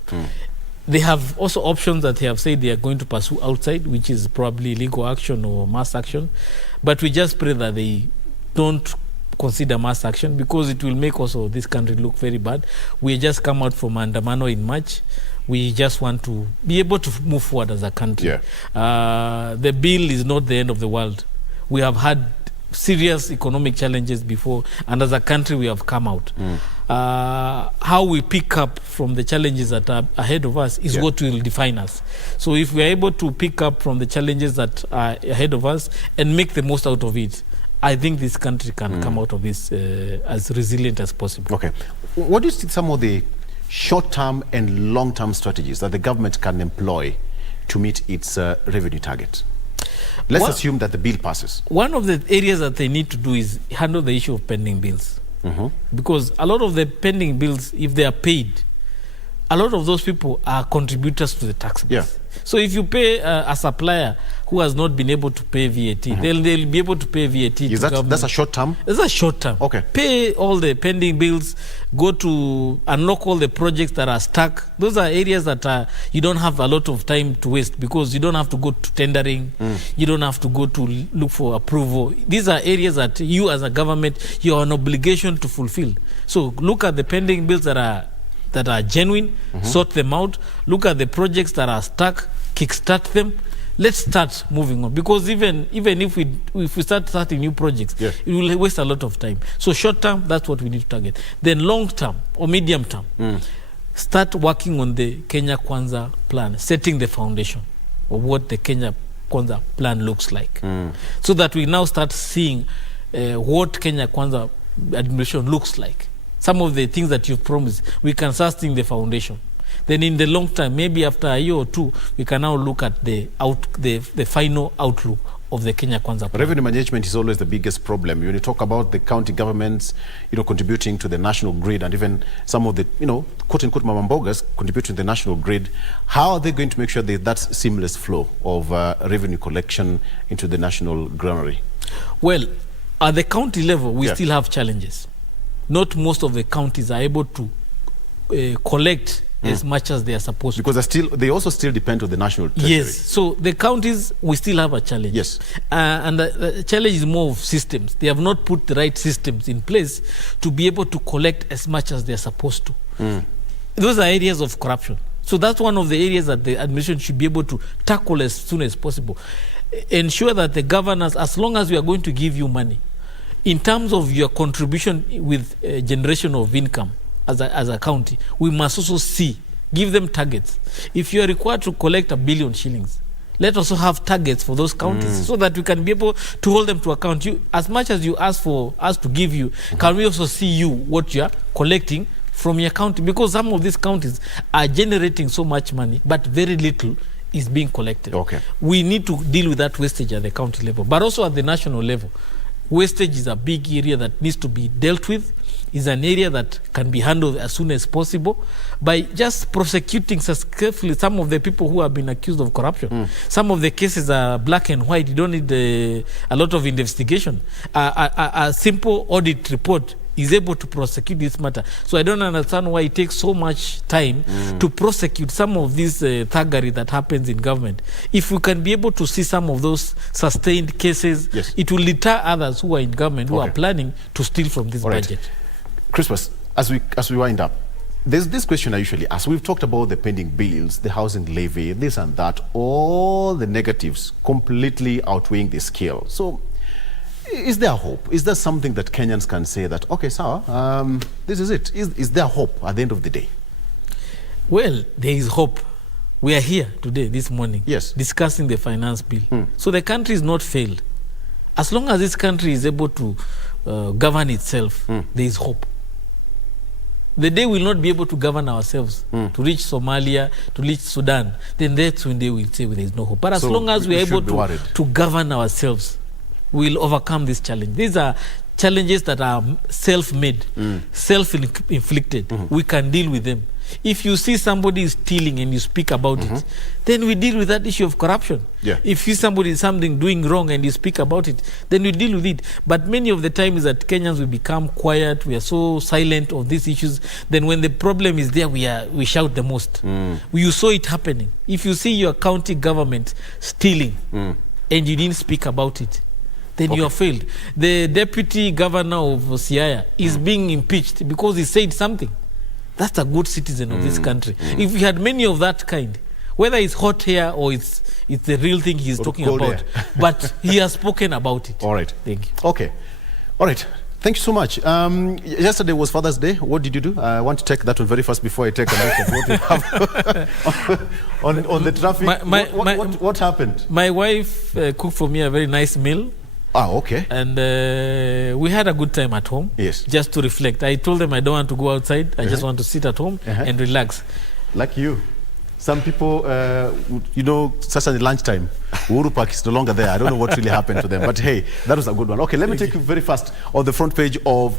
They have also options that they have said they are going to pursue outside, which is probably legal action or mass action, but we just pray that they don't consider mass action, because it will make also this country look very bad. We just come out from Andamano in March. We just want to be able to move forward as a country. The bill is not the end of the world. We have had serious economic challenges before, and as a country we have come out. How we pick up from the challenges that are ahead of us is what will define us. So if we are able to pick up from the challenges that are ahead of us and make the most out of it, I think this country can come out of this as resilient as possible. Okay. What do you see some of the short-term and long-term strategies that the government can employ to meet its revenue target? Let's assume that the bill passes. One of the areas that they need to do is handle the issue of pending bills. Because a lot of the pending bills, if they are paid, a lot of those people are contributors to the tax base. Yeah. So if you pay a supplier who has not been able to pay VAT, they'll be able to pay VAT to government. That's a short term? It's a short term. Okay. Pay all the pending bills, go to unlock all the projects that are stuck. Those are areas that you don't have a lot of time to waste, because you don't have to go to tendering, you don't have to go to look for approval. These are areas that you as a government, you have an obligation to fulfill. So look at the pending bills that are genuine, sort them out. Look at the projects that are stuck, kickstart them. Let's start moving on, because even if we start starting new projects, it will waste a lot of time. So short term, that's what we need to target. Then long term or medium term, start working on the Kenya Kwanza plan, setting the foundation of what the Kenya Kwanza plan looks like, so that we now start seeing what Kenya Kwanza administration looks like. Some of the things that you've promised, we can start seeing the foundation. Then in the long term, maybe after a year or two, we can now look at the final outlook of the Kenya Kwanza plan. Revenue management is always the biggest problem. When you talk about the county governments, contributing to the national grid, and even some of the, quote-unquote mamambogas contributing to the national grid, how are they going to make sure that seamless flow of revenue collection into the national granary? Well, at the county level, we still have challenges. Not most of the counties are able to collect as much as they are supposed to. Because they also still depend on the national treasury. Yes, so the counties, we still have a challenge. Yes. And the challenge is more of systems. They have not put the right systems in place to be able to collect as much as they are supposed to. Those are areas of corruption. So that's one of the areas that the administration should be able to tackle as soon as possible. Ensure that the governors, as long as we are going to give you money, in terms of your contribution with generation of income as a county, we must also give them targets. If you are required to collect 1 billion shillings, let us also have targets for those counties, so that we can be able to hold them to account. As much as you ask for us to give you, can we also see what you are collecting from your county? Because some of these counties are generating so much money, but very little is being collected. Okay. We need to deal with that wastage at the county level, but also at the national level. Wastage is a big area that needs to be dealt with. Is an area that can be handled as soon as possible by just prosecuting successfully some of the people who have been accused of corruption. Some of the cases are black and white. You don't need a lot of investigation. A simple audit report is able to prosecute this matter. So I don't understand why it takes so much time to prosecute some of this thuggery that happens in government. If we can be able to see some of those sustained cases, it will deter others who are in government who are planning to steal from this budget. Christmas, as we wind up, there's this question I usually ask. We've talked about the pending bills, the housing levy, this and that, all the negatives completely outweighing the scale. So is there hope? Is there something that Kenyans can say that, okay, sir, this is it? Is there hope at the end of the day? Well, there is hope. We are here today, this morning, discussing the finance bill. So the country is not failed. As long as this country is able to govern itself, there is hope. The day we will not be able to govern ourselves, to reach Somalia, to reach Sudan, then that's when they will say there is no hope. But as long as we are able to govern ourselves, we will overcome this challenge. These are challenges that are self-made, self-inflicted. We can deal with them. If you see somebody is stealing and you speak about it, then we deal with that issue of corruption. If you see somebody is doing wrong and you speak about it, then we deal with it. But many of the time is that Kenyans will become quiet. We are so silent on these issues. Then when the problem is there, we shout the most. You saw it happening. If you see your county government stealing and you didn't speak about it, then you are failed. The deputy governor of Siaya is being impeached because he said something. That's a good citizen of this country. If we had many of that kind, whether it's hot air or it's the real thing he's talking about, but he has spoken about it. All right. Thank you. Okay. All right. Thank you so much. Yesterday was Father's Day. What did you do? I want to take that one very fast before I take a look at what we have on the traffic. What happened? My wife cooked for me a very nice meal. Okay. And we had a good time at home. Just to reflect. I told them I don't want to go outside. I just want to sit at home and relax. Like you. Some people, such as lunchtime. Uhuru Park is no longer there. I don't know what really happened to them. But hey, that was a good one. Okay, let me take you very fast on the front page of,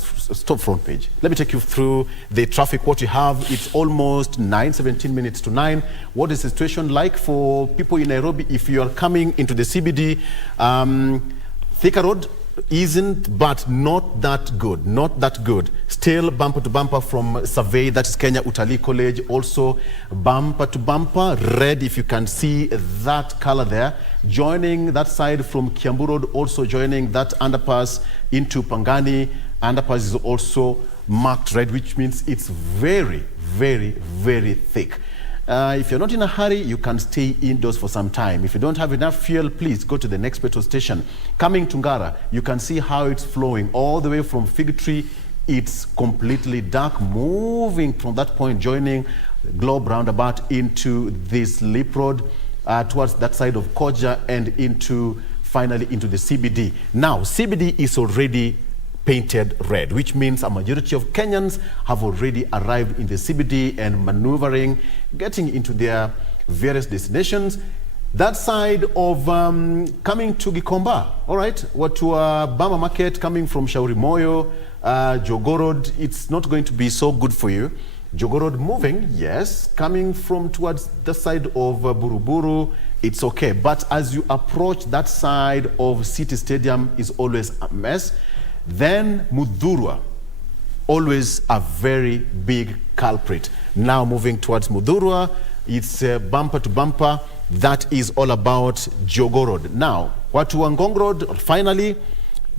stop front page. Let me take you through the traffic. What you have, it's almost 17 minutes to 9. What is the situation like for people in Nairobi if you are coming into the CBD? Thika Road isn't, but not that good, not that good. Still bumper to bumper from Survey, that is Kenya Utalii College, also bumper to bumper, red if you can see that color there. Joining that side from Kiambu Road, also joining that underpass into Pangani, underpass is also marked red, which means it's very, very, very thick. If you're not in a hurry, you can stay indoors for some time. If you don't have enough fuel, please go to the next petrol station. Coming to Ngara, you can see how it's flowing all the way from Fig Tree. It's completely dark, moving from that point, joining Globe Roundabout into this Lip Road, towards that side of Koja and finally into the CBD. Now, CBD is already painted red, which means a majority of Kenyans have already arrived in the CBD and maneuvering, getting into their various destinations. That side of coming to Gikomba, all right, what to Bama Market, coming from Shauri Moyo, Jogoo Road, it's not going to be so good for you. Jogoo Road moving, yes, coming from towards the side of Buruburu, it's okay. But as you approach that side of City Stadium is always a mess. Then Mudhurwa, always a very big culprit. Now moving towards Mudhurwa, it's bumper to bumper. That is all about Jogoo Road. Now, Watu Ngong Road, finally,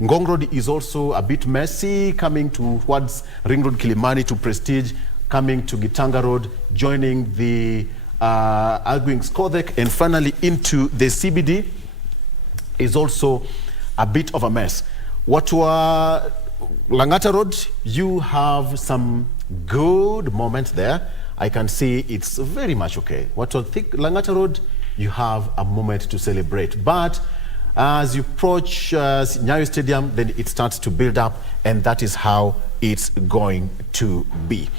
Ngong Road is also a bit messy, coming towards Ring Road Kilimani to Prestige, coming to Gitanga Road, joining the Arguing Skodek, and finally into the CBD is also a bit of a mess. Watu Langata Road, you have some good moments there. I can see it's very much okay. Watu Langata Road, you have a moment to celebrate. But as you approach Nyayo Stadium, then it starts to build up, and that is how it's going to be.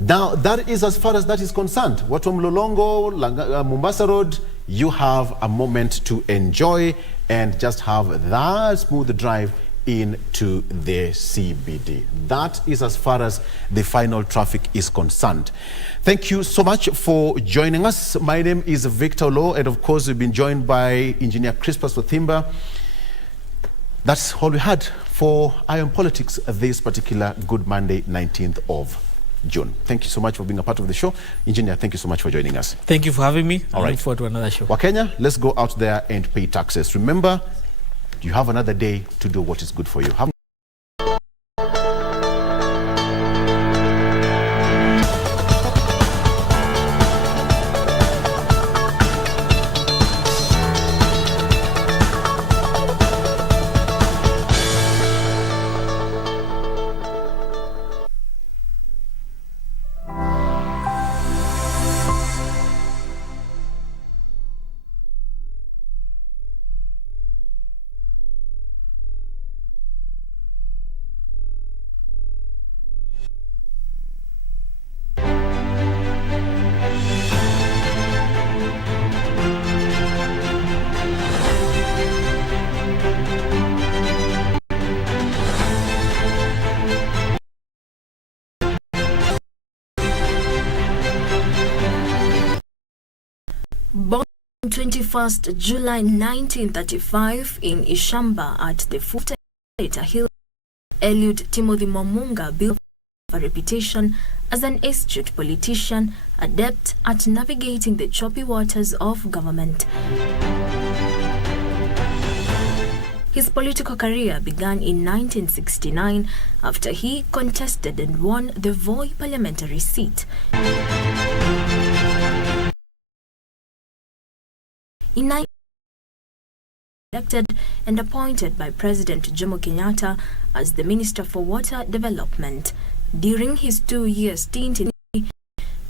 Now, that is as far as that is concerned. Watu Mlolongo, Mombasa Road, you have a moment to enjoy and just have that smooth drive into the CBD. That is as far as the final traffic is concerned. Thank you so much for joining us. My name is Victor Low, and of course we've been joined by Engineer Crispus Wathimba. That's all we had for Iron Politics this particular Good Monday, 19th of June. Thank you so much for being a part of the show. Engineer, thank you so much for joining us. Thank you for having me. All right. I look forward to another show. Wakenya, let's go out there and pay taxes. Remember, you have another day to do what is good for you. Born on 21st July 1935 in Ishamba at the foot of Taita Hill, Eliud Timothy Mamunga built a reputation as an astute politician, adept at navigating the choppy waters of government. His political career began in 1969 after he contested and won the Voi parliamentary seat. In elected and appointed by President Jomo Kenyatta as the Minister for Water Development. During his 2-year stint in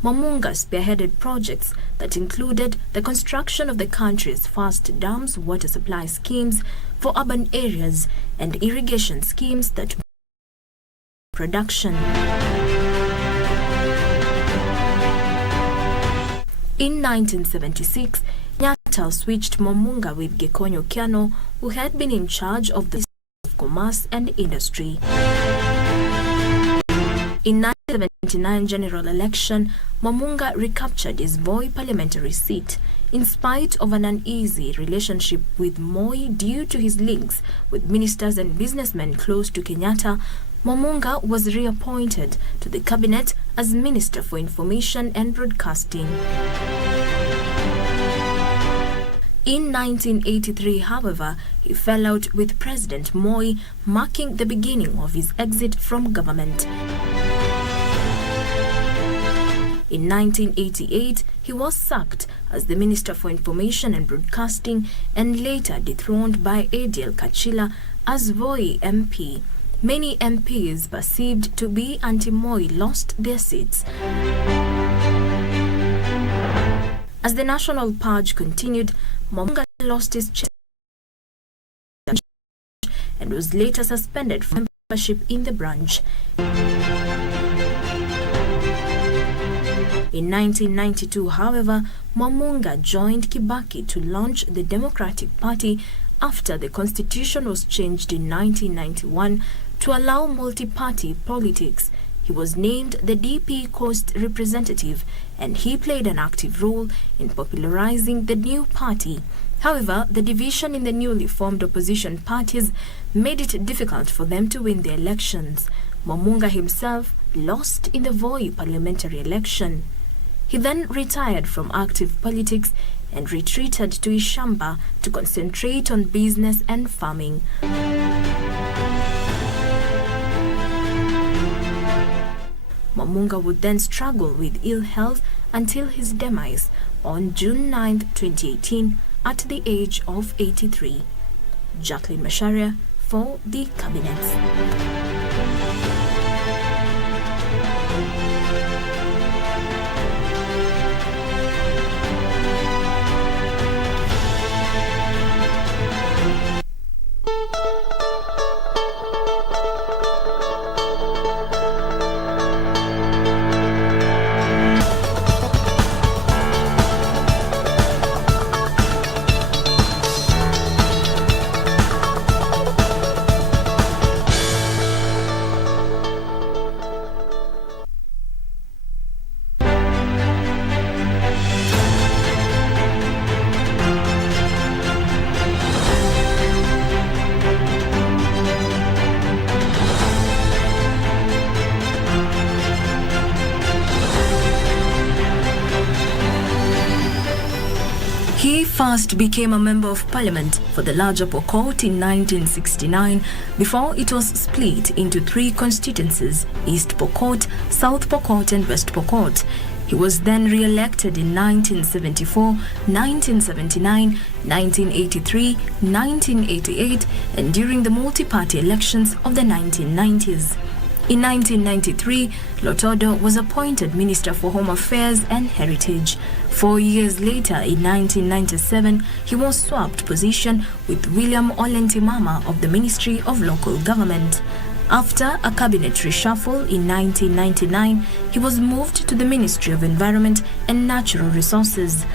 Mamunga spearheaded projects that included the construction of the country's first dams, water supply schemes for urban areas, and irrigation schemes that production. In 1976, Kenyatta Kenyatta switched Mamunga with Gekonyo Kiano, who had been in charge of the of Commerce and Industry. In 1979 general election, Mamunga recaptured his Voi parliamentary seat. In spite of an uneasy relationship with Moi due to his links with ministers and businessmen close to Kenyatta, Mamunga was reappointed to the cabinet as Minister for Information and Broadcasting. In 1983, however, he fell out with President Moi, marking the beginning of his exit from government. In 1988, he was sacked as the Minister for Information and Broadcasting and later dethroned by Adiel Kachila as Voi MP. Many MPs perceived to be anti-Moi lost their seats. As the national purge continued, Mamunga lost his chair and was later suspended from membership in the branch. In 1992, however, Mamunga joined Kibaki to launch the Democratic Party after the constitution was changed in 1991 to allow multi-party politics. He was named the DP Coast representative, and he played an active role in popularizing the new party. However, the division in the newly formed opposition parties made it difficult for them to win the elections. Mamunga himself lost in the Voi parliamentary election. He then retired from active politics and retreated to Ishamba to concentrate on business and farming. Mamunga would then struggle with ill health until his demise on June 9, 2018, at the age of 83. Jacqueline Macharia for the Cabinet. He first became a member of parliament for the larger Pokot in 1969 before it was split into three constituencies: East Pokot, South Pokot and West Pokot. He was then re-elected in 1974, 1979, 1983, 1988 and during the multi-party elections of the 1990s. In 1993, Lotodo was appointed Minister for Home Affairs and Heritage. 4 years later, in 1997, he was swapped position with William Olentimama of the Ministry of Local Government. After a cabinet reshuffle in 1999, he was moved to the Ministry of Environment and Natural Resources.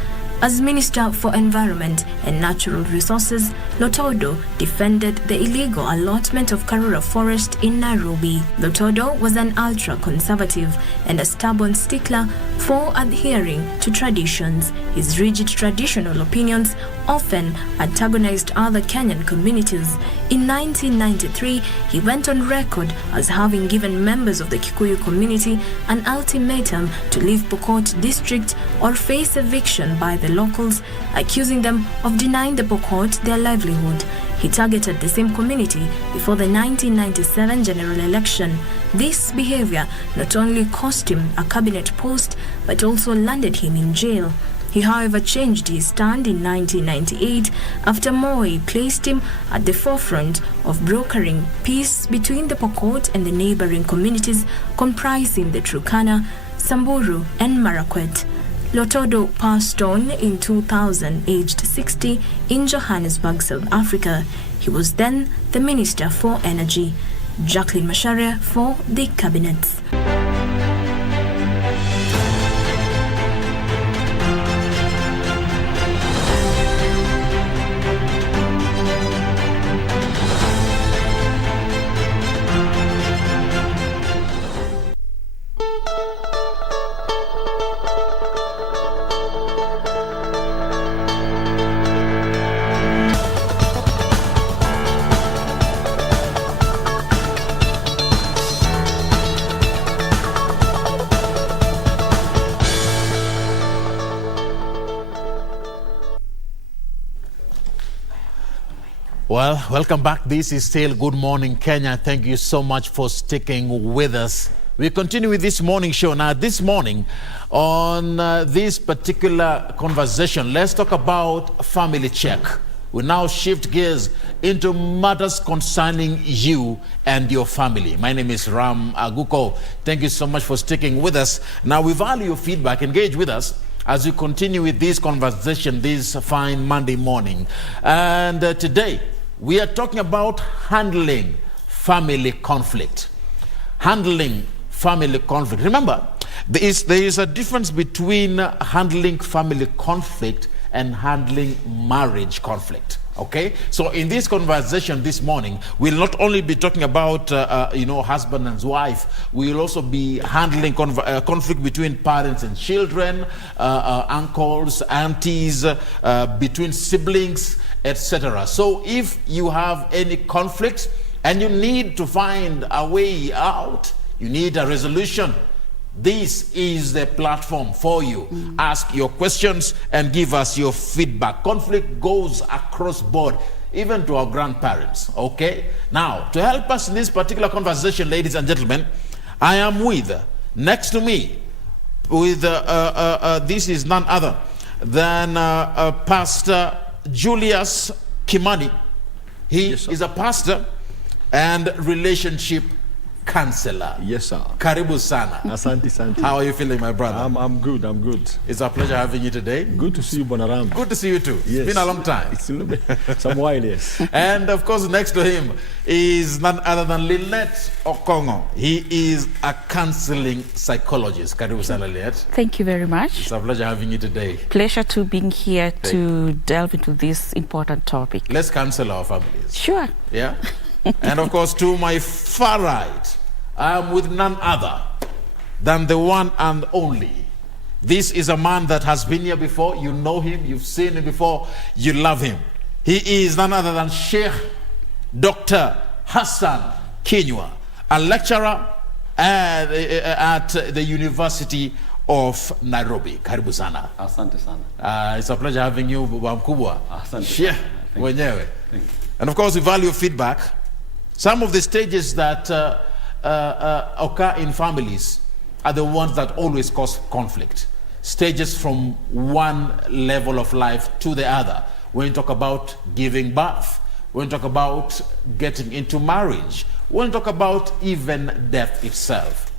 As Minister for Environment and Natural Resources, Lotodo defended the illegal allotment of Karura Forest in Nairobi. Lotodo was an ultra-conservative and a stubborn stickler for adhering to traditions. His rigid traditional opinions often antagonized other Kenyan communities. In 1993, he went on record as having given members of the Kikuyu community an ultimatum to leave Pokot district or face eviction by the locals, accusing them of denying the Pokot their livelihood. He targeted the same community before the 1997 general election. This behavior not only cost him a cabinet post, but also landed him in jail. He, however, changed his stand in 1998 after Moi placed him at the forefront of brokering peace between the Pokot and the neighboring communities comprising the Turkana, Samburu and Marakwet. Lotodo passed on in 2000, aged 60, in Johannesburg, South Africa. He was then the Minister for Energy. Jacqueline Macharia for the Cabinet. Well, welcome back. This is still Good Morning Kenya. Thank you so much for sticking with us. We continue with this morning show. Now, this morning, on this particular conversation, let's talk about family check. We now shift gears into matters concerning you and your family. My name is Ram Aguko. Thank you so much for sticking with us. Now, we value your feedback. Engage with us as we continue with this conversation this fine Monday morning. And today, we are talking about handling family conflict. Handling family conflict. Remember, there is a difference between handling family conflict and handling marriage conflict. Okay, so in this conversation this morning, we'll not only be talking about husband and wife. We'll also be handling conflict between parents and children, uncles, aunties, between siblings, etc. So if you have any conflict and you need to find a way out, you need a resolution, this is the platform for you. Ask your questions and give us your feedback. Conflict goes across board, even to our grandparents, okay? Now, to help us in this particular conversation, ladies and gentlemen, I am with, next to me, with, this is none other than Pastor Julius Kimani. He is a pastor and relationship counselor. Yes, sir. Karibu sana. Asante, asante. How are you feeling, my brother? I'm good, I'm good. It's a pleasure having you today. Good to see you, Bonaram. Good to see you too. Yes. It's been a long time. It's some while, yes. And of course, next to him is none other than Lynette Okongo. He is a counseling psychologist. Karibu sana, Lynette. Thank you very much. It's a pleasure having you today. Pleasure to being here to delve into this important topic. Let's counsel our families. Sure. Yeah? And of course, to my far right, I'm with none other than the one and only. This is a man that has been here before. You know him, you've seen him before, you love him. He is none other than Sheikh Dr. Hassan Kinyua, a lecturer at the University of Nairobi. Karibu sana. Asante sana. It's a pleasure having you, Baba Mkubwa. Asante. Sheikh mwenyewe. And of course, we value feedback. Some of the stages that occur in families are the ones that always cause conflict. Stages from one level of life to the other. When you talk about giving birth, when you talk about getting into marriage, when you talk about even death itself.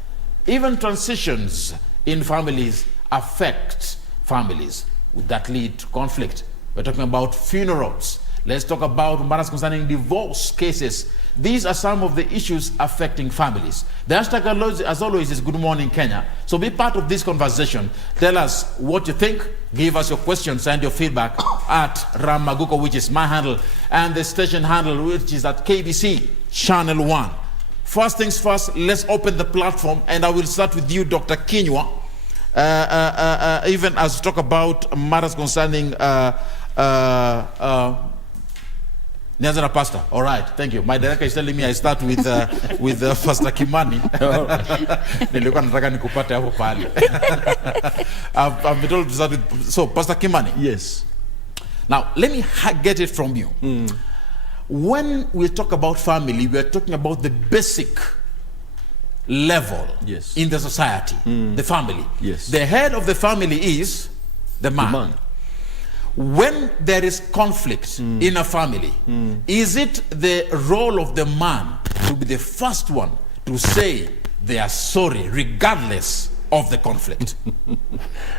Even transitions in families affect families that lead to conflict. We're talking about funerals. Let's talk about matters concerning divorce cases. These are some of the issues affecting families. The hashtag, as always, is Good Morning Kenya. So be part of this conversation. Tell us what you think. Give us your questions and your feedback at Ramaguko, which is my handle, and the station handle, which is at KBC Channel 1. First things first, let's open the platform, and I will start with you, Dr. Kinyua, even as we talk about matters concerning Nianza Pastor. All right, thank you. My director is telling me I start with Pastor Kimani. Nilikuwa nataka nikupate hapo pale. I've been told to start with. So, Pastor Kimani. Yes. Now, let me get it from you. When we talk about family, we are talking about the basic level in the society, the family. Yes. The head of the family is the man. When there is conflict in a family, is it the role of the man to be the first one to say they are sorry regardless of the conflict?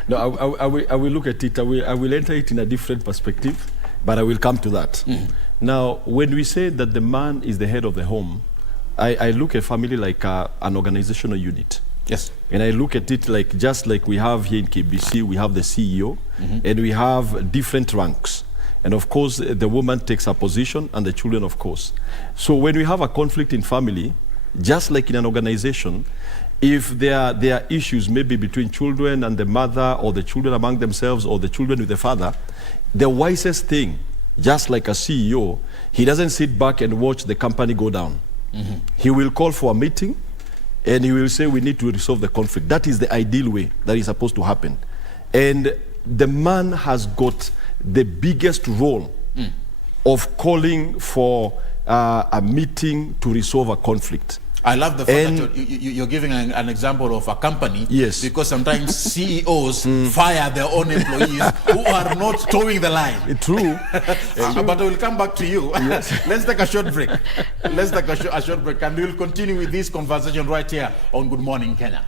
No, I will look at it. I will enter it in a different perspective, but I will come to that. Now, when we say that the man is the head of the home, I look at family like an organizational unit. Yes. And I look at it like just like we have here in KBC, we have the CEO, and we have different ranks. And of course, the woman takes a position and the children, of course. So when we have a conflict in family, just like in an organization, if there are issues maybe between children and the mother, or the children among themselves, or the children with the father, the wisest thing, just like a CEO, he doesn't sit back and watch the company go down. He will call for a meeting, and he will say, we need to resolve the conflict. That is the ideal way that is supposed to happen. And the man has got the biggest role of calling for a meeting to resolve a conflict. I love the fact that you're giving an example of a company. Yes. Because sometimes CEOs fire their own employees who are not towing the line. True. But we'll come back to you. Yes. Let's take a short break. Let's take a short break, and we'll continue with this conversation right here on Good Morning Kenya.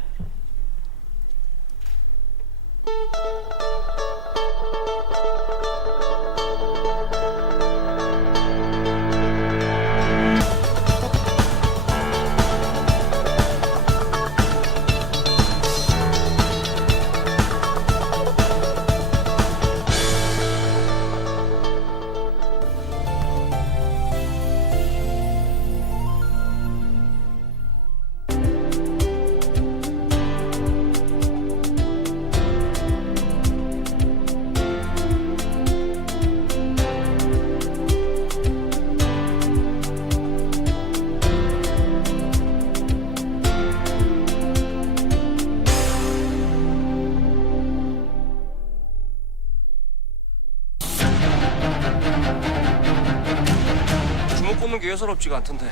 꽂는 게 예사롭지가 않던데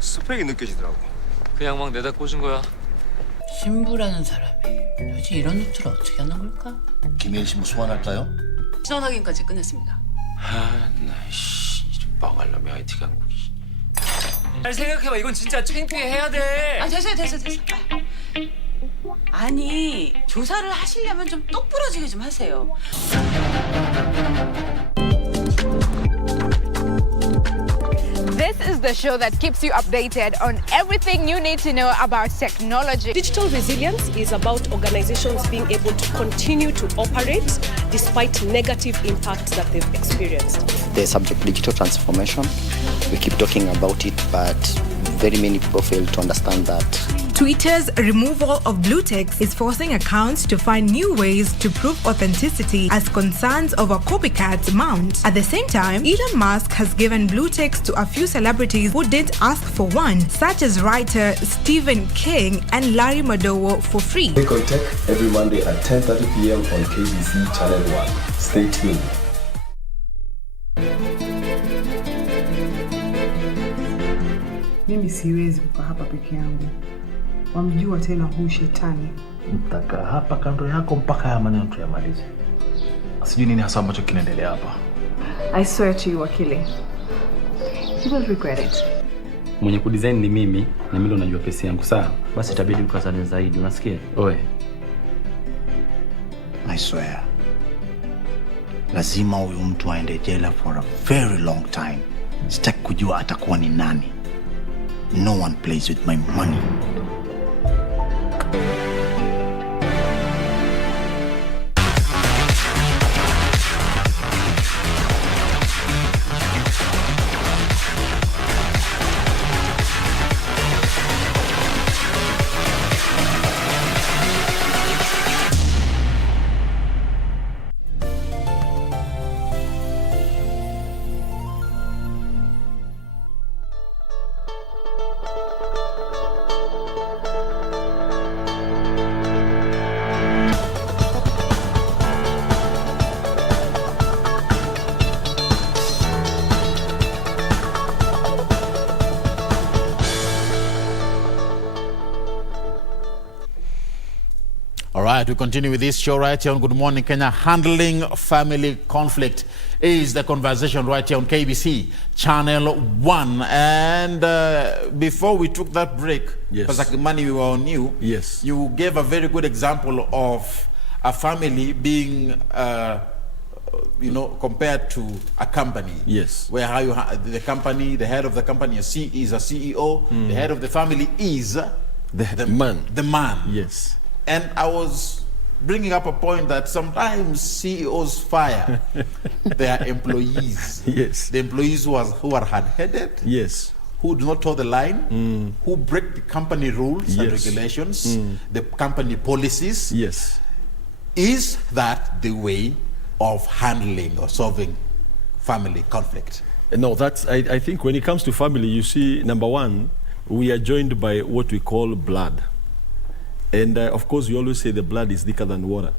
스펙이 느껴지더라고. 그냥 막 내다 꽂은 거야. 신부라는 사람이 도대체 이런 노트를 어떻게 하는 걸까? 김혜일 신부 소환할까요? 신원 확인까지 끝냈습니다. 아나씨 뻥알놈이 IT 강국이. 잘 생각해봐. 이건 진짜 창피해야 돼. 아 됐어요. 아니 조사를 하시려면 좀 똑부러지게 좀 하세요. This is the show that keeps you updated on everything you need to know about technology. Digital resilience is about organizations being able to continue to operate despite negative impacts that they've experienced. The subject digital transformation, we keep talking about it, but very many people fail to understand that. Twitter's removal of blue ticks is forcing accounts to find new ways to prove authenticity as concerns over copycats mount. At the same time, Elon Musk has given blue ticks to a few celebrities who didn't ask for one, such as writer Stephen King and Larry Madowo, for free. Take on Tech every Monday at 10:30 p.m. on KBC Channel 1. Stay tuned. Mimi siwezi kukaa hapa peke yangu. Wamjua tena huu shetani. Mtakaa hapa kando yako mpaka haya maneno tuyamalize. Sijui nini hasa ambacho kinaendelea hapa. I swear to you, wakili. You will regret it. Mwenye kudesign ni mimi na mimi ndo najua pesa yangu, sawa? Basi itabidi ukazane zaidi, unasikia? Oe. I swear. Lazima huyu mtu aende jela for a very long time. Sitaki kujua atakuwa ni nani. No one plays with my money. All right, we continue with this show right here on Good Morning Kenya. Handling family conflict is the conversation right here on KBC Channel 1. And before we took that break, Pastor Kimani, we were on you. Yes. You gave a very good example of a family being, compared to a company. Yes. Where how you the company, the head of the company is a CEO, the head of the family is the man. The man. Yes. And I was bringing up a point that sometimes CEOs fire their employees. Yes. The employees who are hard-headed. Yes. Who do not toe the line. Who break the company rules and regulations. The company policies. Yes. Is that the way of handling or solving family conflict? No, that's, I think when it comes to family, you see, number one, we are joined by what we call blood. And of course, we always say the blood is thicker than water.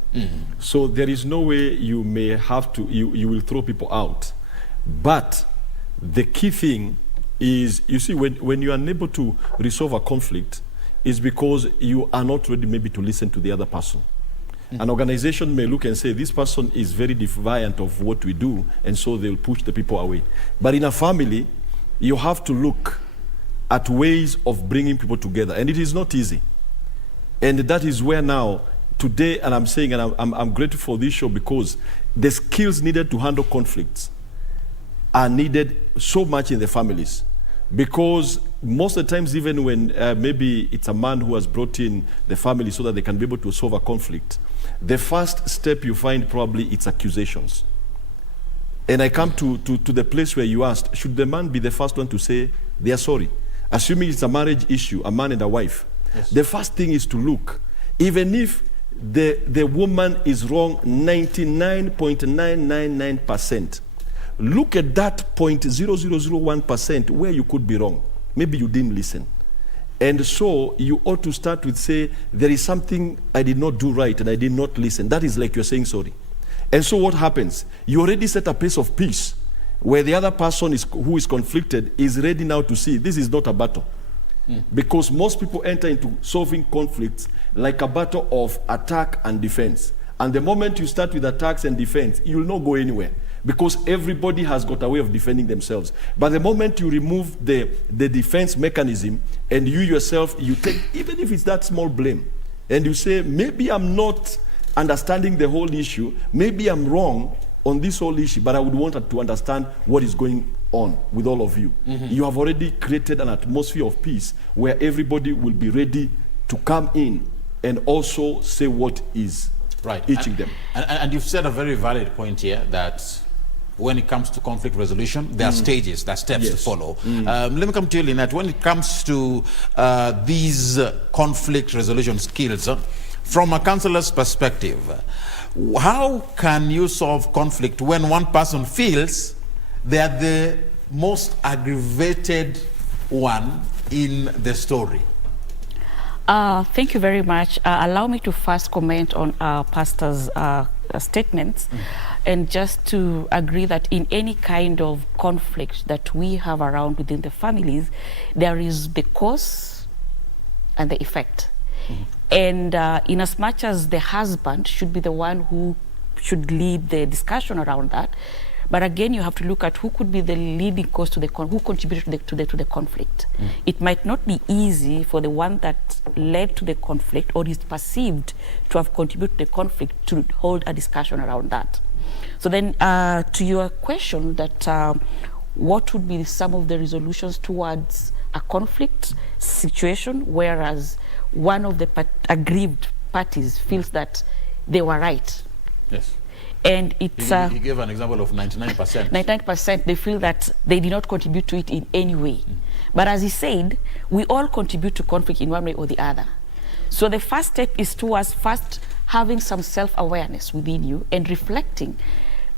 So there is no way you may have to, you will throw people out But the key thing is, you see, when you are unable to resolve a conflict, is because you are not ready maybe to listen to the other person. An organization may look and say, this person is very defiant of what we do, and so they'll push the people away. But in a family, you have to look at ways of bringing people together, and it is not easy. And that is where now, today, and I'm saying, and I'm grateful for this show, because the skills needed to handle conflicts are needed so much in the families. Because most of the times, even when maybe it's a man who has brought in the family so that they can be able to solve a conflict, the first step you find probably it's accusations. And I come to the place where you asked, should the man be the first one to say they are sorry? Assuming it's a marriage issue, a man and a wife. Yes. The first thing is to look, even if the woman is wrong 99.999%, look at that 0.0001% where you could be wrong. Maybe you didn't listen. And so you ought to start with, say, there is something I did not do right and I did not listen. That is like you're saying sorry. And so what happens? You already set a pace of peace where the other person who is conflicted is ready now to see this is not a battle. Because most people enter into solving conflicts like a battle of attack and defense. And the moment you start with attacks and defense, you will not go anywhere, because everybody has got a way of defending themselves. But the moment you remove the defense mechanism, and you yourself, you take, even if it's that small blame, and you say, maybe I'm not understanding the whole issue, maybe I'm wrong on this whole issue, but I would want to understand what is going on with all of you. You have already created an atmosphere of peace where everybody will be ready to come in and also say what is itching them. And you've said a very valid point here, that when it comes to conflict resolution, there are stages, there are steps to follow. Let me come to you, Lynette. When it comes to these conflict resolution skills, from a counselor's perspective, how can you solve conflict when one person feels they are the most aggravated one in the story? Thank you very much. Allow me to first comment on Pastor's statements, and just to agree that in any kind of conflict that we have around within the families, there is the cause and the effect. And in as much as the husband should be the one who should lead the discussion around that, but again, you have to look at who could be the leading cause to the who contributed to the conflict. It might not be easy for the one that led to the conflict or is perceived to have contributed to the conflict to hold a discussion around that. So then, to your question, that what would be some of the resolutions towards a conflict situation, whereas one of the aggrieved parties feels that they were right. Yes. And it's he gave an example of 99%. 99%, they feel that they did not contribute to it in any way. But as he said, we all contribute to conflict in one way or the other. So the first step is towards first having some self-awareness within you and reflecting,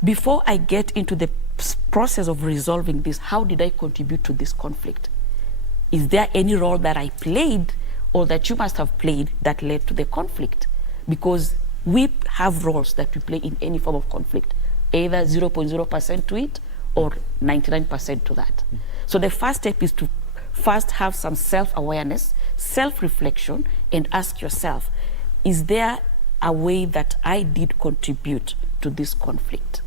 before I get into the process of resolving this, how did I contribute to this conflict? Is there any role that I played or that you must have played that led to the conflict? Because we have roles that we play in any form of conflict, either 0.0% to it or 99% to that. So the first step is to first have some self-awareness, self-reflection, and ask yourself, is there a way that I did contribute to this conflict?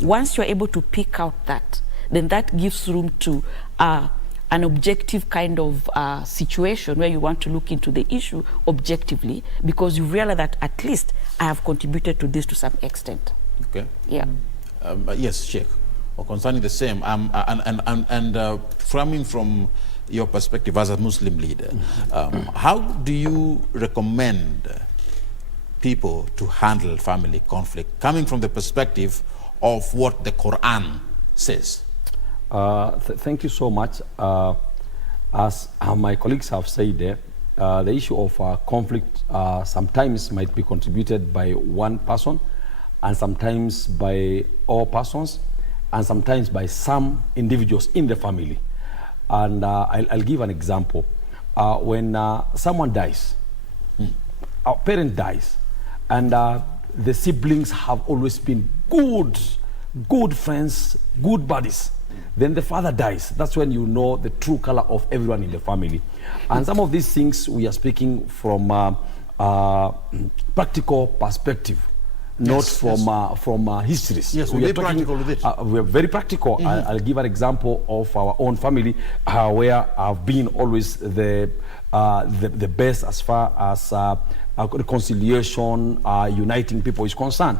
Once you're able to pick out that, then that gives room to an objective kind of situation where you want to look into the issue objectively, because you realize that at least I have contributed to this to some extent. Okay. Yeah. Yes, Sheikh. Or concerning the same, framing from your perspective as a Muslim leader, how do you recommend people to handle family conflict, coming from the perspective of what the Quran says? Thank you so much. As my colleagues have said there, the issue of conflict sometimes might be contributed by one person, and sometimes by all persons, and sometimes by some individuals in the family. And I'll give an example. When someone dies, a parent dies, and the siblings have always been good good friends, good buddies. Then the father dies. That's when you know the true color of everyone in the family. And some of these things we are speaking from practical perspective, not from histories. Yes, we're practical with it. We're very practical. I'll give an example of our own family where I've been always the best as far as reconciliation, uniting people is concerned.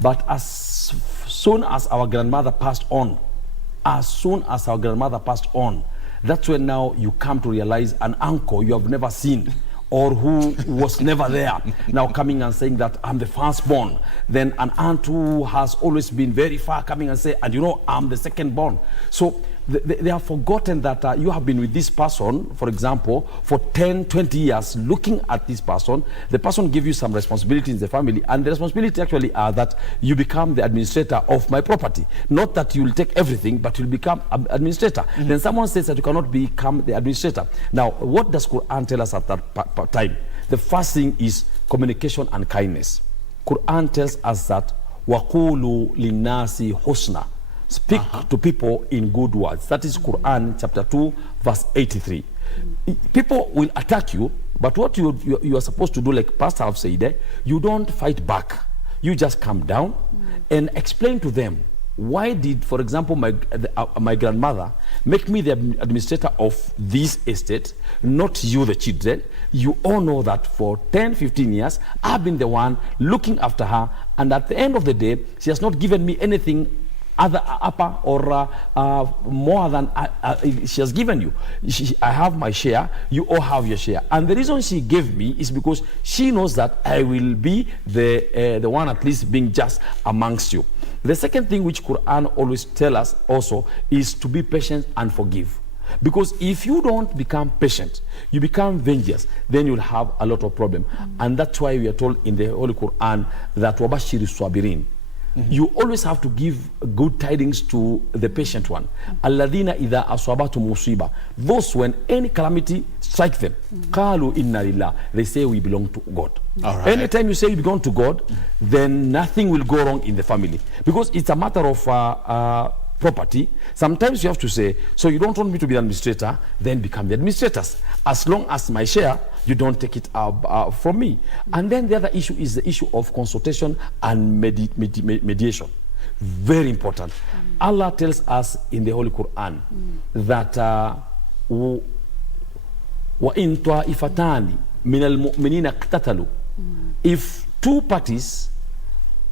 But as soon as our grandmother passed on, that's when now you come to realize an uncle you have never seen or who was never there, now coming and saying that I'm the firstborn. Then an aunt who has always been very far coming and say, and you know, I'm the secondborn. So they have forgotten that you have been with this person, for example, for 10, 20 years, looking at this person. The person gives you some responsibility in the family, and the responsibility actually are that you become the administrator of my property. Not that you will take everything, but you'll become administrator. Then someone says that you cannot become the administrator. Now, what does Quran tell us at that time? The first thing is communication and kindness. Quran tells us that وَقُولُوا لِلنَّاسِ حُسْنًا. Speak to people in good words. That is Quran chapter 2 verse 83. People will attack you, but what you are supposed to do, like Pastor have said, you don't fight back. You just come down and explain to them, why did, for example, my grandmother make me the administrator of this estate, not you, the children? You all know that for 10, 15 years, I've been the one looking after her, and at the end of the day, she has not given me anything other upper or more than she has given you. I have my share, you all have your share. And the reason she gave me is because she knows that I will be the one at least being just amongst you. The second thing which Quran always tells us also is to be patient and forgive. Because if you don't become patient, you become vengeance, then you'll have a lot of problem. And that's why we are told in the Holy Quran that wabashiri sabirin. You always have to give good tidings to the patient one. Alladhina idha aswabatu musiba. Those when any calamity strikes them, qalu inna lillah. They say we belong to God. Anytime you say you belong to God, then nothing will go wrong in the family. Because it's a matter of property. Sometimes you have to say, so you don't want me to be the administrator, then become the administrators. As long as my share, you don't take it from me. And then the other issue is the issue of consultation and mediation. Very important. Allah tells us in the Holy Quran that وَإِن طَائِفَتَانِ مِنَ الْمُؤْمِنِينَ اقْتَتَلُوا. If two parties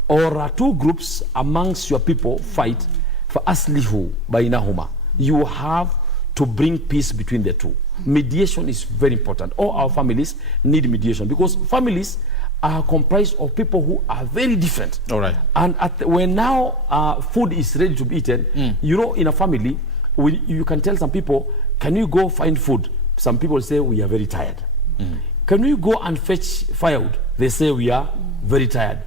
or two groups amongst your people fight, فَأَصْلِحُوا بَيْنَهُمَا. You have to bring peace between the two. Mediation is very important. All our families need mediation because families are comprised of people who are very different. All right. And when now food is ready to be eaten, you know, in a family, you can tell some people, can you go find food? Some people say, we are very tired. Can we go and fetch firewood? They say, we are very tired.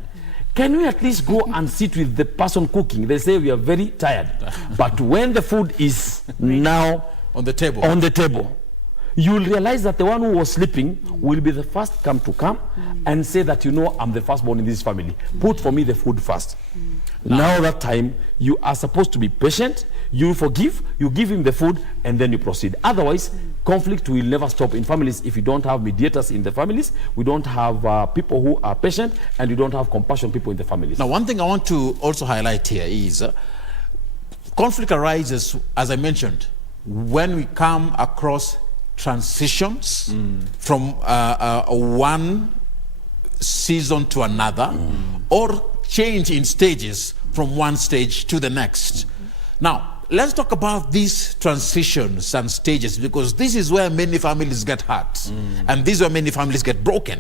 Can we at least go and sit with the person cooking? They say, we are very tired. But when the food is now on the table, you will realize that the one who was sleeping will be the first come and say that, you know, I'm the firstborn in this family. Put for me the food first. Now that time, you are supposed to be patient, you forgive, you give him the food, and then you proceed. Otherwise, conflict will never stop in families if you don't have mediators in the families, we don't have people who are patient, and you don't have compassion people in the families. Now, one thing I want to also highlight here is conflict arises, as I mentioned, when we come across transitions from one season to another, or change in stages from one stage to the next. Now, let's talk about these transitions and stages, because this is where many families get hurt, and this is where many families get broken.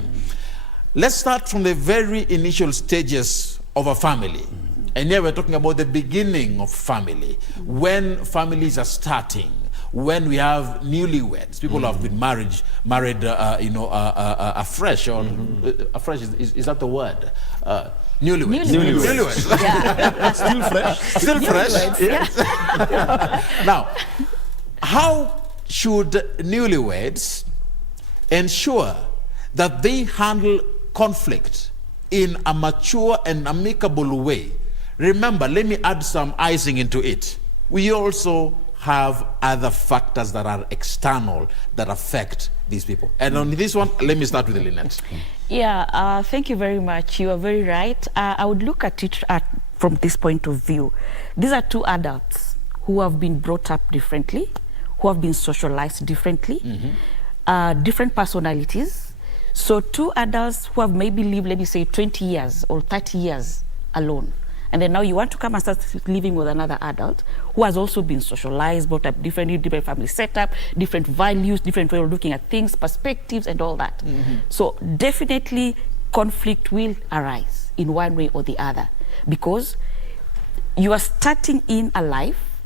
Let's start from the very initial stages of a family. And here we're talking about the beginning of family, when families are starting, when we have newlyweds, people who have been married, afresh, or afresh, is that the word? Newlyweds. Yeah. Still fresh. Still fresh. Yeah. Now, how should newlyweds ensure that they handle conflict in a mature and amicable way, Remember, let me add some icing into it. We also have other factors that are external that affect these people. And on this one, let me start with Lynette. Yeah, thank you very much. You are very right. I would look at it from this point of view. These are two adults who have been brought up differently, who have been socialized differently, different personalities. So two adults who have maybe lived, let me say, 20 years or 30 years alone. And then now you want to come and start living with another adult who has also been socialized, brought up differently, different family setup, different values, different way of looking at things, perspectives and all that. So definitely conflict will arise in one way or the other because you are starting in a life,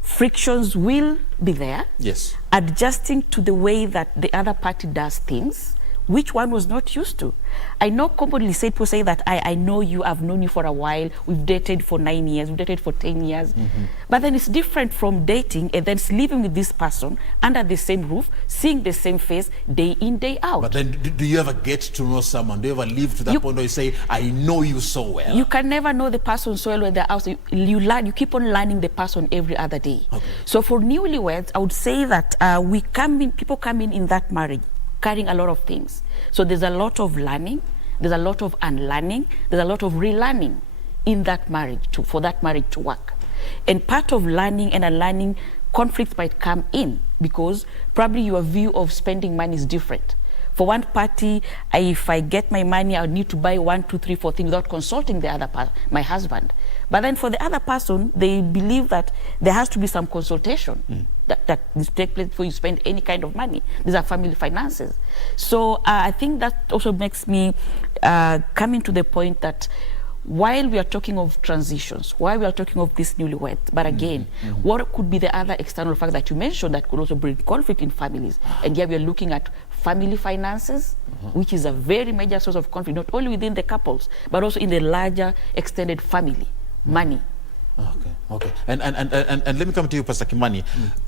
frictions will be there. Yes. Adjusting to the way that the other party does things, which one was not used to. I know commonly people say that I know you, I've known you for a while, we've dated for 9 years, we've dated for 10 years. But then it's different from dating and then living with this person under the same roof, seeing the same face day in, day out. But then do you ever get to know someone? Do you ever live to that point where you say, I know you so well? You can never know the person so well when they're out. You learn, you keep on learning the person every other day. So for newlyweds, I would say that people come in that marriage carrying a lot of things. So there's a lot of learning, there's a lot of unlearning, there's a lot of relearning in that marriage for that marriage to work. And part of learning and unlearning, conflicts might come in because probably your view of spending money is different. For one party, if I get my money, I need to buy 1, 2, 3, 4 things without consulting the other my husband. But then for the other person, they believe that there has to be some consultation that needs to take place before you spend any kind of money. These are family finances. So I think that also makes me coming to the point that while we are talking of transitions, while we are talking of this newlywed, but again, what could be the other external factor that you mentioned that could also bring conflict in families? And here we are looking at family finances, which is a very major source of conflict, not only within the couples, but also in the larger extended family, money. Okay. And let me come to you, Pastor Kimani.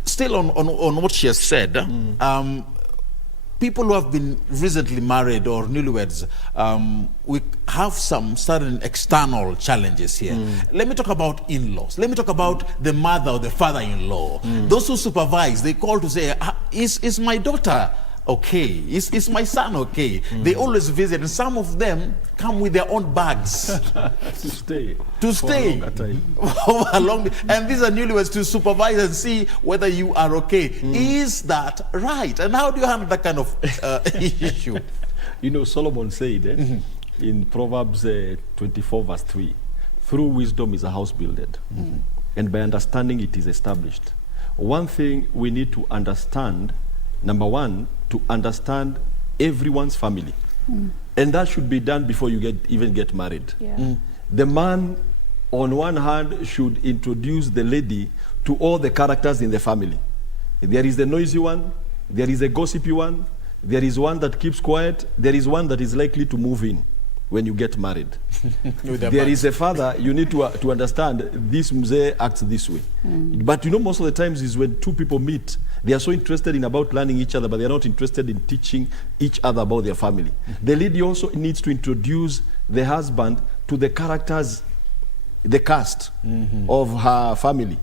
Still on what she has said, people who have been recently married or newlyweds, we have some certain external challenges here. Let me talk about in-laws. Let me talk about the mother or the father-in-law. Those who supervise, they call to say, is my daughter okay? Is my son okay? They always visit, and some of them come with their own bags to stay for a long time. And these are newlyweds to supervise and see whether you are okay. Is that right? And how do you handle that kind of issue? You know, Solomon said in Proverbs 24 verse 3, through wisdom is a house builded, and by understanding it is established. One thing we need to understand, number one, to understand everyone's family. And that should be done before you even get married. The man, on one hand, should introduce the lady to all the characters in the family. There is the noisy one, there is a gossipy one, there is one that keeps quiet, there is one that is likely to move in when you get married. There is a father, you need to understand, this mzee acts this way. But you know, most of the times is when two people meet, they are so interested in about learning each other, but they are not interested in teaching each other about their family. The lady also needs to introduce the husband to the characters, the cast of her family,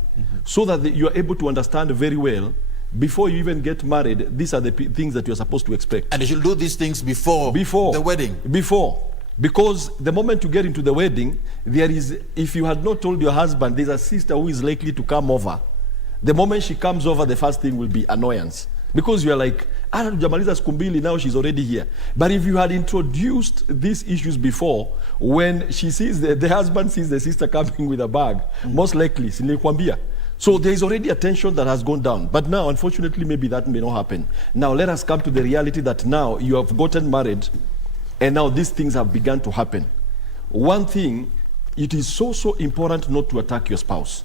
so that you are able to understand very well before you even get married, these are the things that you're supposed to expect. And you should do these things before the wedding. Because the moment you get into the wedding, there is, if you had not told your husband, there's a sister who is likely to come over. The moment she comes over, the first thing will be annoyance. Because you are like, Jamaliza Skumbili, now she's already here. But if you had introduced these issues before, when she sees the husband sees the sister coming with a bag, most likely, sinikwambia. So there is already a tension that has gone down. But now, unfortunately, maybe that may not happen. Now, let us come to the reality that now you have gotten married, and now these things have begun to happen. One thing, it is so important not to attack your spouse.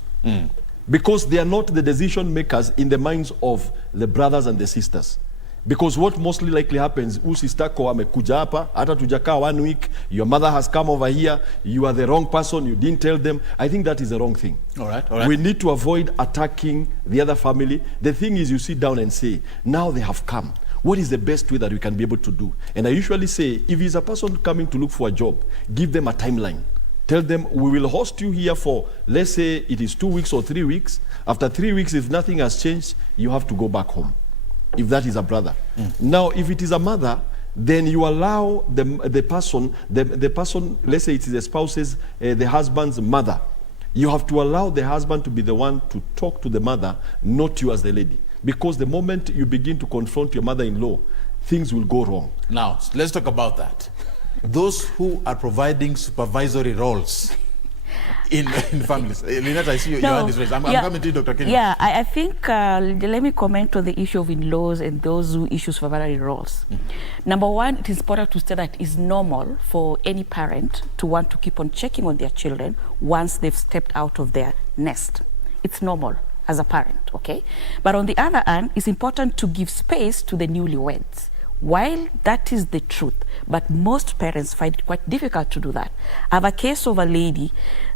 Because they are not the decision makers in the minds of the brothers and the sisters. Because what mostly likely happens, usistako amekuja hapa, hata tujakaa 1 week, your mother has come over here, you are the wrong person, you didn't tell them. I think that is the wrong thing. All right. We need to avoid attacking the other family. The thing is, you sit down and say, now they have come. What is the best way that we can be able to do? And I usually say, if it's a person coming to look for a job, give them a timeline. Tell them, we will host you here for, let's say it is 2 weeks or 3 weeks. After 3 weeks, if nothing has changed, you have to go back home. If that is a brother. Now, if it is a mother, then you allow the person, let's say it is the spouse's, the husband's mother. You have to allow the husband to be the one to talk to the mother, not you as the lady. Because the moment you begin to confront your mother-in-law, things will go wrong. Now, let's talk about that. Those who are providing supervisory roles in families. Lynette, I see your hand is raised. I'm coming to you, Dr. Kenya. Yeah, I think, let me comment on the issue of in-laws and those who issue supervisory roles. Number one, it is important to say that it's normal for any parent to want to keep on checking on their children once they've stepped out of their nest. It's normal as a parent, okay? But on the other hand, it's important to give space to the newlyweds. While that is the truth, but most parents find it quite difficult to do that. I have a case of a lady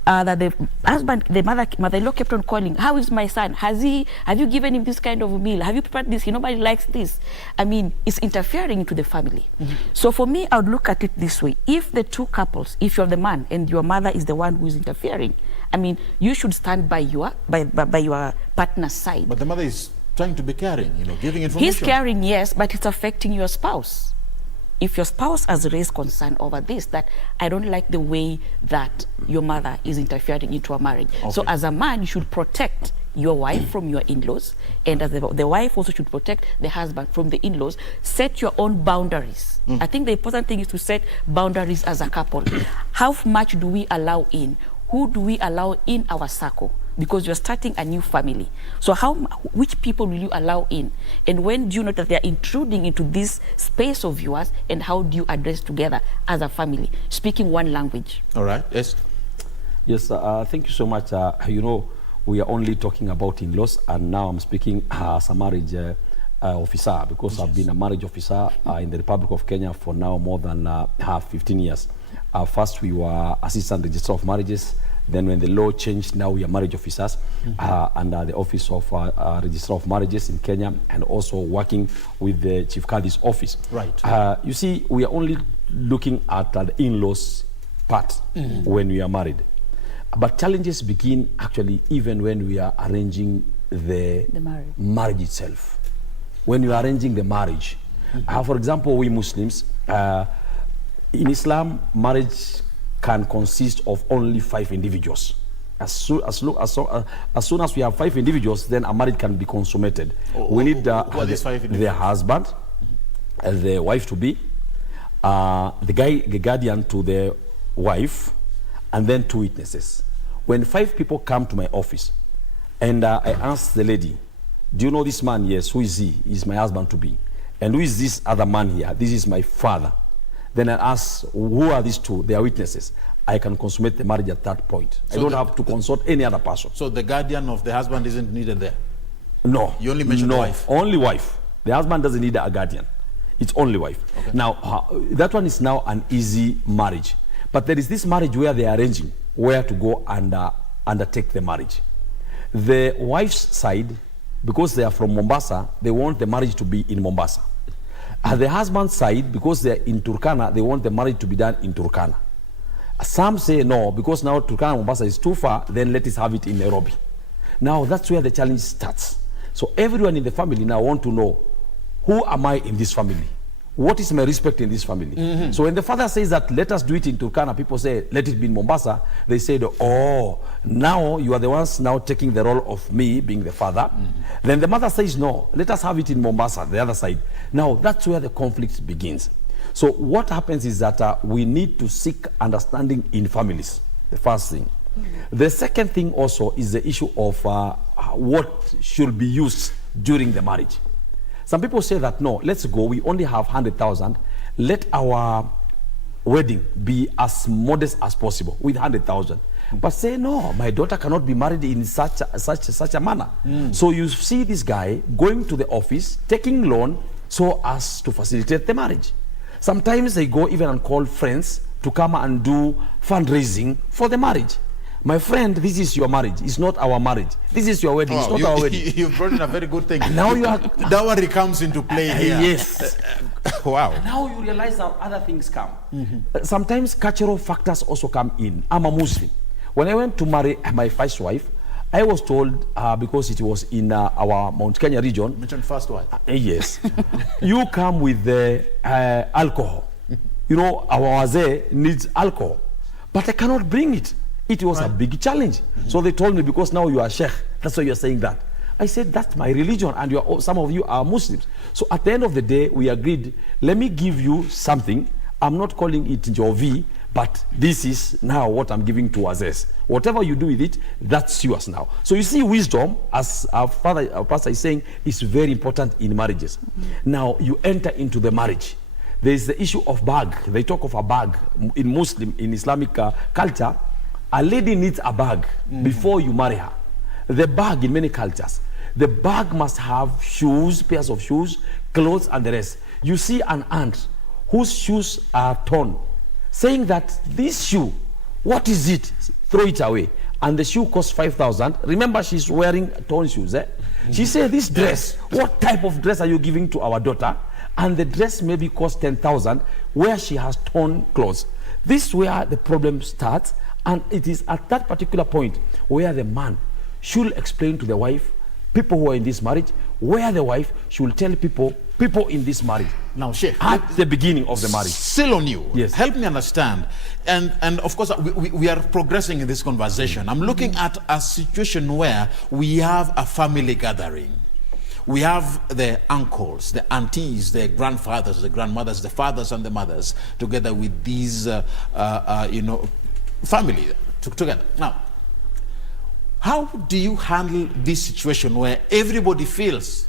that the husband, the mother-in-law kept on calling, how is my son? Have you given him this kind of a meal? Have you prepared this? Nobody likes this. I mean, it's interfering into the family. So for me, I would look at it this way. If the two couples, if you're the man and your mother is the one who is interfering, I mean, you should stand by your partner's side. But the mother is trying to be caring, giving information. He's caring, yes, but it's affecting your spouse. If your spouse has raised concern over this, that I don't like the way that your mother is interfering into a marriage. Okay. So as a man, you should protect your wife from your in-laws, and as the wife also should protect the husband from the in-laws. Set your own boundaries. I think the important thing is to set boundaries as a couple. How much do we allow in? Who do we allow in our circle? Because you're starting a new family. So which people will you allow in? And when do you know that they're intruding into this space of yours, and how do you address together as a family, speaking one language? All right, yes. Yes, thank you so much. We are only talking about in-laws, and now I'm speaking as a marriage officer, because I've been a marriage officer in the Republic of Kenya for now more than 15 years. First, we were assistant registrar of marriages. Then when the law changed, now we are marriage officers under the office of registrar of marriages in Kenya, and also working with the Chief Kadi's office. Right. You see, we are only looking at the in-laws part when we are married. But challenges begin actually even when we are arranging the marriage itself. When you are arranging the marriage. For example, we Muslims, in Islam, marriage can consist of only 5 individuals. As soon as we have 5 individuals, then a marriage can be consummated. We need the husband, the wife-to-be, the guardian to the wife, and then 2 witnesses. When 5 people come to my office, and I ask the lady, do you know this man? Yes. Who is he? He's my husband-to-be. And who is this other man here? This is my father. Then I ask, who are these 2? They are witnesses. I can consummate the marriage at that point. So I don't have to consult any other person. So the guardian of the husband isn't needed there? No. You only mentioned wife? Only wife. The husband doesn't need a guardian. It's only wife. Okay. Now, that one is now an easy marriage. But there is this marriage where they are arranging where to go and undertake the marriage. The wife's side, because they are from Mombasa, they want the marriage to be in Mombasa. The husband's side, because they're in Turkana, they want the marriage to be done in Turkana. Some say no, because now Turkana Mombasa is too far, then let us have it in Nairobi. Now that's where the challenge starts. So everyone in the family now want to know, who am I in this family? What is my respect in this family? So when the father says that, let us do it in Turkana, people say, let it be in Mombasa. They say, oh, now you are the ones now taking the role of me being the father. Then the mother says, no, let us have it in Mombasa, the other side. Now that's where the conflict begins. So what happens is that we need to seek understanding in families, the first thing. The second thing also is the issue of what should be used during the marriage. Some people say that, no, let's go, we only have 100,000. Let our wedding be as modest as possible with 100,000. But say, no, my daughter cannot be married in such a manner. So you see this guy going to the office, taking loan so as to facilitate the marriage. Sometimes they go even and call friends to come and do fundraising for the marriage. My friend, this is your marriage. It's not our marriage. This is your wedding. It's not our wedding. You brought in a very good thing. Now you are... Dowry comes into play here. Yes. Wow. And now you realize how other things come. Sometimes cultural factors also come in. I'm a Muslim. When I went to marry my first wife, I was told, because it was in our Mount Kenya region. Mentioned first wife. Yes. You come with the alcohol. You know, our wazee needs alcohol. But I cannot bring it. It was a big challenge. So they told me, because now you are sheikh, that's why you're saying that. I said, that's my religion, and some of you are Muslims. So at the end of the day, we agreed, let me give you something. I'm not calling it Jovi, but this is now what I'm giving to Azes. Whatever you do with it, that's yours now. So you see, wisdom, as our pastor is saying, is very important in marriages. Now you enter into the marriage. There is the issue of bag. They talk of a bag. In Islamic culture, a lady needs a bag before you marry her. The bag in many cultures, the bag must have shoes, pairs of shoes, clothes, and the rest. You see an aunt whose shoes are torn, saying that this shoe, what is it? Throw it away. And the shoe costs 5,000. Remember, she's wearing torn shoes. She said, this dress, what type of dress are you giving to our daughter? And the dress maybe costs 10,000, where she has torn clothes. This is where the problem starts, and it is at that particular point where the man should explain to the wife, people who are in this marriage, where the wife should tell people in this marriage. Now, Sheikh, at the beginning of the marriage. Still on you. Yes. Help me understand. And of course, we are progressing in this conversation. I'm looking at a situation where we have a family gathering. We have the uncles, the aunties, the grandfathers, the grandmothers, the fathers and the mothers, together with these, family together. Now, how do you handle this situation where everybody feels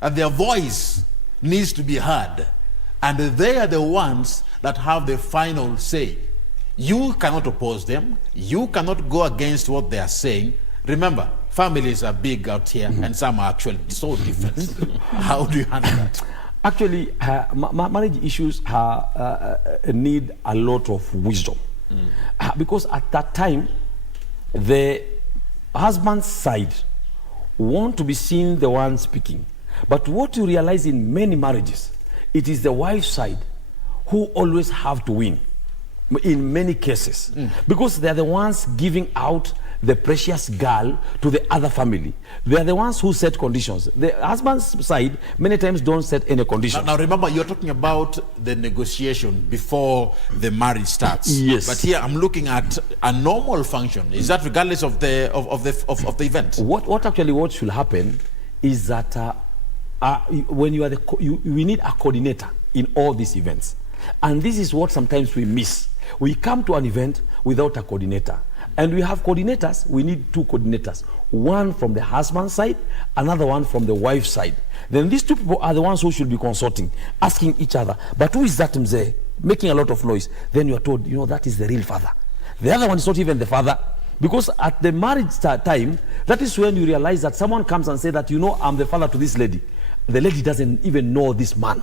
that their voice needs to be heard, and they are the ones that have the final say? You cannot oppose them. You cannot go against what they are saying. Remember, families are big out here, and some are actually so different. How do you handle that? Actually, marriage issues need a lot of wisdom. Because at that time, the husband's side want to be seen the one speaking. But what you realize in many marriages, it is the wife's side who always have to win in many cases. Because they're the ones giving out the precious girl to the other family. They are the ones who set conditions. The husband's side many times don't set any conditions. Now remember, you're talking about the negotiation before the marriage starts. Yes. But here I'm looking at a normal function. Is that regardless of the event? What should happen is that when you are we need a coordinator in all these events, and this is what sometimes we miss. We come to an event without a coordinator. And we have coordinators. We need two coordinators. One from the husband's side, another one from the wife's side. Then these two people are the ones who should be consulting, asking each other, but who is that mzee making a lot of noise? Then you are told, that is the real father. The other one is not even the father. Because at the marriage time, that is when you realize that someone comes and says that, I'm the father to this lady. The lady doesn't even know this man.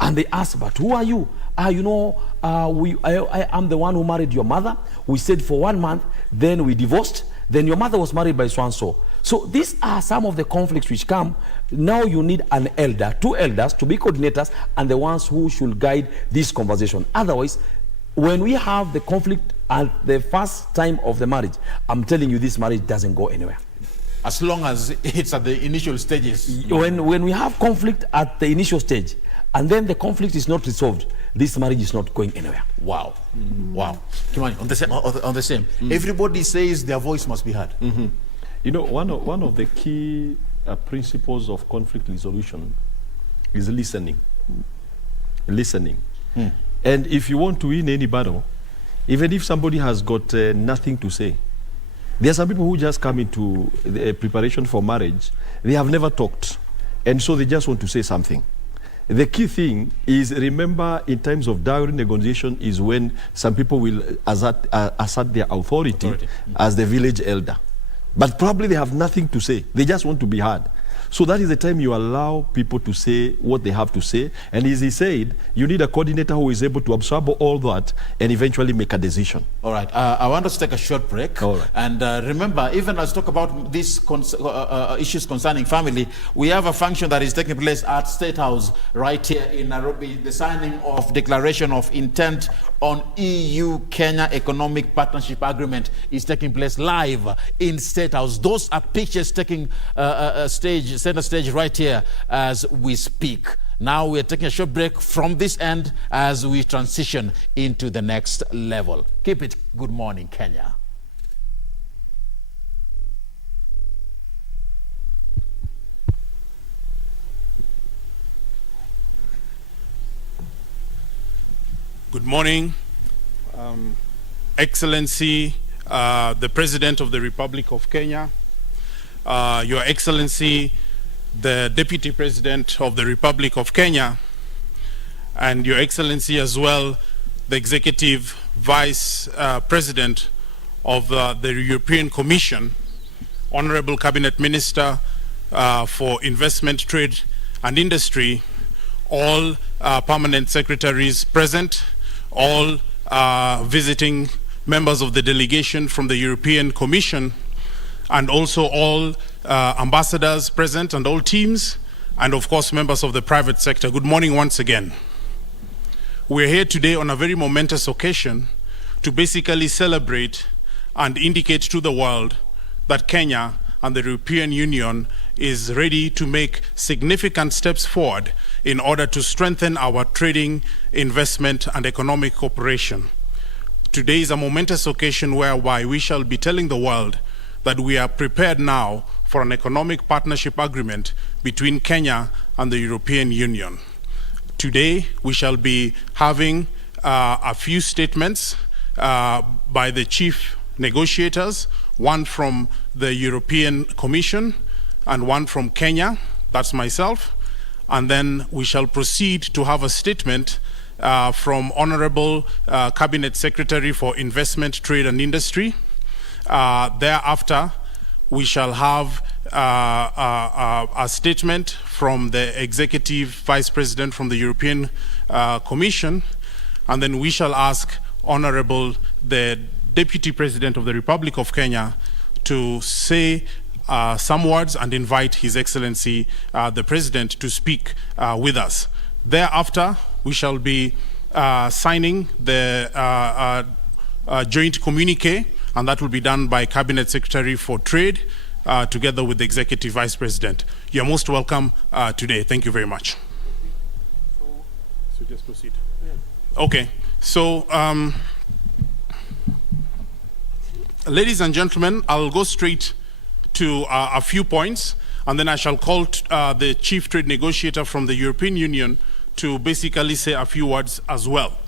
And they ask, but who are you? I am the one who married your mother. We stayed for 1 month, then we divorced. Then your mother was married by so-and-so. So these are some of the conflicts which come. Now you need an elder, 2 elders to be coordinators and the ones who should guide this conversation. Otherwise, when we have the conflict at the first time of the marriage, I'm telling you, this marriage doesn't go anywhere. As long as it's at the initial stages. When we have conflict at the initial stage, and then the conflict is not resolved, this marriage is not going anywhere. Wow. Wow. Come on the same. Everybody says their voice must be heard. One of the key principles of conflict resolution is listening. Listening. And if you want to win any battle, even if somebody has got nothing to say, there are some people who just come into the preparation for marriage, they have never talked, and so they just want to say something. The key thing is, remember, in times of dowry negotiation is when some people will assert their authority as the village elder. But probably they have nothing to say. They just want to be heard. So that is the time you allow people to say what they have to say. And as he said, you need a coordinator who is able to absorb all that and eventually make a decision. All right. I want us to take a short break. All right. And remember, even as talk about these issues concerning family, we have a function that is taking place at State House right here in Nairobi, the signing of Declaration of Intent on EU-Kenya Economic Partnership Agreement is taking place live in State House. Those are pictures taking center stage right here as we speak. Now we're taking a short break from this end as we transition into the next level. Keep it Good Morning, Kenya. Good morning, Excellency, the President of the Republic of Kenya, Your Excellency, the Deputy President of the Republic of Kenya, and Your Excellency as well, the Executive Vice President of the European Commission, Honorable Cabinet Minister for Investment, Trade and Industry, all permanent secretaries present, all visiting members of the delegation from the European Commission, and also all ambassadors present and all teams, and of course members of the private sector. Good morning once again. We're here today on a very momentous occasion to basically celebrate and indicate to the world that Kenya and the European Union is ready to make significant steps forward in order to strengthen our trading, investment, and economic cooperation. Today is a momentous occasion whereby we shall be telling the world that we are prepared now for an economic partnership agreement between Kenya and the European Union. Today, we shall be having a few statements by the chief negotiators, one from the European Commission and one from Kenya, that's myself, and then we shall proceed to have a statement from Honorable Cabinet Secretary for Investment, Trade and Industry. Thereafter, we shall have a statement from the Executive Vice President from the European Commission, and then we shall ask Honorable the Deputy President of the Republic of Kenya to say some words and invite His Excellency the President to speak with us. Thereafter, we shall be signing the joint communique, and that will be done by Cabinet Secretary for Trade together with the Executive Vice President. You're most welcome today. Thank you very much. So just proceed. Okay. So, ladies and gentlemen, I'll go straight to a few points, and then I shall call the Chief Trade Negotiator from the European Union to basically say a few words as well.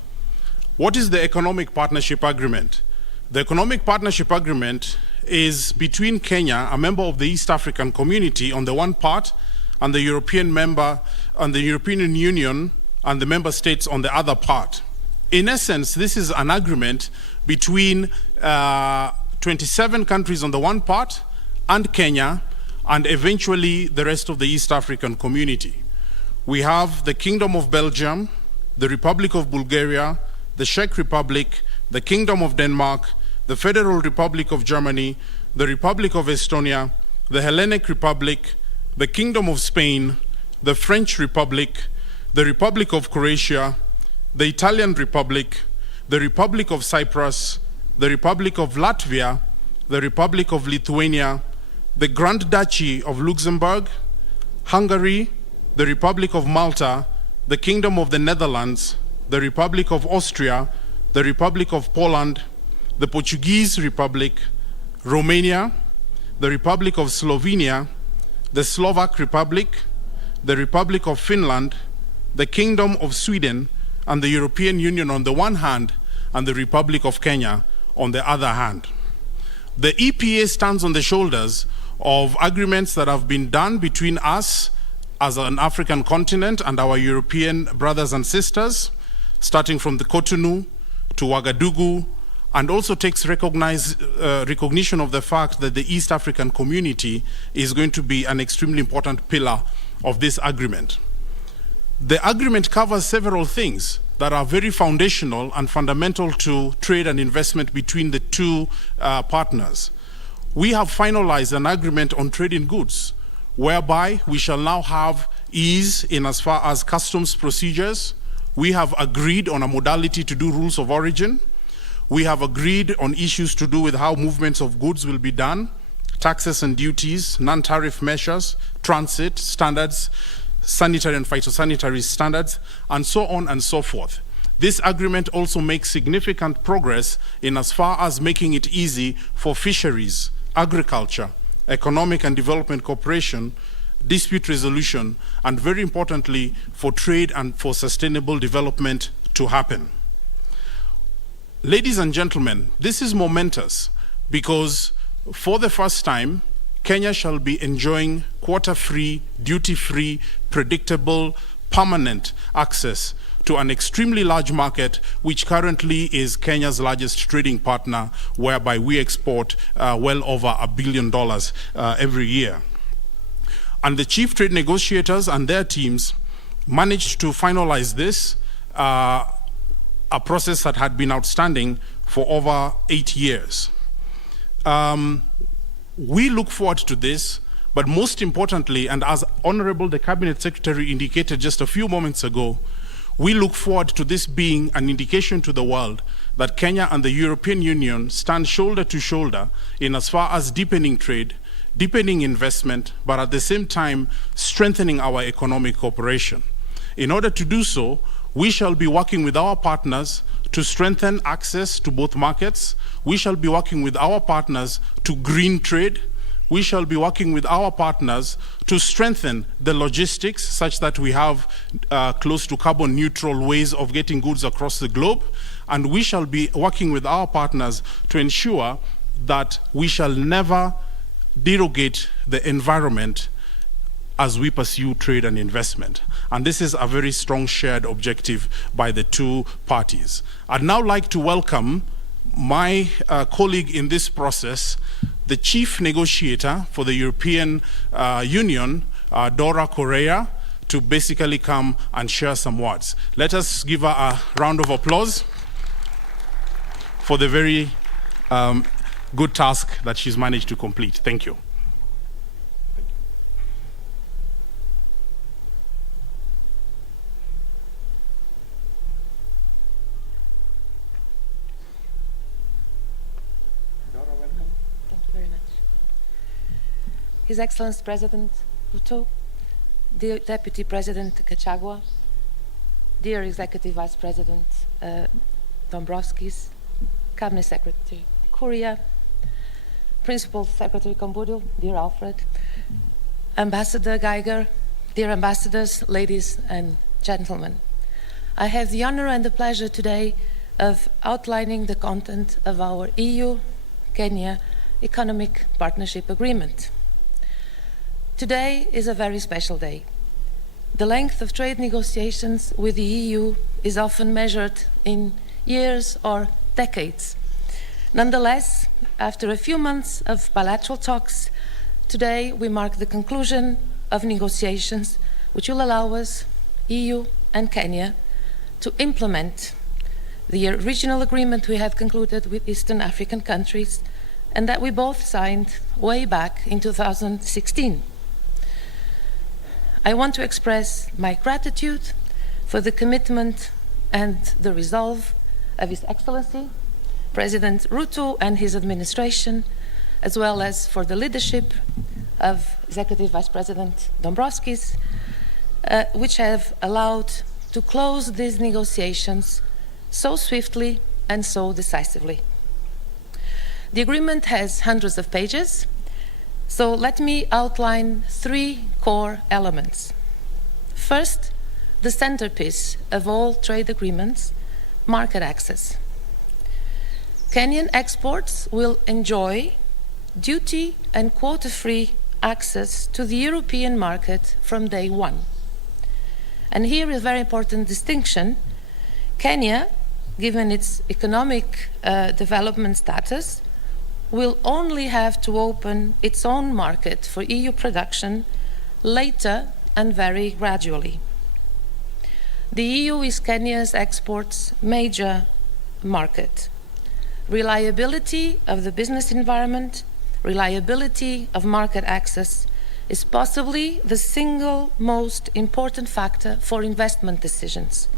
What is the Economic Partnership Agreement? The Economic Partnership Agreement is between Kenya, a member of the East African Community on the one part, and the European member and the European Union and the member states on the other part. In essence, this is an agreement between 27 countries on the one part and Kenya, and eventually the rest of the East African Community. We have the Kingdom of Belgium, the Republic of Bulgaria, the Czech Republic, the Kingdom of Denmark, the Federal Republic of Germany, the Republic of Estonia, the Hellenic Republic, the Kingdom of Spain, the French Republic, the Republic of Croatia, the Italian Republic, the Republic of Cyprus, the Republic of Latvia, the Republic of Lithuania, the Grand Duchy of Luxembourg, Hungary, the Republic of Malta, the Kingdom of the Netherlands, the Republic of Austria, the Republic of Poland, the Portuguese Republic, Romania, the Republic of Slovenia, the Slovak Republic, the Republic of Finland, the Kingdom of Sweden, and the European Union on the one hand, and the Republic of Kenya on the other hand. The EPA stands on the shoulders of agreements that have been done between us as an African continent and our European brothers and sisters, starting from the Cotonou to Ouagadougou and also takes recognition of the fact that the East African community is going to be an extremely important pillar of this agreement. The agreement covers several things that are very foundational and fundamental to trade and investment between the two partners. We have finalized an agreement on trade in goods, whereby we shall now have ease in as far as customs procedures. We have agreed on a modality to do rules of origin. We have agreed on issues to do with how movements of goods will be done, taxes and duties, non-tariff measures, transit standards, sanitary and phytosanitary standards, and so on and so forth. This agreement also makes significant progress in as far as making it easy for fisheries, agriculture, economic and development cooperation, dispute resolution, and very importantly, for trade and for sustainable development to happen. Ladies and gentlemen, this is momentous because for the first time, Kenya shall be enjoying quota-free, duty-free, predictable, permanent access to an extremely large market, which currently is Kenya's largest trading partner, whereby we export well over $1 billion every year. And the chief trade negotiators and their teams managed to finalize this, a process that had been outstanding for over 8 years. We look forward to this, but most importantly, and as Honorable the Cabinet Secretary indicated just a few moments ago, we look forward to this being an indication to the world that Kenya and the European Union stand shoulder to shoulder in as far as deepening trade, deepening investment, but at the same time strengthening our economic cooperation. In order to do so, we shall be working with our partners to strengthen access to both markets. We shall be working with our partners to green trade. We shall be working with our partners to strengthen the logistics such that we have close to carbon neutral ways of getting goods across the globe. And we shall be working with our partners to ensure that we shall never derogate the environment as we pursue trade and investment. And this is a very strong shared objective by the two parties. I'd now like to welcome my colleague in this process, the chief negotiator for the European Union, Dora Correa, to basically come and share some words. Let us give her a round of applause for the very good task that she's managed to complete. Thank you. His Excellency President Ruto, dear Deputy President Kachagua, dear Executive Vice President Dombrovskis, Cabinet Secretary Correa, Principal Secretary Kombudu, dear Alfred, Ambassador Geiger, dear ambassadors, ladies and gentlemen. I have the honor and the pleasure today of outlining the content of our EU-Kenya Economic Partnership Agreement. Today is a very special day. The length of trade negotiations with the EU is often measured in years or decades. Nonetheless, after a few months of bilateral talks, today we mark the conclusion of negotiations which will allow us, EU and Kenya, to implement the original agreement we have concluded with Eastern African countries and that we both signed way back in 2016. I want to express my gratitude for the commitment and the resolve of His Excellency, President Ruto and his administration, as well as for the leadership of Executive Vice President Dombrovskis, which have allowed to close these negotiations so swiftly and so decisively. The agreement has hundreds of pages, so let me outline 3 core elements. First, the centerpiece of all trade agreements, market access. Kenyan exports will enjoy duty and quota-free access to the European market from day one. And here is a very important distinction. Kenya given its economic development status, will only have to open its own market for EU production later and very gradually. The EU is Kenya's exports major market. Reliability of the business environment, reliability of market access is possibly the single most important factor for investment decisions.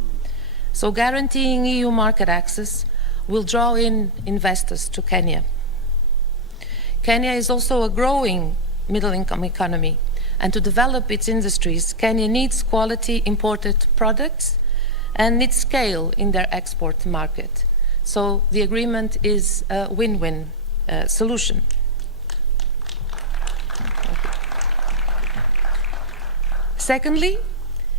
So guaranteeing EU market access will draw in investors to Kenya. Kenya is also a growing middle-income economy, and to develop its industries, Kenya needs quality imported products and needs scale in their export market. So the agreement is a win-win solution. Secondly,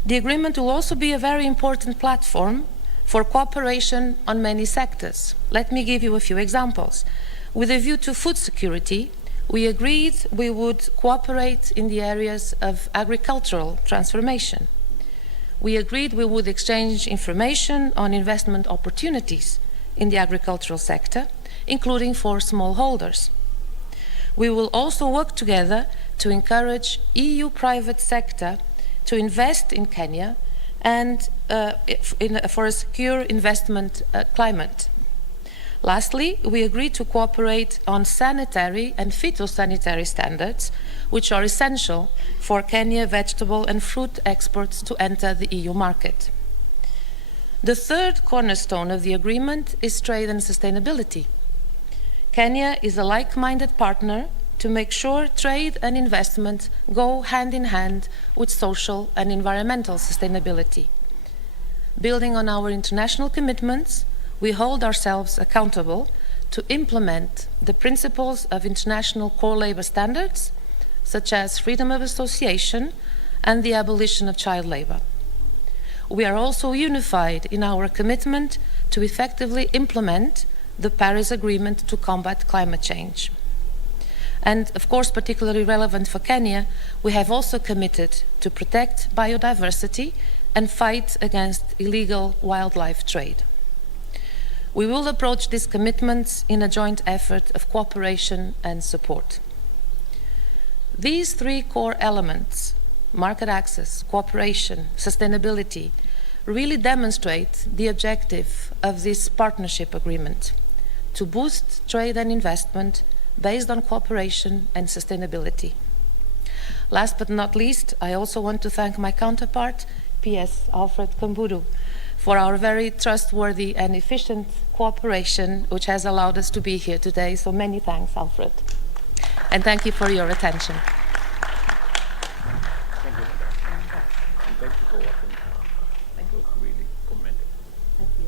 the agreement will also be a very important platform for cooperation on many sectors. Let me give you a few examples. With a view to food security, we agreed we would cooperate in the areas of agricultural transformation. We agreed we would exchange information on investment opportunities in the agricultural sector, including for smallholders. We will also work together to encourage EU private sector to invest in Kenya and for a secure investment climate. Lastly, we agreed to cooperate on sanitary and phytosanitary standards, which are essential for Kenya vegetable and fruit exports to enter the EU market. The third cornerstone of the agreement is trade and sustainability. Kenya is a like-minded partner to make sure trade and investment go hand in hand with social and environmental sustainability. Building on our international commitments, we hold ourselves accountable to implement the principles of international core labor standards, such as freedom of association and the abolition of child labor. We are also unified in our commitment to effectively implement the Paris Agreement to combat climate change. And of course, particularly relevant for Kenya, we have also committed to protect biodiversity and fight against illegal wildlife trade. We will approach these commitments in a joint effort of cooperation and support. These three core elements, market access, cooperation, sustainability, really demonstrate the objective of this partnership agreement: to boost trade and investment based on cooperation and sustainability. Last but not least, I also want to thank my counterpart, PS Alfred Kamburu, for our very trustworthy and efficient cooperation, which has allowed us to be here today. So many thanks, Alfred. And thank you for your attention. Thank you. And thank you for working. Thank you. Really commended. Thank you.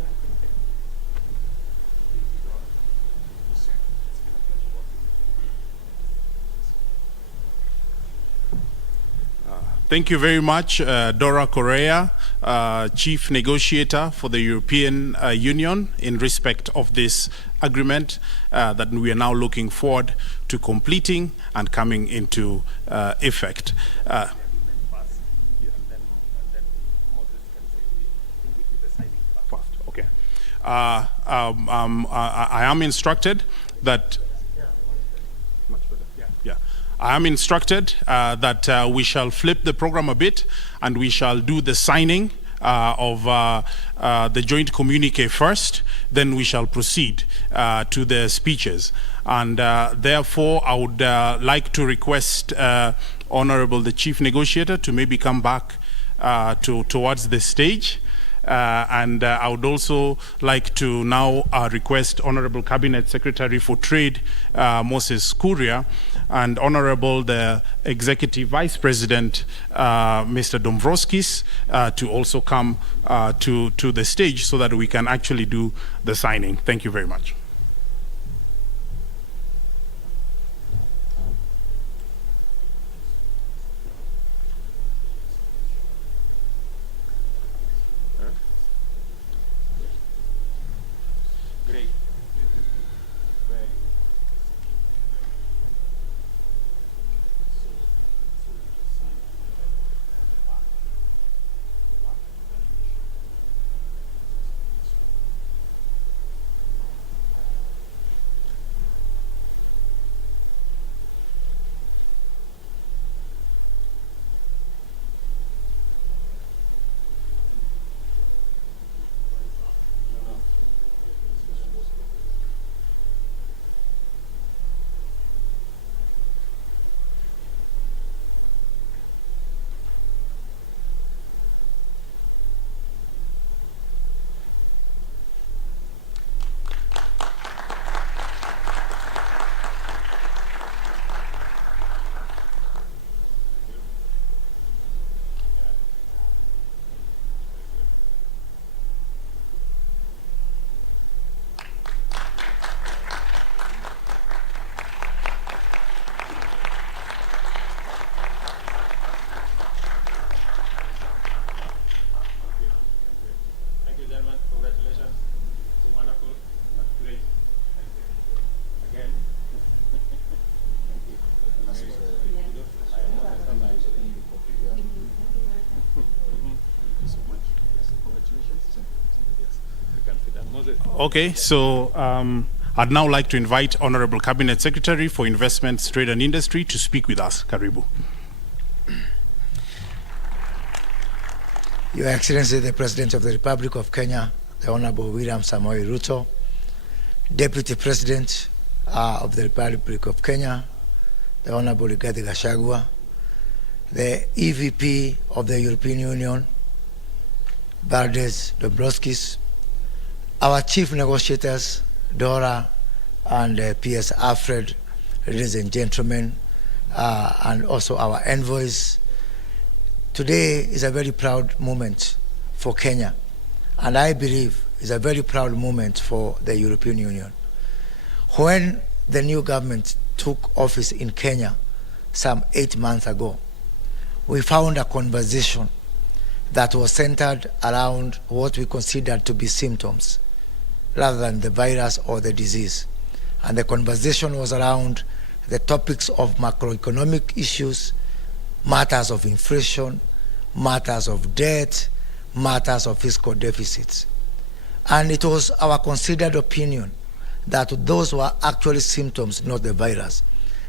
Thank you very much, Dora Correa, Chief Negotiator for the European Union, in respect of this agreement that we are now looking forward to completing and coming into effect. Okay. I am instructed that I am instructed that we shall flip the program a bit and we shall do the signing of the joint communique first, then we shall proceed to the speeches. And therefore, I would like to request Honorable the Chief Negotiator to maybe come back towards the stage. And I would also like to now request Honorable Cabinet Secretary for Trade, Moses Kuria, and Honorable the Executive Vice President, Mr. Dombrovskis, to also come to the stage so that we can actually do the signing. Thank you very much. Okay, so I'd now like to invite Honorable Cabinet Secretary for Investments, Trade and Industry to speak with us. Karibu. Your Excellency, the President of the Republic of Kenya, the Honorable William Samoei Ruto, Deputy President of the Republic of Kenya, the Honorable Rigathi Gachagua, the EVP of the European Union, Valdis Dombrovskis, our chief negotiators, Dora and PS Alfred, ladies and gentlemen, and also our envoys. Today is a very proud moment for Kenya, and I believe it's a very proud moment for the European Union. When the new government took office in Kenya some 8 months ago, we found a conversation that was centered around what we considered to be symptoms rather than the virus or the disease. And the conversation was around the topics of macroeconomic issues, matters of inflation, matters of debt, matters of fiscal deficits. And it was our considered opinion that those were actually symptoms, not the virus.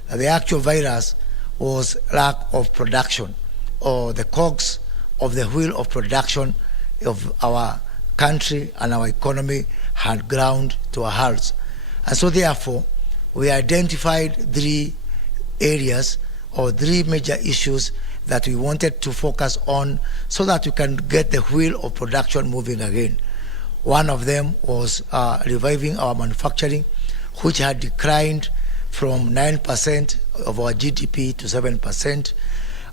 The actual virus was lack of production, or the cogs of the wheel of production of our country and our economy had ground to a halt. And so therefore, we identified 3 areas or 3 major issues that we wanted to focus on so that we can get the wheel of production moving again. One of them was reviving our manufacturing, which had declined from 9% of our GDP to 7%.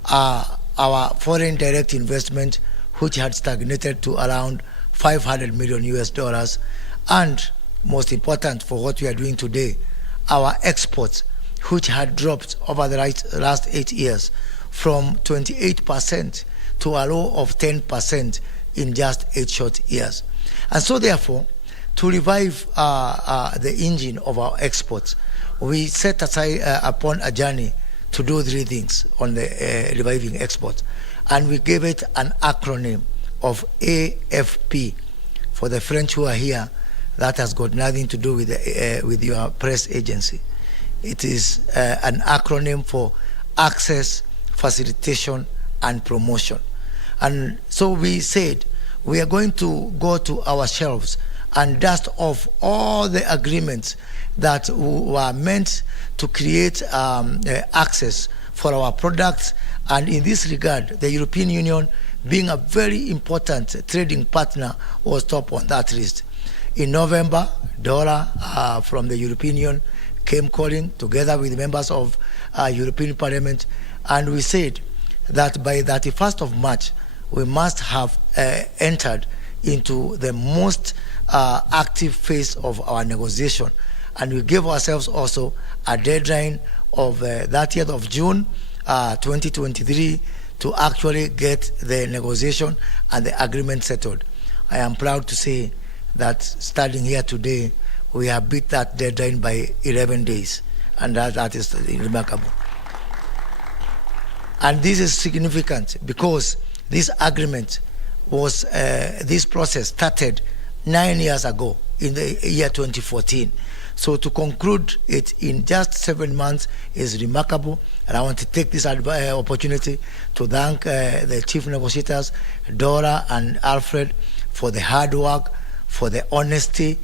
Our foreign direct investment, which had stagnated to around $500 million, and most important for what we are doing today, our exports, which had dropped over the last 8 years from 28% to a low of 10% in just 8 short years. And so therefore, to revive the engine of our exports, we set aside upon a journey to do 3 things on the reviving exports. And we gave it an acronym of AFP. For the French who are here, that has got nothing to do with your press agency. It is an acronym for access, facilitation, and promotion. And so we said, we are going to go to our shelves and dust off all the agreements that were meant to create access for our products. And in this regard, the European Union, being a very important trading partner, was top on that list. In November, Dora from the European Union came calling together with members of European Parliament, and we said that by 31st of March, we must have entered into the most active phase of our negotiation. And we gave ourselves also a deadline of 30th of June 2023 to actually get the negotiation and the agreement settled. I am proud to say that starting here today, we have beat that deadline by 11 days, and that is remarkable. And this is significant because this agreement was, this process started 9 years ago in the year 2014. So to conclude it in just 7 months is remarkable, and I want to take this opportunity to thank the chief negotiators, Dora and Alfred, for the hard work, for the honesty.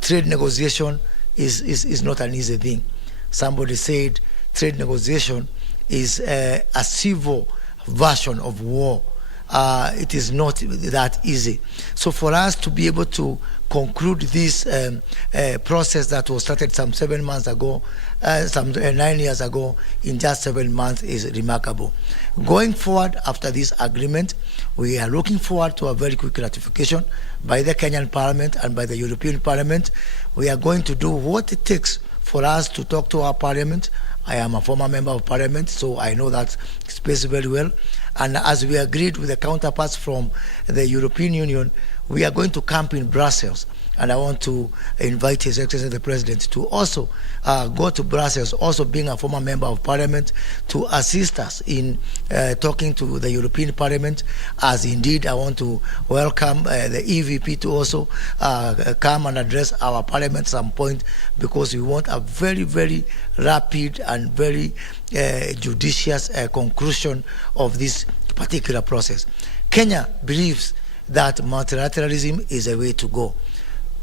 Trade negotiation is not an easy thing. Somebody said trade negotiation is a civil version of war. It is not that easy. So for us to be able to conclude this process that was started some 7 months ago, 9 years ago, in just 7 months is remarkable. Going forward after this agreement, we are looking forward to a very quick ratification by the Kenyan Parliament and by the European Parliament. We are going to do what it takes for us to talk to our Parliament I am a former member of parliament, so I know that space very well. And as we agreed with the counterparts from the European Union, we are going to camp in Brussels. And I want to invite His Excellency the President to also go to Brussels, also being a former member of Parliament, to assist us in talking to the European Parliament, as indeed I want to welcome the EVP to also come and address our Parliament at some point, because we want a very, very rapid and very judicious conclusion of this particular process. Kenya believes that multilateralism is a way to go.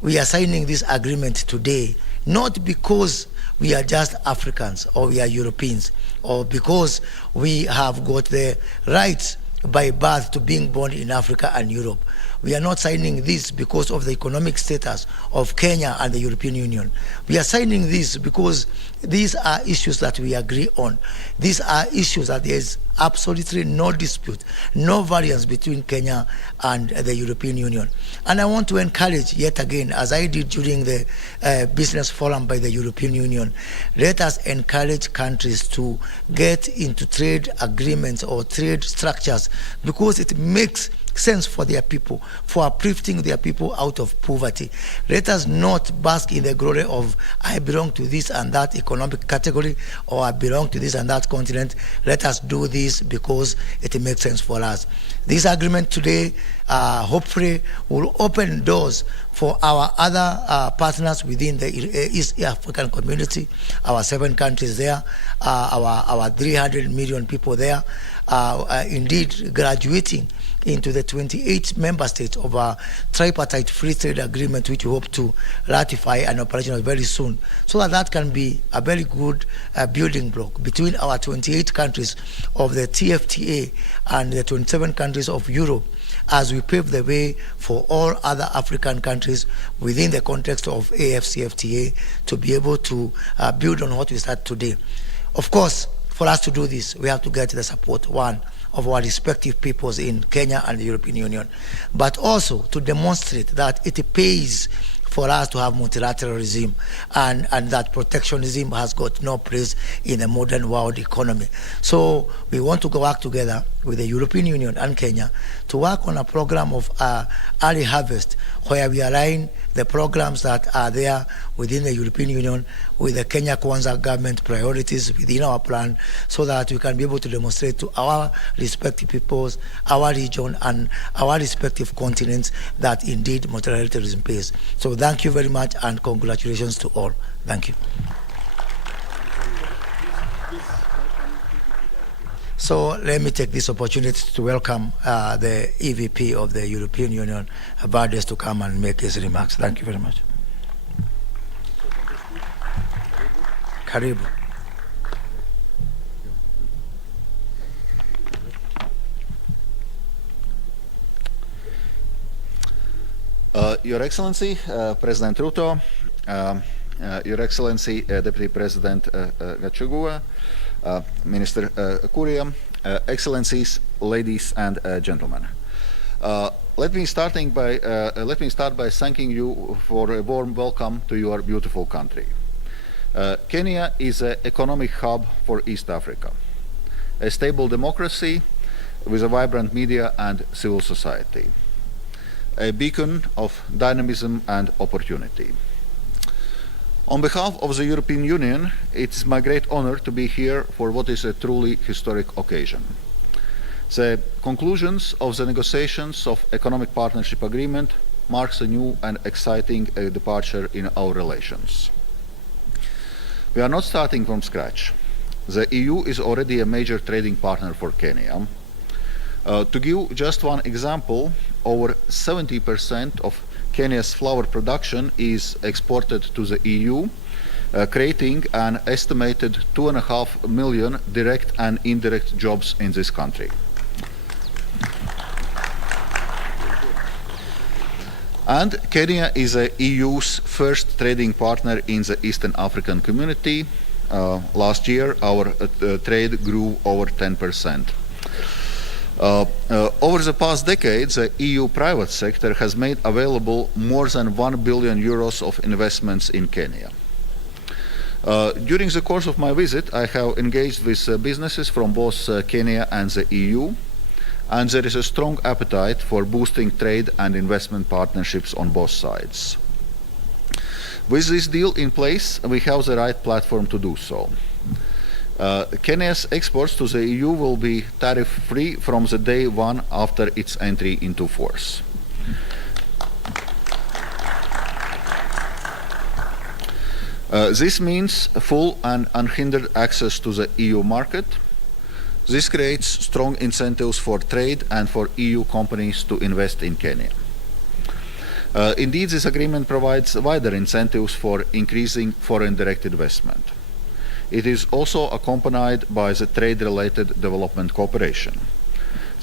We are signing this agreement today, not because we are just Africans or we are Europeans, or because we have got the rights by birth to being born in Africa and Europe. We are not signing this because of the economic status of Kenya and the European Union. We are signing this because these are issues that we agree on. These are issues that there is absolutely no dispute, no variance between Kenya and the European Union. And I want to encourage, yet again, as I did during the business forum by the European Union, let us encourage countries to get into trade agreements or trade structures, because it makes sense for their people, for uplifting their people out of poverty. Let us not bask in the glory of I belong to this and that economic category, or I belong to this and that continent. Let us do this because it makes sense for us. This agreement today hopefully will open doors for our other partners within the East African community, our 7 countries there, our 300 million people there, indeed graduating into the 28 member states of a tripartite free trade agreement, which we hope to ratify and operational very soon, so that that can be a very good building block between our 28 countries of the TFTA and the 27 countries of Europe, as we pave the way for all other African countries within the context of AFCFTA to be able to build on what we start today. Of course, for us to do this, we have to get the support, one, of our respective peoples in Kenya and the European Union, but also to demonstrate that it pays for us to have multilateralism, and that protectionism has got no place in the modern world economy. So we want to go work together with the European Union and Kenya to work on a program of early harvest, where we align the programs that are there within the European Union with the Kenya Kwanza government priorities within our plan, so that we can be able to demonstrate to our respective peoples, our region, and our respective continents that indeed multilateralism pays. So thank you very much, and congratulations to all. Thank you. So let me take this opportunity to welcome the EVP of the European Union, Vardes, to come and make his remarks. Thank you very much. Karibu. Your Excellency, President Ruto, Your Excellency, Deputy President Gachagua, Minister Kuria, Excellencies, ladies and gentlemen. Let me start by thanking you for a warm welcome to your beautiful country. Kenya is an economic hub for East Africa, a stable democracy with a vibrant media and civil society, a beacon of dynamism and opportunity. On behalf of the European Union, it is my great honor to be here for what is a truly historic occasion. The conclusions of the negotiations of Economic Partnership Agreement marks a new and exciting departure in our relations. We are not starting from scratch. The EU is already a major trading partner for Kenya. To give just one example, over 70% of Kenya's flour production is exported to the EU, creating an estimated 2.5 million direct and indirect jobs in this country. And Kenya is the EU's first trading partner in the Eastern African community. Last year, our trade grew over 10%. Over the past decades, the EU private sector has made available more than 1 billion euros of investments in Kenya. During the course of my visit, I have engaged with businesses from both Kenya and the EU, and there is a strong appetite for boosting trade and investment partnerships on both sides. With this deal in place, we have the right platform to do so. Kenya's exports to the EU will be tariff-free from the day one after its entry into force. This means full and unhindered access to the EU market. This creates strong incentives for trade and for EU companies to invest in Kenya. Indeed, this agreement provides wider incentives for increasing foreign direct investment. It is also accompanied by the trade-related development cooperation.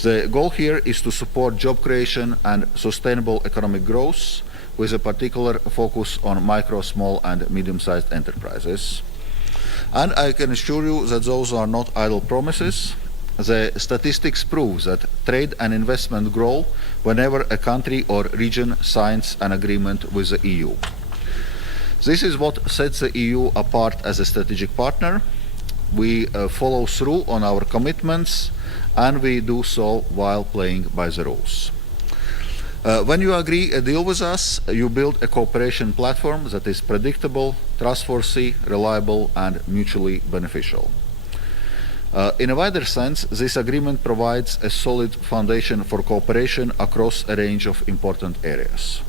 The goal here is to support job creation and sustainable economic growth, with a particular focus on micro, small and medium-sized enterprises. And I can assure you that those are not idle promises. The statistics prove that trade and investment grow whenever a country or region signs an agreement with the EU. This is what sets the EU apart as a strategic partner. We follow through on our commitments, and we do so while playing by the rules. When you agree a deal with us, you build a cooperation platform that is predictable, trustworthy, reliable, and mutually beneficial. In a wider sense, this agreement provides a solid foundation for cooperation across a range of important areas.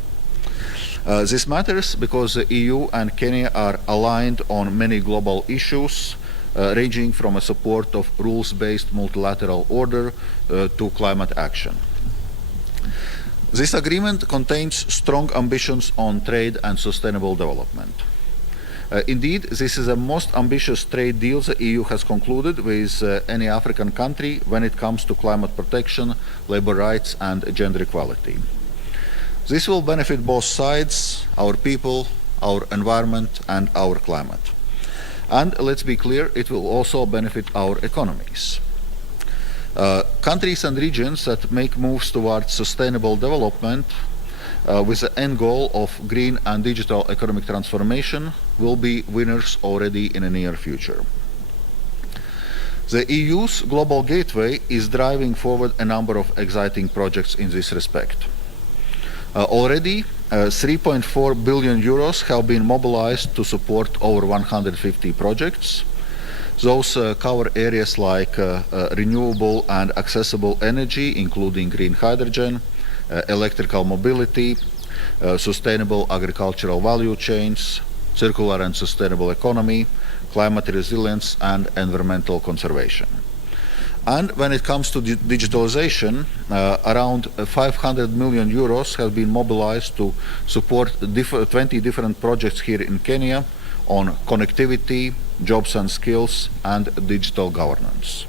This matters because the EU and Kenya are aligned on many global issues, ranging from a support of rules-based multilateral order to climate action. This agreement contains strong ambitions on trade and sustainable development. Indeed, this is the most ambitious trade deal the EU has concluded with any African country when it comes to climate protection, labor rights and gender equality. This will benefit both sides, our people, our environment and our climate. And let's be clear, it will also benefit our economies. Countries and regions that make moves towards sustainable development with the end goal of green and digital economic transformation will be winners already in the near future. The EU's Global Gateway is driving forward a number of exciting projects in this respect. Already, 3.4 billion euros have been mobilized to support over 150 projects. Those cover areas like renewable and accessible energy, including green hydrogen, electrical mobility, sustainable agricultural value chains, circular and sustainable economy, climate resilience, and environmental conservation. And when it comes to digitalization, around 500 million euros have been mobilized to support 20 different projects here in Kenya on connectivity, jobs and skills, and digital governance.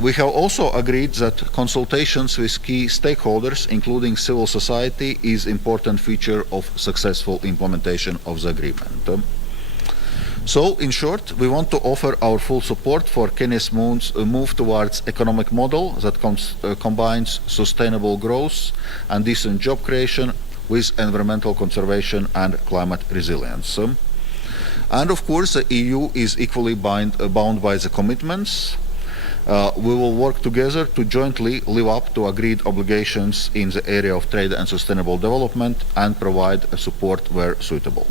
We have also agreed that consultations with key stakeholders, including civil society, is an important feature of successful implementation of the agreement. So, in short, we want to offer our full support for Kenya's move towards economic model that combines sustainable growth and decent job creation with environmental conservation and climate resilience. And of course, the EU is equally bound by the commitments. We will work together to jointly live up to agreed obligations in the area of trade and sustainable development and provide support where suitable.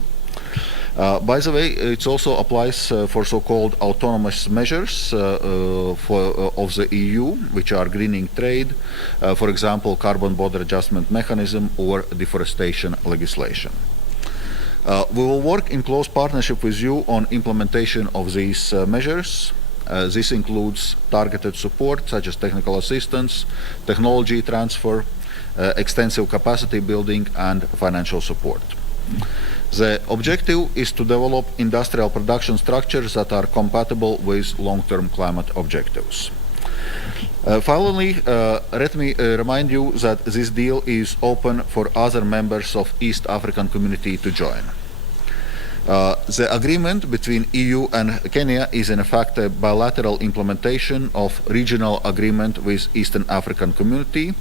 By the way, it also applies for so-called autonomous measures of the EU, which are greening trade, for example, carbon border adjustment mechanism or deforestation legislation. We will work in close partnership with you on implementation of these measures. This includes targeted support, such as technical assistance, technology transfer, extensive capacity building, and financial support. The objective is to develop industrial production structures that are compatible with long-term climate objectives. Finally, let me remind you that this deal is open for other members of East African Community to join. The agreement between EU and Kenya is in fact a bilateral implementation of regional agreement with Eastern African Community,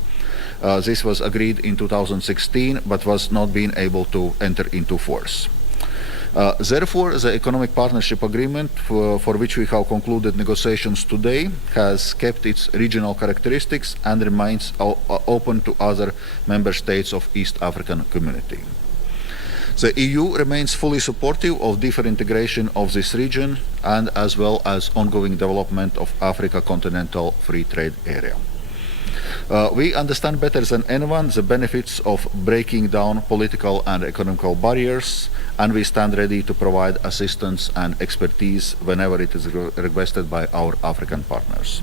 This was agreed in 2016, but was not being able to enter into force. Therefore, the Economic Partnership Agreement, for which we have concluded negotiations today, has kept its regional characteristics and remains open to other member states of East African Community. The EU remains fully supportive of deeper integration of this region and as well as ongoing development of Africa Continental Free Trade Area. We understand better than anyone the benefits of breaking down political and economical barriers, and we stand ready to provide assistance and expertise whenever it is requested by our African partners.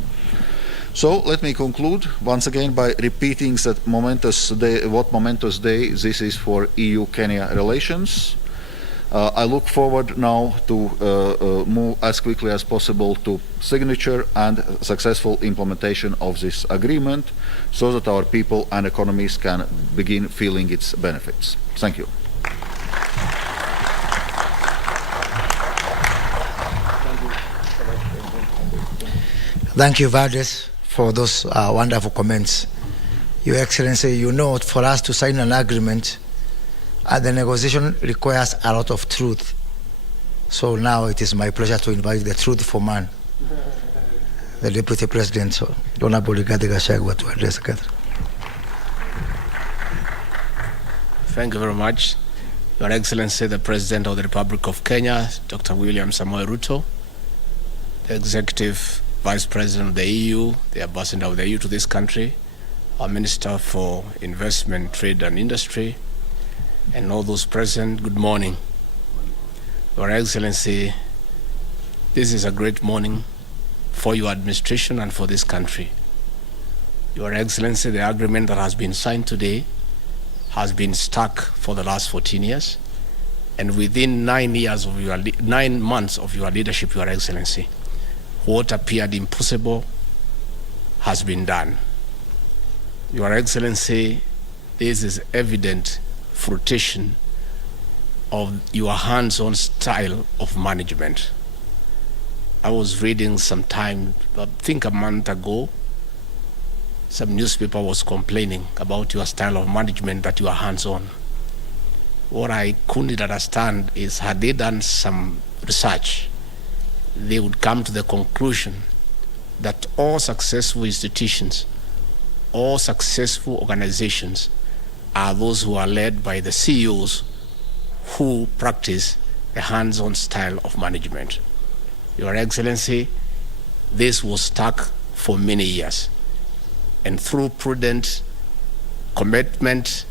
So let me conclude once again by repeating that what momentous day this is for EU-Kenya relations. I look forward now to move as quickly as possible to signature and successful implementation of this agreement so that our people and economies can begin feeling its benefits. Thank you. Thank you, Valdez, for those wonderful comments. Your Excellency, you know, for us to sign an agreement, the negotiation requires a lot of truth. So now it is my pleasure to invite the truthful man, the Deputy President, Honorable Rigathi Gachagua, to address the gathering. Thank you very much. Your Excellency, the President of the Republic of Kenya, Dr. William Samoei Ruto, the Executive Vice President of the EU, the Ambassador of the EU to this country, our Minister for Investment, Trade and Industry, and all those present, good morning. Your Excellency, this is a great morning for your administration and for this country. Your Excellency, the agreement that has been signed today has been stuck for the last 14 years, and within 9 months of your leadership, Your Excellency, what appeared impossible has been done. Your Excellency, this is evident fruition of your hands-on style of management. I was reading sometime, I think a month ago, some newspaper was complaining about your style of management, that you are hands-on. What I couldn't understand is, had they done some research, they would come to the conclusion that all successful institutions, all successful organizations are those who are led by the CEOs who practice the hands-on style of management. Your Excellency, this was stuck for many years. And through prudent commitment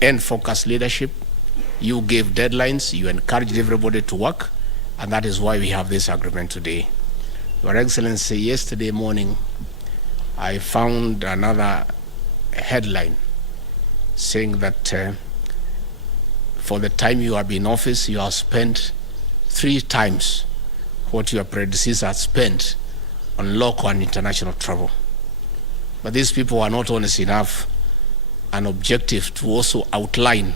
and focused leadership, you gave deadlines, you encouraged everybody to work, and that is why we have this agreement today. Your Excellency, yesterday morning, I found another headline saying that for the time you have been in office, you have spent 3 times what your predecessor had spent on local and international travel. But these people are not honest enough and objective to also outline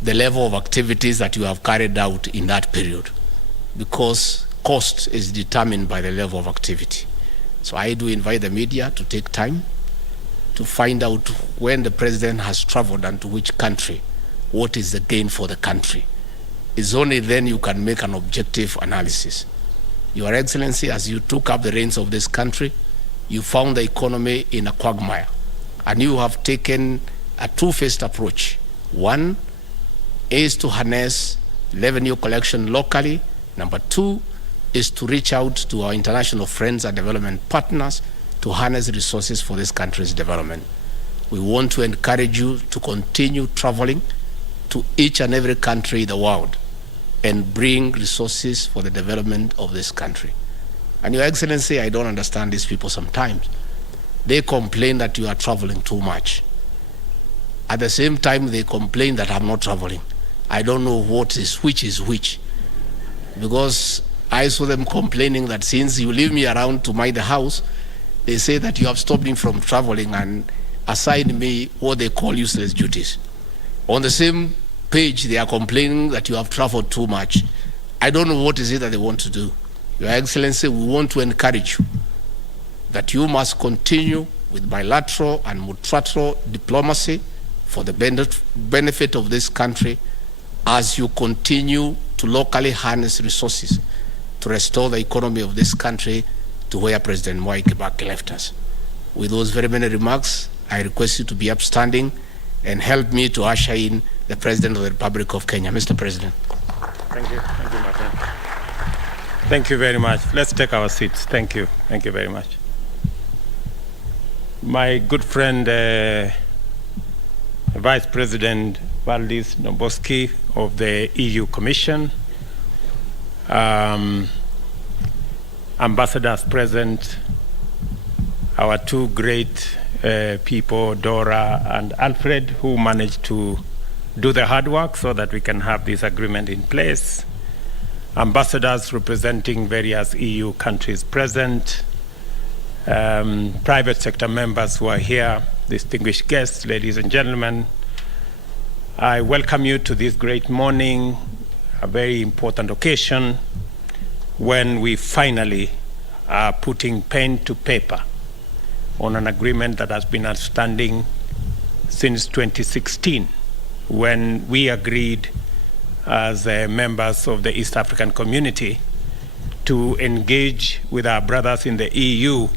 the level of activities that you have carried out in that period, because cost is determined by the level of activity. So I do invite the media to take time to find out when the president has traveled and to which country, what is the gain for the country. It's only then you can make an objective analysis. Your Excellency, as you took up the reins of this country, you found the economy in a quagmire, and you have taken a two-phased approach. One is to harness revenue collection locally. Number 2 is to reach out to our international friends and development partners to harness resources for this country's development. We want to encourage you to continue traveling to each and every country in the world and bring resources for the development of this country. And Your Excellency, I don't understand these people sometimes. They complain that you are traveling too much. At the same time, they complain that I'm not traveling. I don't know which is which. Because I saw them complaining that since you leave me around to mind the house, they say that you have stopped me from traveling and assigned me what they call useless duties. On the same page, they are complaining that you have traveled too much. I don't know what is it that they want to do. Your Excellency, we want to encourage you that you must continue with bilateral and multilateral diplomacy for the benefit of this country as you continue to locally harness resources to restore the economy of this country to where President Mwai Kibaki left us. With those very many remarks, I request you to be upstanding and help me to usher in the President of the Republic of Kenya. Mr. President. Thank you, my friend. Thank you very much. Let's take our seats. Thank you very much. My good friend, Vice President Valdis Dombrovskis of the EU Commission, ambassadors present, our two great people, Dora and Alfred, who managed to do the hard work so that we can have this agreement in place, ambassadors representing various EU countries present, private sector members who are here, distinguished guests, ladies and gentlemen. I welcome you to this great morning, a very important occasion when we finally are putting pen to paper on an agreement that has been outstanding since 2016, when we agreed as members of the East African community to engage with our brothers in the EU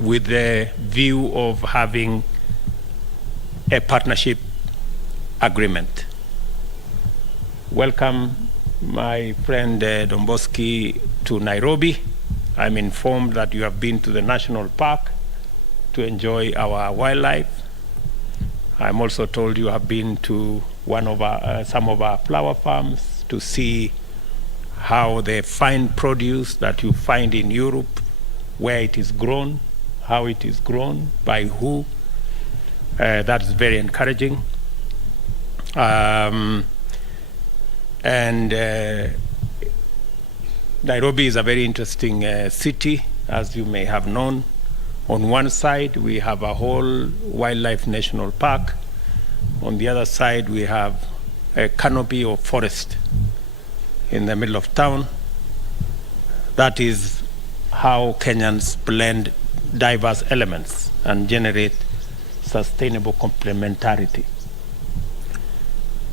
with the view of having a partnership agreement. Welcome, my friend Dombrovskis, to Nairobi. I'm informed that you have been to the national park to enjoy our wildlife. I'm also told you have been to some of our flower farms to see how the fine produce that you find in Europe, where it is grown, how it is grown, by who. That is very encouraging. Nairobi is a very interesting city, as you may have known. On one side, we have a whole wildlife national park. On the other side, we have a canopy of forest in the middle of town. That is how Kenyans blend diverse elements and generate sustainable complementarity.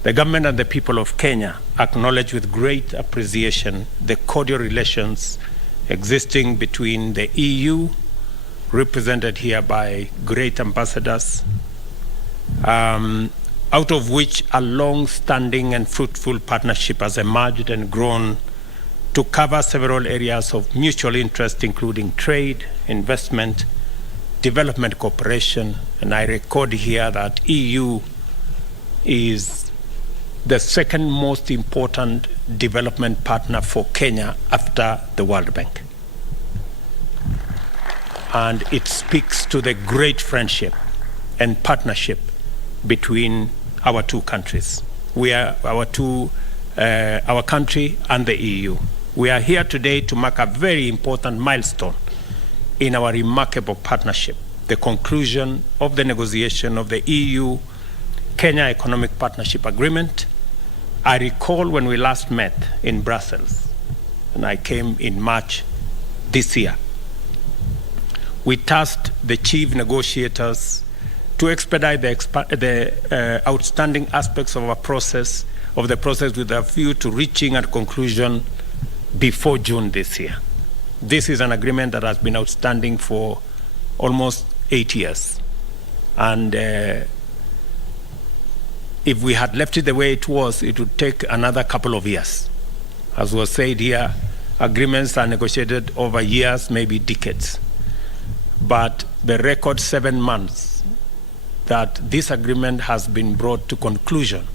The government and the people of Kenya acknowledge with great appreciation the cordial relations existing between the EU, represented here by great ambassadors, out of which a long-standing and fruitful partnership has emerged and grown to cover several areas of mutual interest, including trade, investment, development cooperation, and I record here that EU is the second most important development partner for Kenya after the World Bank. And it speaks to the great friendship and partnership between our two countries. We are our country and the EU. We are here today to mark a very important milestone in our remarkable partnership, the conclusion of the negotiation of the EU-Kenya Economic Partnership Agreement. I recall when we last met in Brussels, and I came in March this year. We tasked the chief negotiators to expedite the outstanding aspects of the process with a view to reaching a conclusion before June this year. This is an agreement that has been outstanding for almost 8 years. And if we had left it the way it was, it would take another couple of years. As was said here, agreements are negotiated over years, maybe decades. But the record 7 months that this agreement has been brought to conclusion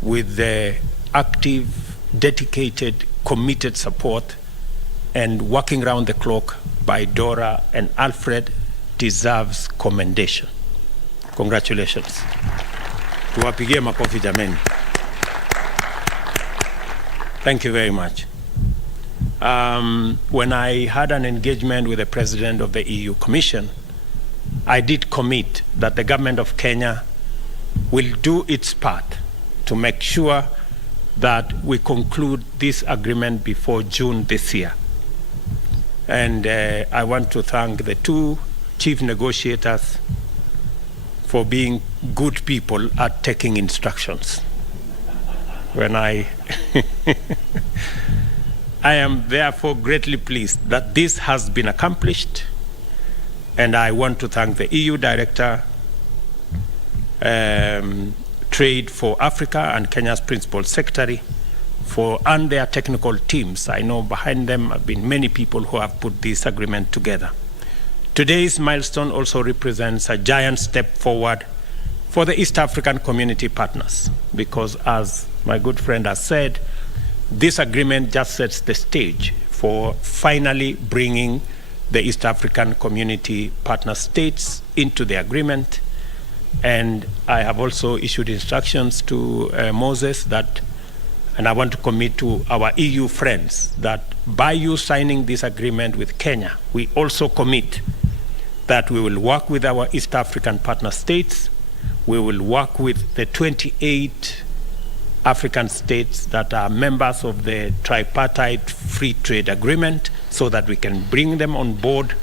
with the active, dedicated, committed support and working around the clock by Dora and Alfred deserves commendation. Congratulations. Tuwapigie makofi jameni. Thank you very much. When I had an engagement with the President of the EU Commission, I did commit that the government of Kenya will do its part to make sure that we conclude this agreement before June this year. And I want to thank the two chief negotiators for being good people at taking instructions. When I am therefore greatly pleased that this has been accomplished, and I want to thank the EU Director, Trade for Africa, and Kenya's Principal Secretary and their technical teams. I know behind them have been many people who have put this agreement together. Today's milestone also represents a giant step forward for the East African community partners, because as my good friend has said, this agreement just sets the stage for finally bringing the East African community partner states into the agreement. And I have also issued instructions to Moses that, and I want to commit to our EU friends, that by you signing this agreement with Kenya, we also commit that we will work with our East African partner states, we will work with the 28 African states that are members of the tripartite free trade agreement, so that we can bring them on board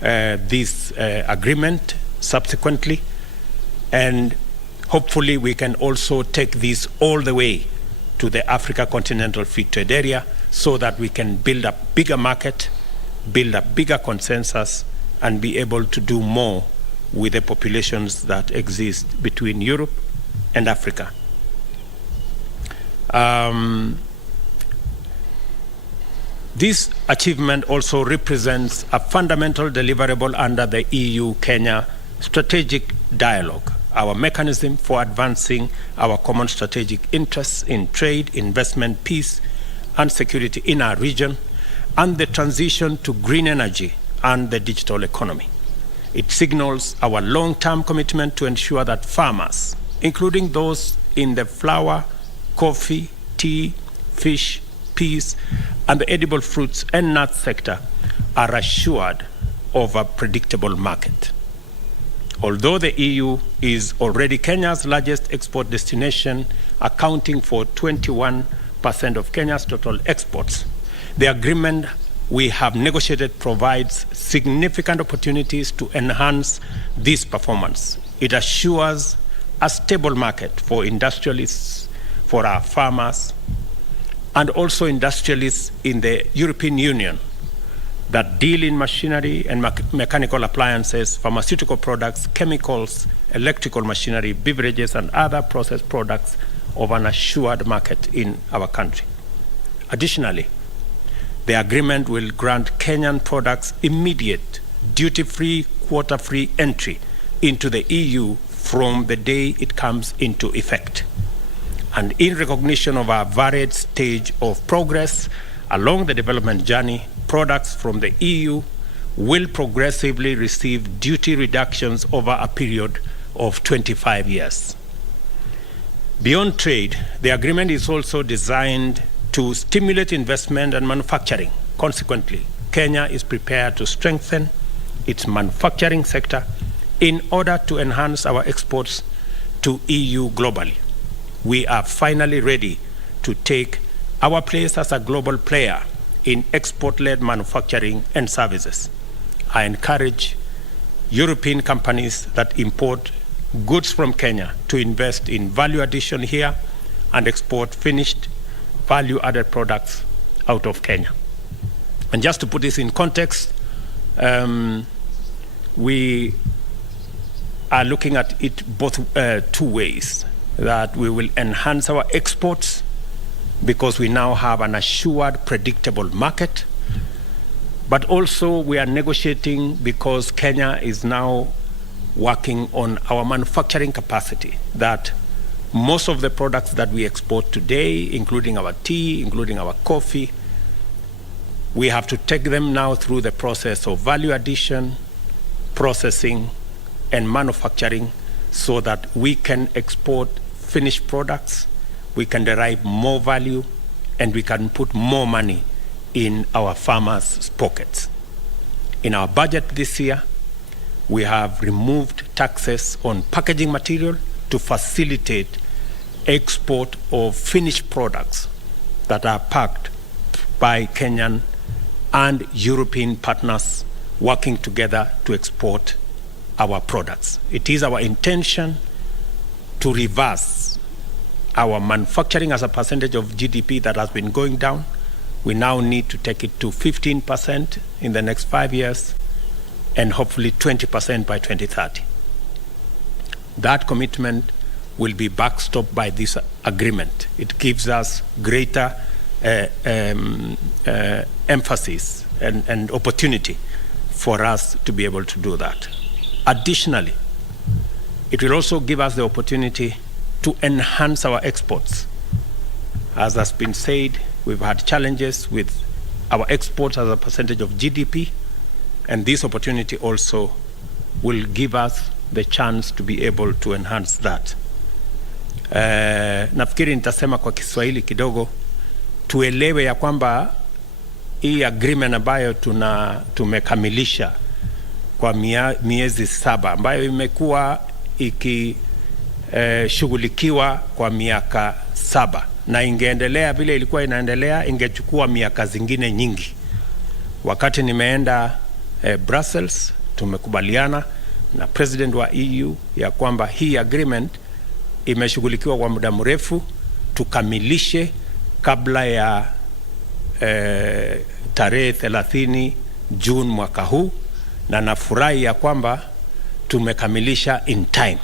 this agreement subsequently. And hopefully we can also take this all the way to the Africa Continental Free Trade Area, so that we can build a bigger market, build a bigger consensus, and be able to do more with the populations that exist between Europe and Africa. This achievement also represents a fundamental deliverable under the EU-Kenya strategic dialogue, our mechanism for advancing our common strategic interests in trade, investment, peace, and security in our region, and the transition to green energy and the digital economy. It signals our long-term commitment to ensure that farmers, including those in the flour, coffee, tea, fish, peas, and the edible fruits and nuts sector, are assured of a predictable market. Although the EU is already Kenya's largest export destination, accounting for 21% of Kenya's total exports, the agreement we have negotiated provides significant opportunities to enhance this performance. It assures a stable market for industrialists, for our farmers, and also industrialists in the European Union that deal in machinery and mechanical appliances, pharmaceutical products, chemicals, electrical machinery, beverages, and other processed products of an assured market in our country. Additionally, the agreement will grant Kenyan products immediate duty-free, quota-free entry into the EU from the day it comes into effect. And in recognition of our varied stage of progress along the development journey, products from the EU will progressively receive duty reductions over a period of 25 years. Beyond trade, the agreement is also designed to stimulate investment and manufacturing. Consequently, Kenya is prepared to strengthen its manufacturing sector in order to enhance our exports to EU globally. We are finally ready to take our place as a global player in export-led manufacturing and services. I encourage European companies that import goods from Kenya to invest in value addition here and export finished value-added products out of Kenya. And just to put this in context, we are looking at it both two ways, that we will enhance our exports because we now have an assured, predictable market, but also we are negotiating because Kenya is now working on our manufacturing capacity, that most of the products that we export today, including our tea, including our coffee, we have to take them now through the process of value addition, processing, and manufacturing so that we can export finished products, we can derive more value, and we can put more money in our farmers' pockets. In our budget this year, we have removed taxes on packaging material to facilitate export of finished products that are packed by Kenyan and European partners working together to export our products. It is our intention to reverse our manufacturing as a percentage of GDP that has been going down. We now need to take it to 15% in the next 5 years and hopefully 20% by 2030. That commitment will be backstopped by this agreement. It gives us greater emphasis and opportunity for us to be able to do that. Additionally, it will also give us the opportunity to enhance our exports. As has been said, we've had challenges with our exports as a percentage of GDP, and this opportunity also will give us the chance to be able to enhance that. Nafikiri nitasema kwa Kiswahili kidogo, tuelewe ya kwamba hii agreement ambayo tumekamilisha kwa miezi 7 ambayo imekuwa ikishughulikiwa kwa miaka 7 na ingeendelea vile ilikuwa inaendelea, ingechukua miaka zingine nyingi. Wakati nimeenda Brussels, tumekubaliana na president wa EU ya kwamba hii agreement imeshughulikiwa kwa muda mrefu, tukamilishe kabla ya tarehe 30 June mwaka huu, na nafurahi ya kwamba tumekamilisha in time.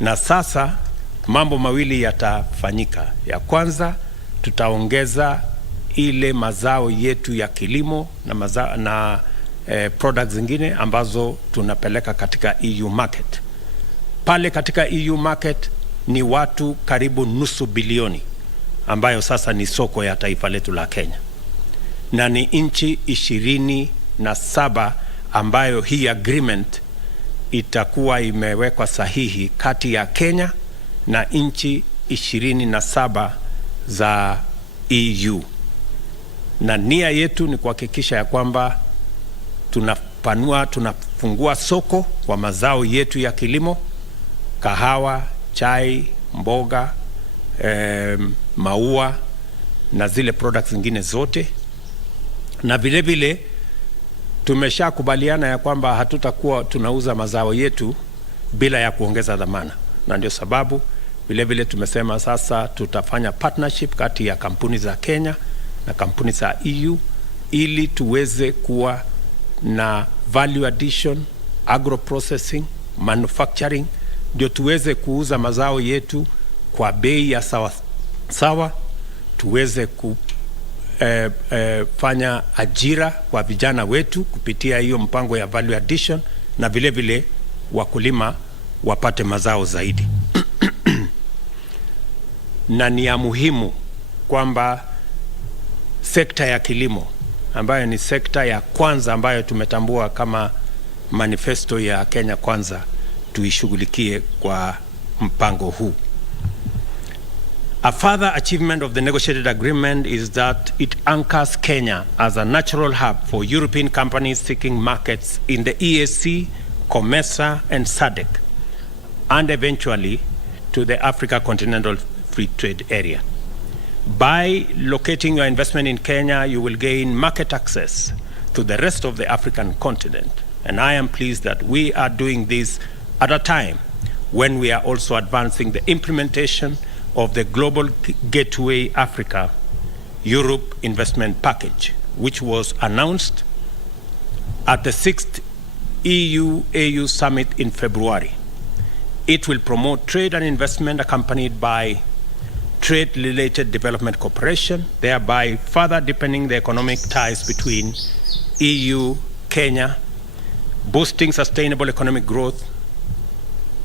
Na sasa mambo mawili yatafanyika. Ya kwanza, tutaongeza ile mazao yetu ya kilimo na products zingine ambazo tunapeleka katika EU market. Pale katika EU market ni watu karibu nusu bilioni ambayo sasa ni soko ya taifa letu la Kenya, na ni nchi 27 ambayo hii agreement itakuwa imewekwa sahihi kati ya Kenya na nchi 27 za EU. Na nia yetu ni kuhakikisha ya kwamba tunafungua soko kwa mazao yetu ya kilimo, kahawa, chai, mboga, maua na zile products zingine zote. Na vile vile tumeshakubaliana ya kwamba hatutakuwa tunauza mazao yetu bila ya kuongeza dhamana, na ndio sababu vile vile tumesema sasa tutafanya partnership kati ya kampuni za Kenya na kampuni za EU ili tuweze kuwa na value addition, agro processing, manufacturing, ndio tuweze kuuza mazao yetu kwa bei ya sawa, tuweze kufanya ajira kwa vijana wetu kupitia hiyo mpango ya value addition, na vile vile wakulima wapate mazao zaidi. Na ni ya muhimu kwamba sekta ya kilimo ambayo ni sekta ya kwanza ambayo tumetambua kama manifesto ya Kenya Kwanza tuishughulikie kwa mpango huu. A further achievement of the negotiated agreement is that it anchors Kenya as a natural hub for European companies seeking markets in the EAC, COMESA and SADC, and eventually to the Africa Continental Free Trade Area. By locating your investment in Kenya, you will gain market access to the rest of the African continent. And I am pleased that we are doing this at a time when we are also advancing the implementation of the Global Gateway Africa Europe Investment Package, which was announced at the 6th EU-AU Summit in February. It will promote trade and investment accompanied by trade-related development cooperation, thereby further deepening the economic ties between EU, Kenya, boosting sustainable economic growth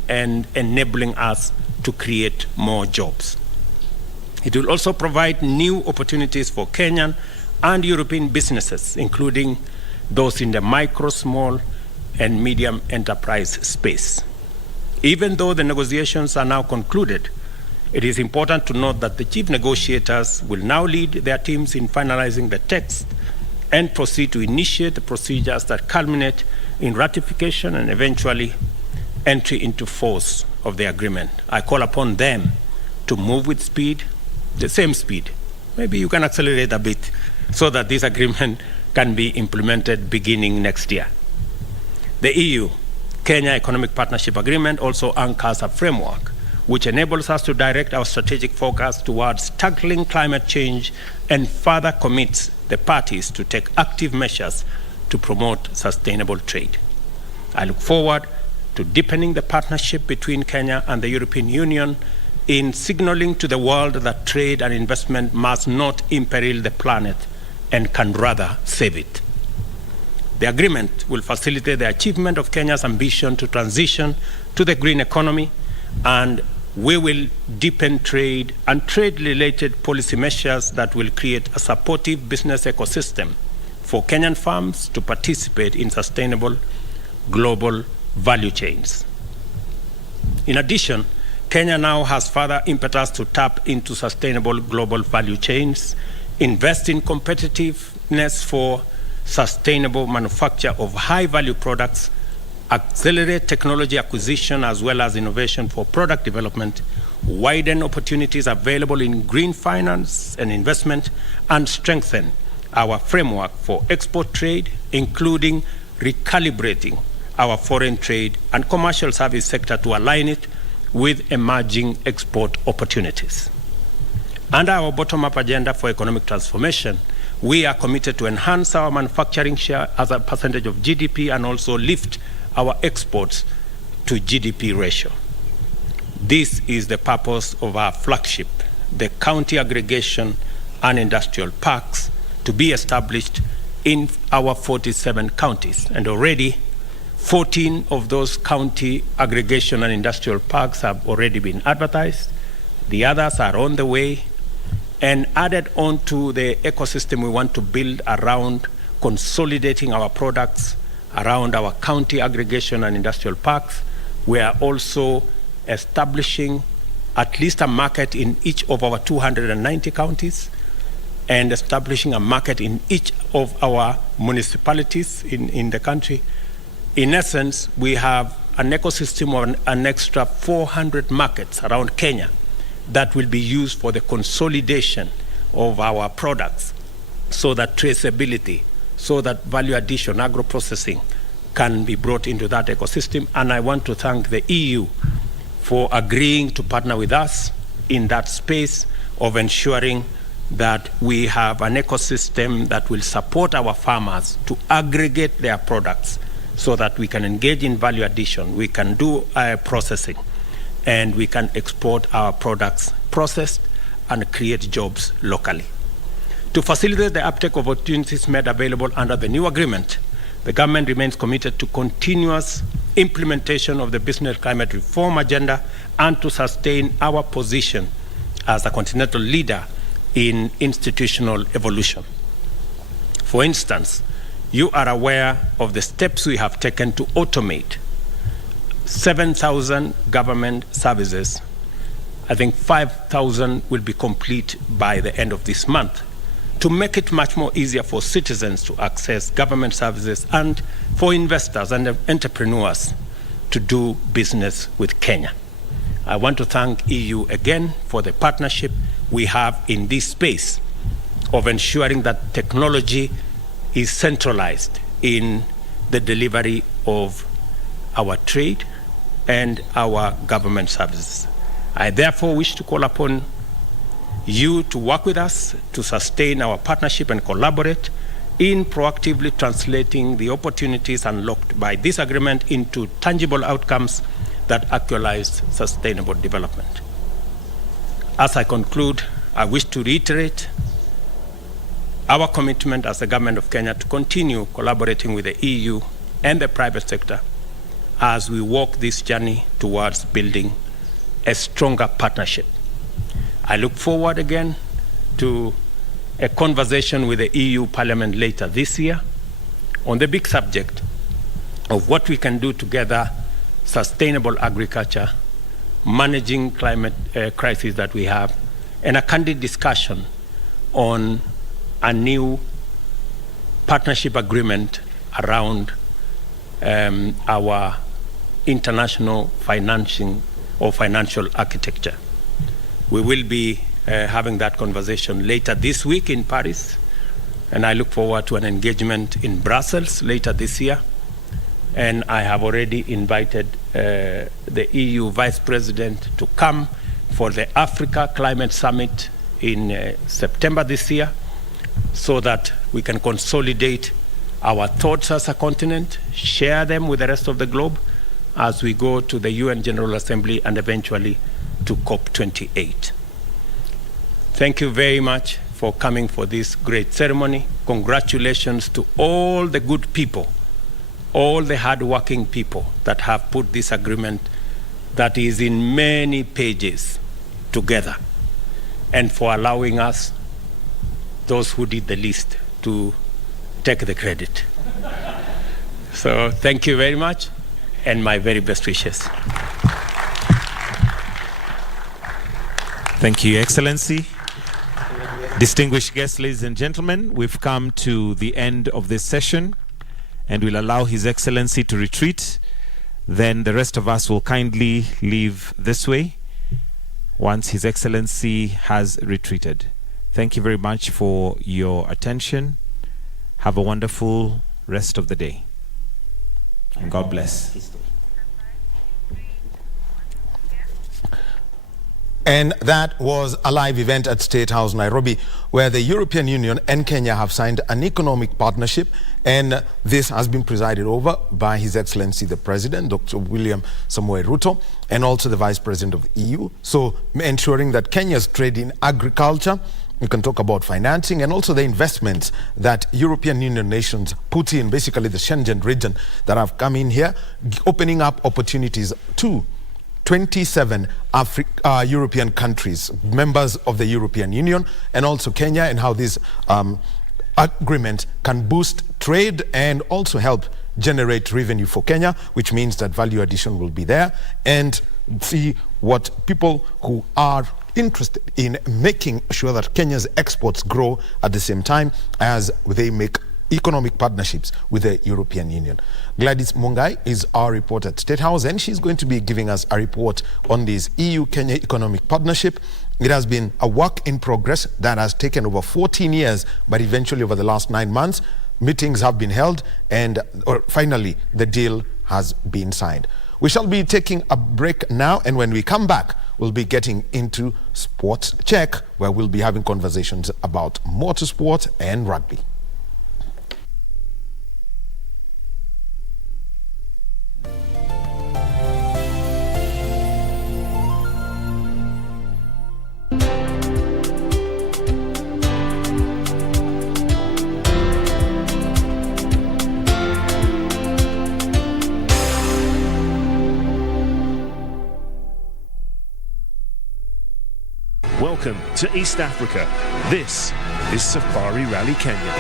and enabling us to create more jobs. It will also provide new opportunities for Kenyan and European businesses, including those in the micro, small, and medium enterprise space. Even though the negotiations are now concluded, it is important to note that the chief negotiators will now lead their teams in finalizing the text and proceed to initiate the procedures that culminate in ratification and eventually entry into force of the agreement. I call upon them to move with speed, the same speed. Maybe you can accelerate a bit so that this agreement can be implemented beginning next year. The EU Kenya Economic Partnership Agreement also anchors a framework which enables us to direct our strategic focus towards tackling climate change and further commits the parties to take active measures to promote sustainable trade. I look forward to deepening the partnership between Kenya and the European Union in signaling to the world that trade and investment must not imperil the planet and can rather save it. The agreement will facilitate the achievement of Kenya's ambition to transition to the green economy, and we will deepen trade and trade-related policy measures that will create a supportive business ecosystem for Kenyan firms to participate in sustainable global value chains. In addition, Kenya now has further impetus to tap into sustainable global value chains, invest in competitiveness for sustainable manufacture of high-value products, accelerate technology acquisition as well as innovation for product development, widen opportunities available in green finance and investment, and strengthen our framework for export trade, including recalibrating our foreign trade and commercial service sector to align it with emerging export opportunities. Under our bottom-up agenda for economic transformation, we are committed to enhance our manufacturing share as a percentage of GDP and also lift our exports to GDP ratio. This is the purpose of our flagship, the county aggregation and industrial parks, to be established in our 47 counties. And already 14 of those county aggregation and industrial parks have already been advertised. The others are on the way. And added on to the ecosystem we want to build around consolidating our products around our county aggregation and industrial parks, we are also establishing at least a market in each of our 290 counties and establishing a market in each of our municipalities in the country. In essence, we have an ecosystem of an extra 400 markets around Kenya that will be used for the consolidation of our products so that traceability, so that value addition, agro-processing can be brought into that ecosystem. And I want to thank the EU for agreeing to partner with us in that space of ensuring that we have an ecosystem that will support our farmers to aggregate their products so that we can engage in value addition, we can do processing, and we can export our products processed and create jobs locally. To facilitate the uptake of opportunities made available under the new agreement, the government remains committed to continuous implementation of the business climate reform agenda and to sustain our position as a continental leader in institutional evolution. For instance, you are aware of the steps we have taken to automate 7,000 government services. I think 5,000 will be complete by the end of this month, to make it much more easier for citizens to access government services and for investors and entrepreneurs to do business with Kenya. I want to thank EU again for the partnership we have in this space of ensuring that technology is centralized in the delivery of our trade and our government services. I therefore wish to call upon you to work with us to sustain our partnership and collaborate in proactively translating the opportunities unlocked by this agreement into tangible outcomes that actualize sustainable development. As I conclude, I wish to reiterate our commitment as the government of Kenya to continue collaborating with the EU and the private sector as we walk this journey towards building a stronger partnership. I look forward again to a conversation with the EU Parliament later this year on the big subject of what we can do together, sustainable agriculture, managing climate crisis that we have, and a candid discussion on a new partnership agreement around our international financing or financial architecture. We will be having that conversation later this week in Paris, and I look forward to an engagement in Brussels later this year And I have already invited the EU Vice President to come for the Africa Climate Summit in September this year, so that we can consolidate our thoughts as a continent, share them with the rest of the globe as we go to the UN General Assembly and eventually to COP28. Thank you very much for coming for this great ceremony. Congratulations to all the good people, all the hardworking people that have put this agreement that is in many pages together, and for allowing us, those who did the least, to take the credit. So thank you very much, and my very best wishes. Thank you, Excellency. Distinguished guests, ladies and gentlemen, we've come to the end of this session, and we'll allow His Excellency to retreat. Then the rest of us will kindly leave this way once His Excellency has retreated. Thank you very much for your attention. Have a wonderful rest of the day. And God bless. And that was a live event at State House, Nairobi, where the European Union and Kenya have signed an economic partnership. And this has been presided over by His Excellency the President, Dr. William Samoei Ruto, and also the Vice President of the EU. So ensuring that Kenya's trade in agriculture, we can talk about financing, and also the investments that European Union nations put in, basically the Schengen region that have come in here, opening up opportunities to 27 European countries, members of the European Union, and also Kenya, and how this agreement can boost trade and also help generate revenue for Kenya, which means that value addition will be there, and see what people who are interested in making sure that Kenya's exports grow at the same time as they make economic partnerships with the European Union. Gladys Mungai is our reporter at State House, and she's going to be giving us a report on this EU-Kenya economic partnership. It has been a work in progress that has taken over 14 years, but eventually over the last 9 months, meetings have been held, and finally the deal has been signed. We shall be taking a break now, and when we come back, we'll be getting into Sports Check, where we'll be having conversations about motorsport and rugby. Welcome to East Africa. This is Safari Rally Kenya.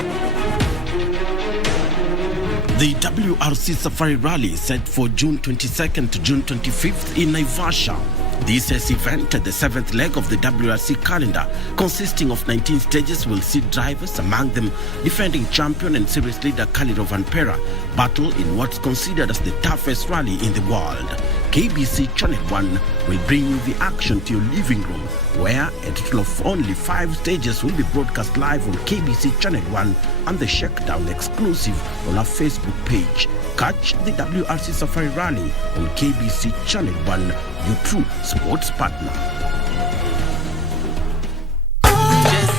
The WRC Safari Rally is set for June 22nd to June 25th in Naivasha. This year's event, the 7th leg of the WRC calendar, consisting of 19 stages, will see drivers, among them defending champion and series leader Khalid Vampera, battle in what's considered as the toughest rally in the world. KBC Channel 1 will bring you the action to your living room, where a total of only 5 stages will be broadcast live on KBC Channel 1 and the Shakedown exclusive on our Facebook page. Catch the WRC Safari Rally on KBC Channel 1, your true sports partner.